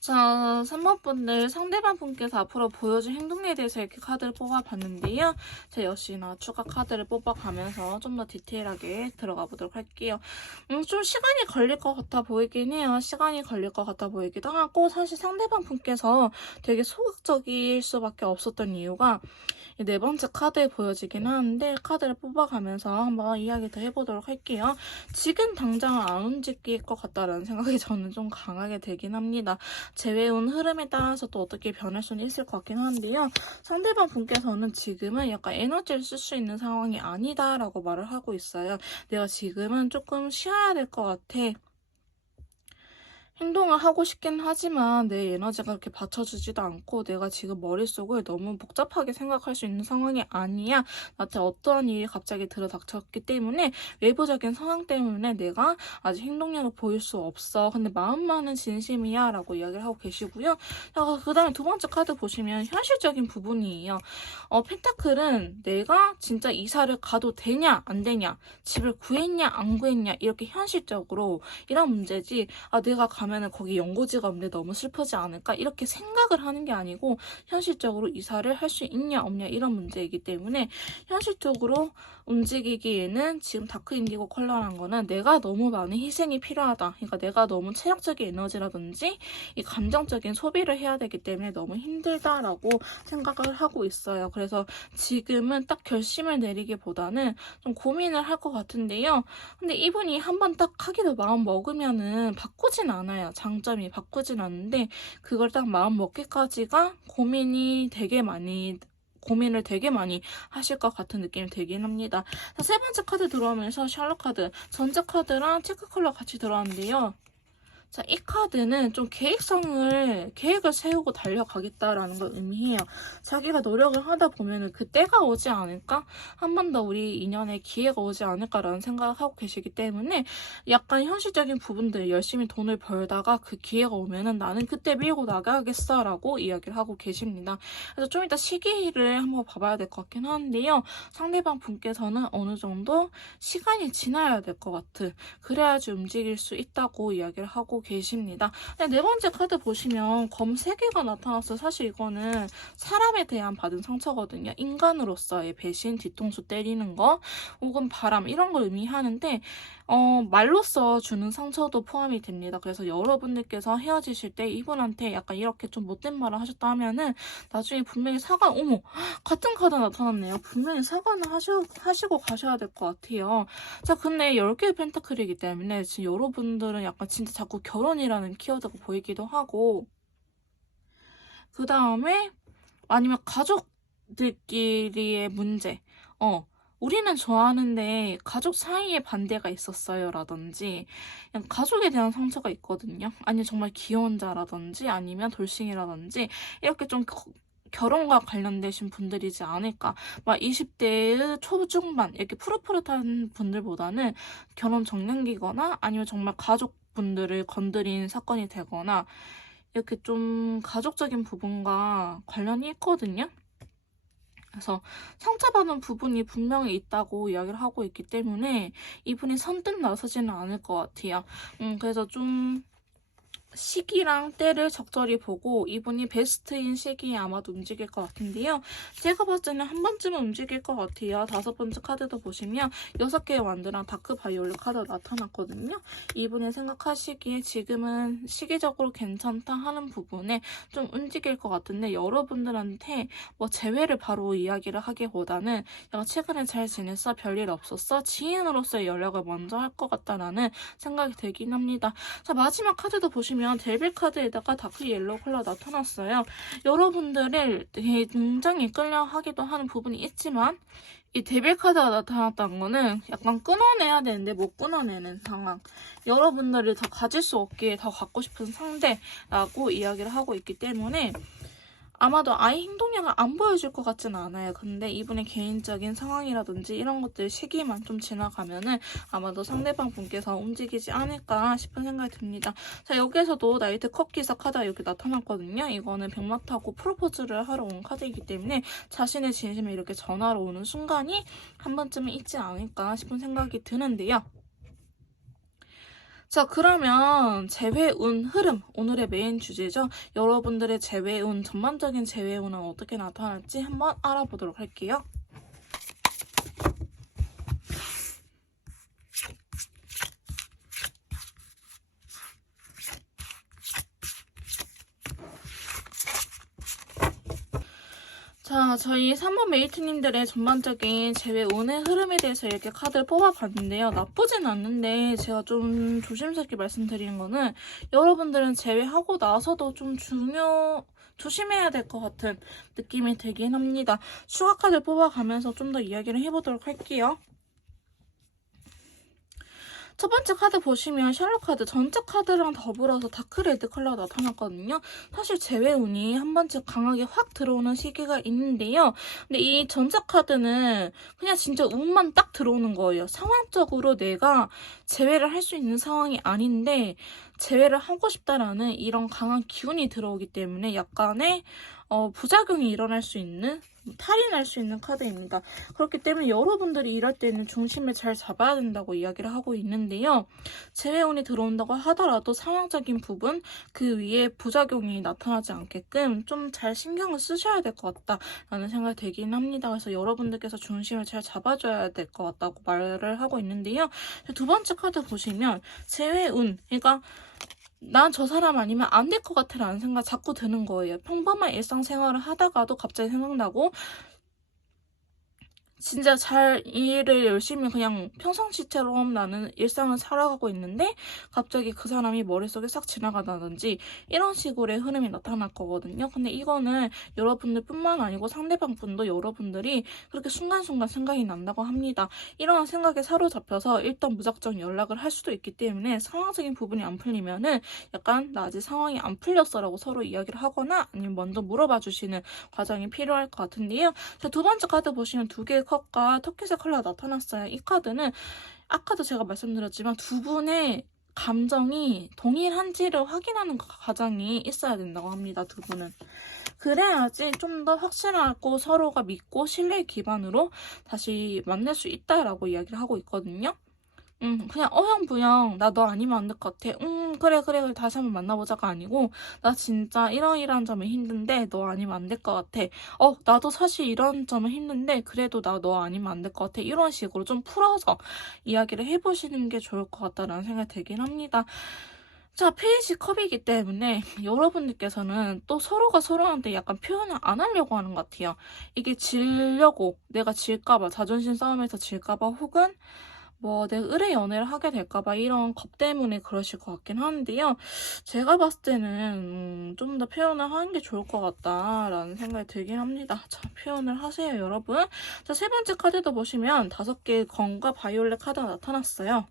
자, 3번 분들 상대방 분께서 앞으로 보여줄 행동에 대해서 이렇게 카드를 뽑아봤는데요. 제 역시나 추가 카드를 뽑아가면서 좀 더 디테일하게 들어가 보도록 할게요. 좀 시간이 걸릴 것 같아 보이긴 해요. 시간이 걸릴 것 같아 보이기도 하고 사실 상대방 분께서 되게 소극적일 수밖에 없었던 이유가 4번째 카드에 보여지긴 하는데 카드를 뽑아가면서 한번 이야기 더 해보도록 할게요. 지금 당장은 안 움직일 것 같다라는 생각이 저는 좀 강하게 들긴 합니다. 재회운 흐름에 따라서 또 어떻게 변할 수는 있을 것 같긴 한데요. 상대방 분께서는 지금은 약간 에너지를 쓸 수 있는 상황이 아니다라고 말을 하고 있어요. 내가 지금은 조금 쉬어야 될 것 같아. 행동을 하고 싶긴 하지만 내 에너지가 그렇게 받쳐주지도 않고 내가 지금 머릿속을 너무 복잡하게 생각할 수 있는 상황이 아니야. 나한테 어떠한 일이 갑자기 들어닥쳤기 때문에 외부적인 상황 때문에 내가 아직 행동력을 보일 수 없어. 근데 마음만은 진심이야 라고 이야기를 하고 계시고요. 그 다음에 2번째 카드 보시면 현실적인 부분이에요. 펜타클은 내가 진짜 이사를 가도 되냐 안 되냐 집을 구했냐 안 구했냐 이렇게 현실적으로 이런 문제지 내가 가면은 거기 연고지가 없는데 너무 슬프지 않을까 이렇게 생각을 하는 게 아니고 현실적으로 이사를 할 수 있냐 없냐 이런 문제이기 때문에 현실적으로 움직이기에는 지금 다크 인디고 컬러라는 거는 내가 너무 많은 희생이 필요하다. 그러니까 내가 너무 체력적인 에너지라든지 이 감정적인 소비를 해야 되기 때문에 너무 힘들다라고 생각을 하고 있어요. 그래서 지금은 딱 결심을 내리기보다는 좀 고민을 할 것 같은데요. 근데 이분이 한번 딱 하기로 마음 먹으면은 바꾸진 않아요. 장점이 바꾸진 않는데 그걸 딱 마음 먹기까지가 고민을 되게 많이 하실 것 같은 느낌이 들긴 합니다. 자, 3번째 카드 들어오면서 샬롯 카드, 전체 카드랑 체크 컬러 같이 들어왔는데요. 자, 이 카드는 좀 계획을 세우고 달려가겠다라는 걸 의미해요. 자기가 노력을 하다 보면은 그 때가 오지 않을까? 한 번 더 우리 인연에 기회가 오지 않을까라는 생각을 하고 계시기 때문에 약간 현실적인 부분들 열심히 돈을 벌다가 그 기회가 오면은 나는 그때 밀고 나가야겠어 라고 이야기를 하고 계십니다. 그래서 좀 이따 시기를 한번 봐봐야 될 것 같긴 한데요. 상대방 분께서는 어느 정도 시간이 지나야 될 것 같은 그래야지 움직일 수 있다고 이야기를 하고 계십니다. 네 번째 카드 보시면 검 3개가 나타났어요. 사실 이거는 사람에 대한 받은 상처거든요. 인간으로서의 배신, 뒤통수 때리는 거, 혹은 바람 이런 걸 의미하는데 말로써 주는 상처도 포함이 됩니다. 그래서 여러분들께서 헤어지실 때 이분한테 약간 이렇게 좀 못된 말을 하셨다 하면은 나중에 분명히 어머! 같은 카드 나타났네요. 분명히 사과는 하시고 가셔야 될 것 같아요. 자, 근데 10개의 펜타클이기 때문에 지금 여러분들은 약간 진짜 자꾸 결혼이라는 키워드가 보이기도 하고, 그 다음에 아니면 가족들끼리의 문제. 우리는 좋아하는데 가족 사이에 반대가 있었어요 라든지, 그냥 가족에 대한 상처가 있거든요. 아니면 정말 기혼자라든지 아니면 돌싱이라든지 이렇게 좀 결혼과 관련되신 분들이지 않을까. 막 20대의 초중반 이렇게 푸릇푸릇한 분들보다는 결혼 정년기거나 아니면 정말 가족분들을 건드린 사건이 되거나 이렇게 좀 가족적인 부분과 관련이 있거든요. 그래서 상처받은 부분이 분명히 있다고 이야기를 하고 있기 때문에 이분이 선뜻 나서지는 않을 것 같아요. 그래서 좀 시기랑 때를 적절히 보고 이분이 베스트인 시기에 아마도 움직일 것 같은데요. 제가 봤을 때는 한 번쯤은 움직일 것 같아요. 5번째 카드도 보시면 6개의 완드랑 다크 바이올렛 카드가 나타났거든요. 이분이 생각하시기에 지금은 시기적으로 괜찮다 하는 부분에 좀 움직일 것 같은데, 여러분들한테 뭐 재회를 바로 이야기를 하기보다는 약간 최근에 잘 지냈어? 별일 없었어? 지인으로서의 연락을 먼저 할 것 같다라는 생각이 들긴 합니다. 자, 마지막 카드도 보시면 데빌 카드에다가 다크 옐로우 컬러 나타났어요. 여러분들을 굉장히 끌려하기도 하는 부분이 있지만 이 데빌 카드가 나타났다는 거는 약간 끊어내야 되는데 못 끊어내는 상황. 여러분들을 더 가질 수 없기에 더 갖고 싶은 상대라고 이야기를 하고 있기 때문에 아마도 아예 행동량을 안 보여줄 것 같지는 않아요. 근데 이분의 개인적인 상황이라든지 이런 것들 시기만 좀 지나가면은 아마도 상대방 분께서 움직이지 않을까 싶은 생각이 듭니다. 자, 여기에서도 나이트 컵 기사 카드가 이렇게 나타났거든요. 이거는 백마 타고 프로포즈를 하러 온 카드이기 때문에 자신의 진심을 이렇게 전하러 오는 순간이 한 번쯤은 있지 않을까 싶은 생각이 드는데요. 자, 그러면 재회운 흐름, 오늘의 메인 주제죠. 여러분들의 재회운, 전반적인 재회운은 어떻게 나타날지 한번 알아보도록 할게요. 자, 저희 3번 메이트님들의 전반적인 재회운의 흐름에 대해서 이렇게 카드를 뽑아봤는데요. 나쁘진 않는데 제가 좀 조심스럽게 말씀드리는 거는, 여러분들은 재회하고 나서도 좀 조심해야 될 것 같은 느낌이 들긴 합니다. 추가 카드를 뽑아가면서 좀 더 이야기를 해보도록 할게요. 첫 번째 카드 보시면 샬롯 카드 전체 카드랑 더불어서 다크레드 컬러가 나타났거든요. 사실 재회운이 한 번쯤 강하게 확 들어오는 시기가 있는데요. 근데 이 전체 카드는 그냥 진짜 운만 딱 들어오는 거예요. 상황적으로 내가 재회를 할 수 있는 상황이 아닌데 재회를 하고 싶다라는 이런 강한 기운이 들어오기 때문에 약간의 부작용이 일어날 수 있는, 탈이 날 수 있는 카드입니다. 그렇기 때문에 여러분들이 일할 때는 중심을 잘 잡아야 된다고 이야기를 하고 있는데요. 재회운이 들어온다고 하더라도 상황적인 부분, 그 위에 부작용이 나타나지 않게끔 좀 잘 신경을 쓰셔야 될 것 같다라는 생각이 들긴 합니다. 그래서 여러분들께서 중심을 잘 잡아줘야 될 것 같다고 말을 하고 있는데요. 두 번째 카드 보시면 재회운, 그러니까 난 저 사람 아니면 안 될 것 같아 라는 생각 자꾸 드는 거예요. 평범한 일상생활을 하다가도 갑자기 생각나고, 진짜 잘 일을 열심히 그냥 평상시처럼 나는 일상을 살아가고 있는데 갑자기 그 사람이 머릿속에 싹 지나가다든지 이런 식으로의 흐름이 나타날 거거든요. 근데 이거는 여러분들 뿐만 아니고 상대방 분도 여러분들이 그렇게 순간순간 생각이 난다고 합니다. 이런 생각에 사로잡혀서 일단 무작정 연락을 할 수도 있기 때문에 상황적인 부분이 안 풀리면은 약간 나 아직 상황이 안 풀렸어 라고 서로 이야기를 하거나 아니면 먼저 물어봐 주시는 과정이 필요할 것 같은데요. 자, 두 번째 카드 보시면 2개의 컵과 터키색 컬러가 나타났어요. 이 카드는 아까도 제가 말씀드렸지만 두 분의 감정이 동일한지를 확인하는 과정이 있어야 된다고 합니다. 두 분은. 그래야지 좀 더 확실하고 서로가 믿고 신뢰 기반으로 다시 만날 수 있다라고 이야기를 하고 있거든요. 그냥 어영부영 나 너 아니면 안 될 것 같아. 그래 그래 그래 다시 한번 만나보자가 아니고 나 진짜 이런 점이 힘든데 너 아니면 안 될 것 같아. 나도 사실 이런 점은 힘든데 그래도 나 너 아니면 안 될 것 같아. 이런 식으로 좀 풀어서 이야기를 해보시는 게 좋을 것 같다라는 생각이 들긴 합니다. 자, 페이지 컵이기 때문에 여러분들께서는 또 서로가 서로한테 약간 표현을 안 하려고 하는 것 같아요. 이게 지려고, 내가 질까봐, 자존심 싸움에서 질까봐, 혹은 뭐 내 의뢰 연애를 하게 될까봐 이런 겁 때문에 그러실 것 같긴 하는데요. 제가 봤을 때는 좀 더 표현을 하는 게 좋을 것 같다라는 생각이 들긴 합니다. 자, 표현을 하세요, 여러분. 자, 세 번째 카드도 보시면 5개의 검과 바이올렛 카드가 나타났어요.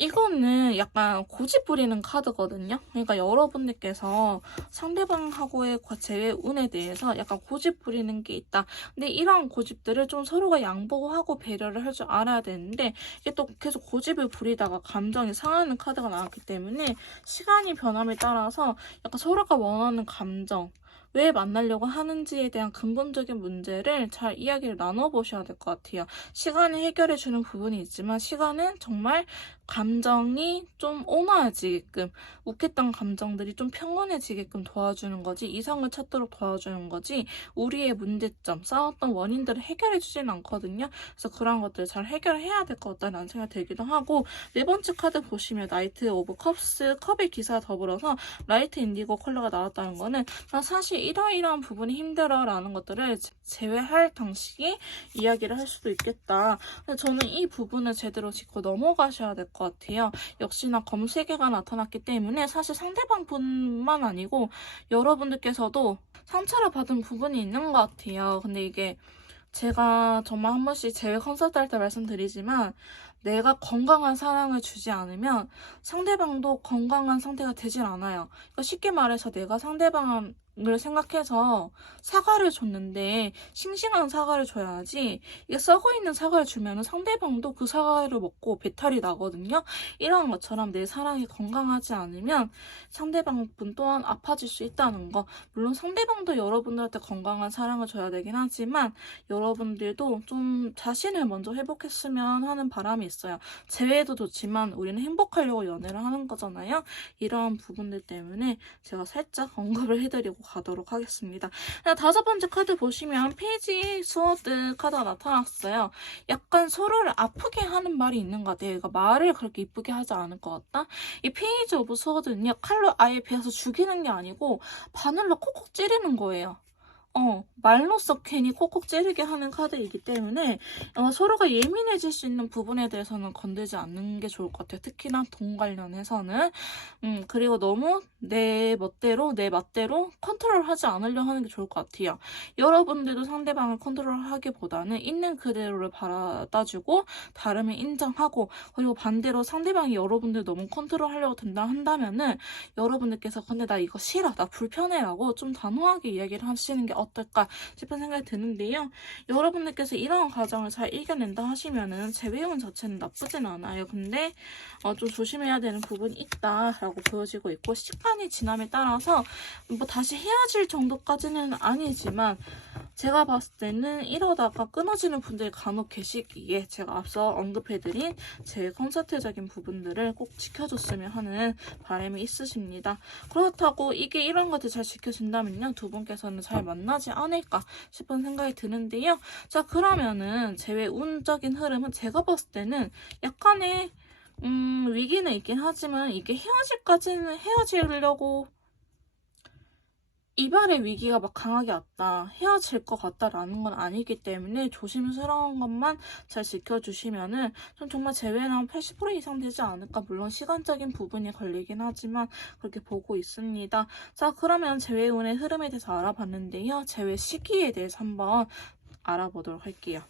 이거는 약간 고집 부리는 카드거든요. 그러니까 여러분들께서 상대방하고의 재회 운에 대해서 약간 고집 부리는 게 있다. 근데 이런 고집들을 좀 서로가 양보하고 배려를 할 줄 알아야 되는데 이게 또 계속 고집을 부리다가 감정이 상하는 카드가 나왔기 때문에 시간이 변함에 따라서 약간 서로가 원하는 감정, 왜 만나려고 하는지에 대한 근본적인 문제를 잘 이야기를 나눠보셔야 될 것 같아요. 시간이 해결해주는 부분이 있지만 시간은 정말 감정이 좀 온화해지게끔, 욱했던 감정들이 좀 평온해지게끔 도와주는 거지, 이성을 찾도록 도와주는 거지, 우리의 문제점, 싸웠던 원인들을 해결해주지는 않거든요. 그래서 그런 것들을 잘 해결해야 될 것 같다는 생각이 들기도 하고, 네 번째 카드 보시면 나이트 오브 컵스, 컵의 기사와 더불어서 라이트 인디고 컬러가 나왔다는 거는 나 사실 이러이러한 부분이 힘들어 라는 것들을 제외할 당시에 이야기를 할 수도 있겠다. 근데 저는 이 부분을 제대로 짚고 넘어가셔야 될 것 같아요. 역시나 검 3개가 나타났기 때문에 사실 상대방뿐만 아니고 여러분들께서도 상처를 받은 부분이 있는 것 같아요. 근데 이게 제가 정말 한 번씩 제외 컨설트 할 때 말씀드리지만 내가 건강한 사랑을 주지 않으면 상대방도 건강한 상태가 되질 않아요. 그러니까 쉽게 말해서 내가 상대방을 생각해서 사과를 줬는데 싱싱한 사과를 줘야지 이게 썩어있는 사과를 주면 상대방도 그 사과를 먹고 배탈이 나거든요. 이런 것처럼 내 사랑이 건강하지 않으면 상대방분 또한 아파질 수 있다는 거. 물론 상대방도 여러분들한테 건강한 사랑을 줘야 되긴 하지만 여러분들도 좀 자신을 먼저 회복했으면 하는 바람이 있어요. 재회도 좋지만 우리는 행복하려고 연애를 하는 거잖아요. 이런 부분들 때문에 제가 살짝 언급을 해드리고 가도록 하겠습니다. 5번째 카드 보시면 페이지 스워드 카드가 나타났어요. 약간 서로를 아프게 하는 말이 있는 것 같아요. 그러니까 말을 그렇게 이쁘게 하지 않을 것 같다. 이 페이지 오브 스워드는요. 칼로 아예 베어서 죽이는 게 아니고 바늘로 콕콕 찌르는 거예요. 말로써 괜히 콕콕 찌르게 하는 카드이기 때문에 서로가 예민해질 수 있는 부분에 대해서는 건들지 않는 게 좋을 것 같아요. 특히나 돈 관련해서는. 그리고 너무 내 맛대로 컨트롤하지 않으려 하는 게 좋을 것 같아요. 여러분들도 상대방을 컨트롤하기보다는 있는 그대로를 받아주고 다름을 인정하고 그리고 반대로 상대방이 여러분들 너무 컨트롤하려고 한다면은 여러분들께서 근데 나 이거 싫어, 나 불편해라고 좀 단호하게 이야기를 하시는 게 어떨까 싶은 생각이 드는데요. 여러분들께서 이런 과정을 잘 이겨낸다 하시면은 재회운 자체는 나쁘진 않아요. 근데 좀 조심해야 되는 부분이 있다라고 보여지고 있고 시간이 지남에 따라서 뭐 다시 헤어질 정도까지는 아니지만 제가 봤을 때는 이러다가 끊어지는 분들이 간혹 계시기에 제가 앞서 언급해드린 제 콘서트적인 부분들을 꼭 지켜줬으면 하는 바람이 있으십니다. 그렇다고 이게 이런 것들 잘 지켜진다면요. 두 분께서는 잘 만나지 않을까 싶은 생각이 드는데요. 자, 그러면은 제외 운적인 흐름은 제가 봤을 때는 약간의 위기는 있긴 하지만 이게 헤어지려고 이별의 위기가 막 강하게 왔다, 헤어질 것 같다라는 건 아니기 때문에 조심스러운 것만 잘 지켜주시면은 전 정말 재회는 한 80% 이상 되지 않을까. 물론 시간적인 부분이 걸리긴 하지만 그렇게 보고 있습니다. 자, 그러면 재회운의 흐름에 대해서 알아봤는데요. 재회 시기에 대해서 한번 알아보도록 할게요.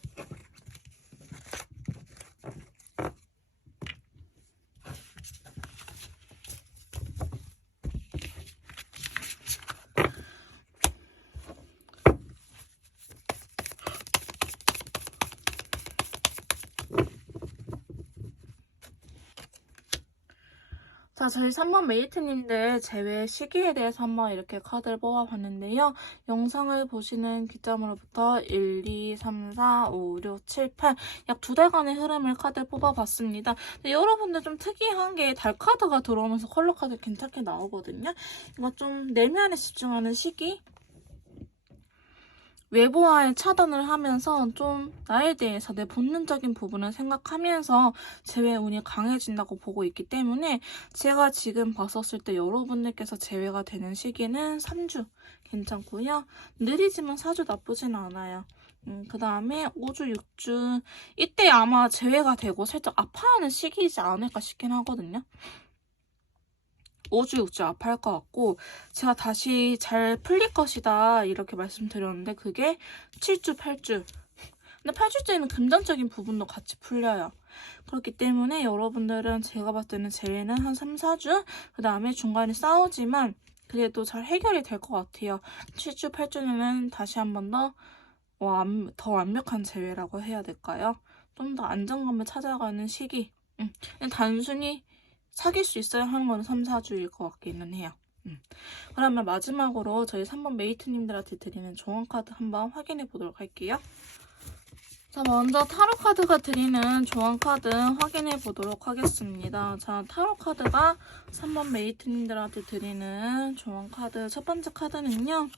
자, 저희 3번 메이트님들 제외 시기에 대해서 한번 이렇게 카드를 뽑아봤는데요. 영상을 보시는 기점으로부터 1, 2, 3, 4, 5, 6, 7, 8, 약 2달간의 흐름을 카드를 뽑아봤습니다. 근데 여러분들 좀 특이한 게 달 카드가 들어오면서 컬러 카드 괜찮게 나오거든요. 이거 좀 내면에 집중하는 시기? 외부와의 차단을 하면서 좀 나에 대해서 내 본능적인 부분을 생각하면서 재회 운이 강해진다고 보고 있기 때문에 제가 지금 봤었을 때 여러분들께서 재회가 되는 시기는 3주 괜찮고요. 느리지만 4주 나쁘진 않아요. 그 다음에 5주, 6주 이때 아마 재회가 되고 살짝 아파하는 시기이지 않을까 싶긴 하거든요. 5주, 6주 아파할 것 같고 제가 다시 잘 풀릴 것이다 이렇게 말씀드렸는데 그게 7주, 8주. 근데 8주째는 금전적인 부분도 같이 풀려요. 그렇기 때문에 여러분들은 제가 봤을 때는 제외는 한 3, 4주 그 다음에 중간에 싸우지만 그래도 잘 해결이 될 것 같아요. 7주, 8주는 다시 한 번 더 완벽한 제외라고 해야 될까요? 좀 더 안정감을 찾아가는 시기. 그냥 단순히 사귈 수 있어야 하는 건 3, 4주일 것 같기는 해요. 그러면 마지막으로 저희 3번 메이트님들한테 드리는 조언 카드 한번 확인해 보도록 할게요. 자, 먼저 타로 카드가 드리는 조언 카드 확인해 보도록 하겠습니다. 자, 타로 카드가 3번 메이트님들한테 드리는 조언 카드 첫 번째 카드는요.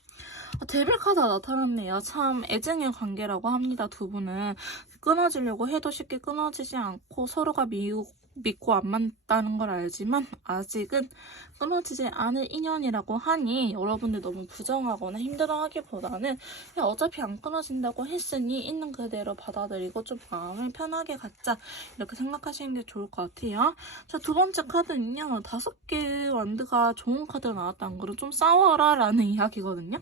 데빌 카드가 나타났네요. 참 애증의 관계라고 합니다. 두 분은 끊어지려고 해도 쉽게 끊어지지 않고 서로가 믿고 안 맞다는 걸 알지만 아직은 끊어지지 않을 인연이라고 하니 여러분들 너무 부정하거나 힘들어하기보다는 그냥 어차피 안 끊어진다고 했으니 있는 그대로 받아들이고 좀 마음을 편하게 갖자 이렇게 생각하시는 게 좋을 것 같아요. 자, 두 번째 카드는요. 5개의 완드가 좋은 카드가 나왔다는 거는 좀 싸워라 라는 이야기거든요.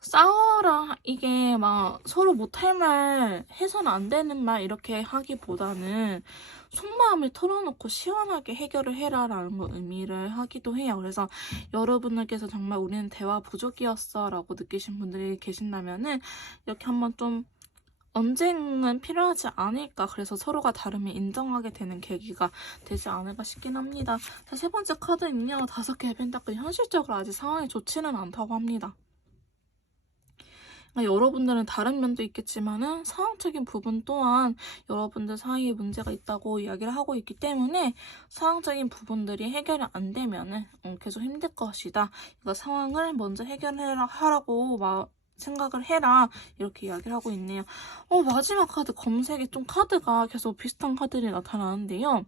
싸워라 이게 막 서로 못할 말 해서는 안 되는 말 이렇게 하기보다는 속마음을 털어놓고 시원하게 해결을 해라 라는 거 의미를 하기도 해요. 그래서 여러분들께서 정말 우리는 대화 부족이었어 라고 느끼신 분들이 계신다면은 이렇게 한번 좀 언쟁은 필요하지 않을까. 그래서 서로가 다름을 인정하게 되는 계기가 되지 않을까 싶긴 합니다. 자, 세 번째 카드는요. 5개의 펜타클 현실적으로 아직 상황이 좋지는 않다고 합니다. 여러분들은 다른 면도 있겠지만은 상황적인 부분 또한 여러분들 사이에 문제가 있다고 이야기를 하고 있기 때문에 상황적인 부분들이 해결이 안 되면은 계속 힘들 것이다. 이거 상황을 먼저 해결하라고 생각을 해라 이렇게 이야기를 하고 있네요. 마지막 카드 검색에 좀 카드가 계속 비슷한 카드들이 나타나는데요.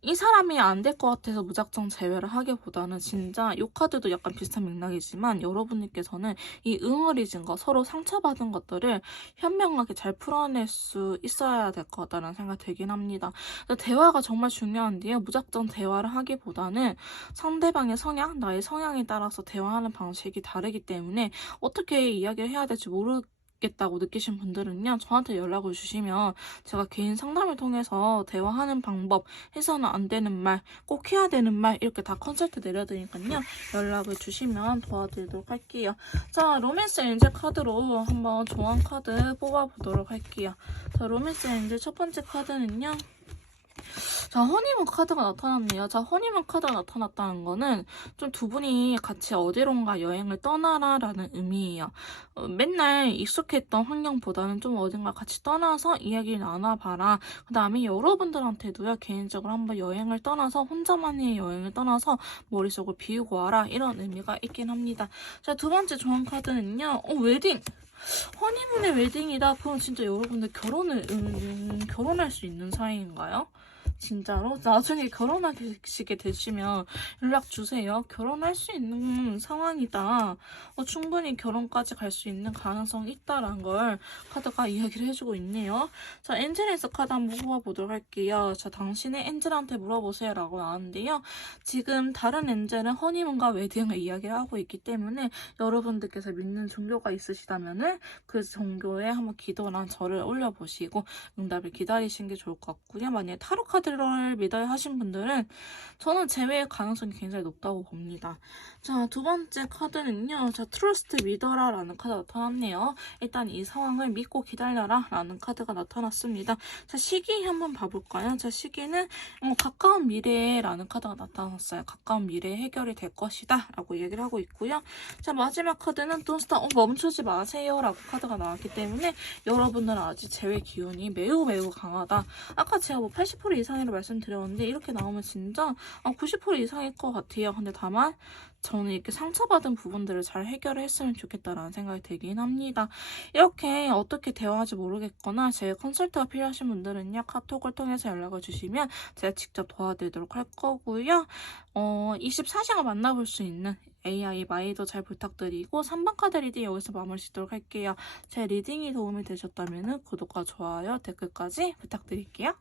이 사람이 안 될 것 같아서 무작정 제외를 하기보다는 진짜 이 카드도 약간 비슷한 맥락이지만 여러분들께서는 이 응어리진 거 서로 상처받은 것들을 현명하게 잘 풀어낼 수 있어야 될 것 같다는 생각이 들긴 합니다. 대화가 정말 중요한데요. 무작정 대화를 하기보다는 상대방의 성향, 나의 성향에 따라서 대화하는 방식이 다르기 때문에 어떻게 이야기를 해야 될지 겠다고 느끼신 분들은요 저한테 연락을 주시면 제가 개인 상담을 통해서 대화하는 방법, 해서는 안 되는 말, 꼭 해야 되는 말 이렇게 다 컨설트 내려드리니까요 연락을 주시면 도와드리도록 할게요. 자, 로맨스 엔젤 카드로 한번 조언 카드 뽑아보도록 할게요. 자, 로맨스 엔젤 첫 번째 카드는요. 자, 허니문 카드가 나타났네요. 자, 허니문 카드가 나타났다는 거는 좀 두 분이 같이 어디론가 여행을 떠나라 라는 의미예요. 맨날 익숙했던 환경보다는 좀 어딘가 같이 떠나서 이야기를 나눠봐라. 그 다음에 여러분들한테도요, 개인적으로 한번 여행을 떠나서 혼자만의 여행을 떠나서 머릿속을 비우고 와라. 이런 의미가 있긴 합니다. 자, 두 번째 조언 카드는요. 웨딩! 허니문의 웨딩이다. 그럼 진짜 여러분들 결혼할 수 있는 사이인가요? 진짜로? 나중에 결혼하시게 되시면 연락 주세요. 결혼할 수 있는 상황이다. 충분히 결혼까지 갈 수 있는 가능성이 있다라는 걸 카드가 이야기를 해주고 있네요. 자, 엔젤에서 카드 한번 뽑아보도록 할게요. 자, 당신의 엔젤한테 물어보세요 라고 나왔는데요. 지금 다른 엔젤은 허니문과 웨딩을 이야기를 하고 있기 때문에 여러분들께서 믿는 종교가 있으시다면은 그 종교에 한번 기도란 절을 올려보시고 응답을 기다리시는 게 좋을 것 같고요. 만약에 타로 카드 카드를 믿어야 하신 분들은 저는 제외의 가능성이 굉장히 높다고 봅니다. 자, 두 번째 카드는요. 자, 트러스트 믿어라 라는 카드가 나타났네요. 일단 이 상황을 믿고 기다려라 라는 카드가 나타났습니다. 자, 시기 한번 봐볼까요? 자, 시기는 가까운 미래라는 카드가 나타났어요. 가까운 미래에 해결이 될 것이다 라고 얘기를 하고 있고요. 자, 마지막 카드는 Don't stop, 멈추지 마세요 라고 카드가 나왔기 때문에 여러분들은 아직 제외 기운이 매우 강하다. 아까 제가 80% 이상이라고 말씀드렸는데 이렇게 나오면 진짜 90% 이상일 것 같아요. 근데 다만 저는 이렇게 상처받은 부분들을 잘 해결을 했으면 좋겠다라는 생각이 들긴 합니다. 이렇게 어떻게 대화할지 모르겠거나 제 컨설트가 필요하신 분들은요. 카톡을 통해서 연락을 주시면 제가 직접 도와드리도록 할 거고요. 24시간 만나볼 수 있는 AI 마이도 잘 부탁드리고 3번 카드 리딩 여기서 마무리 짓도록 할게요. 제 리딩이 도움이 되셨다면 구독과 좋아요, 댓글까지 부탁드릴게요.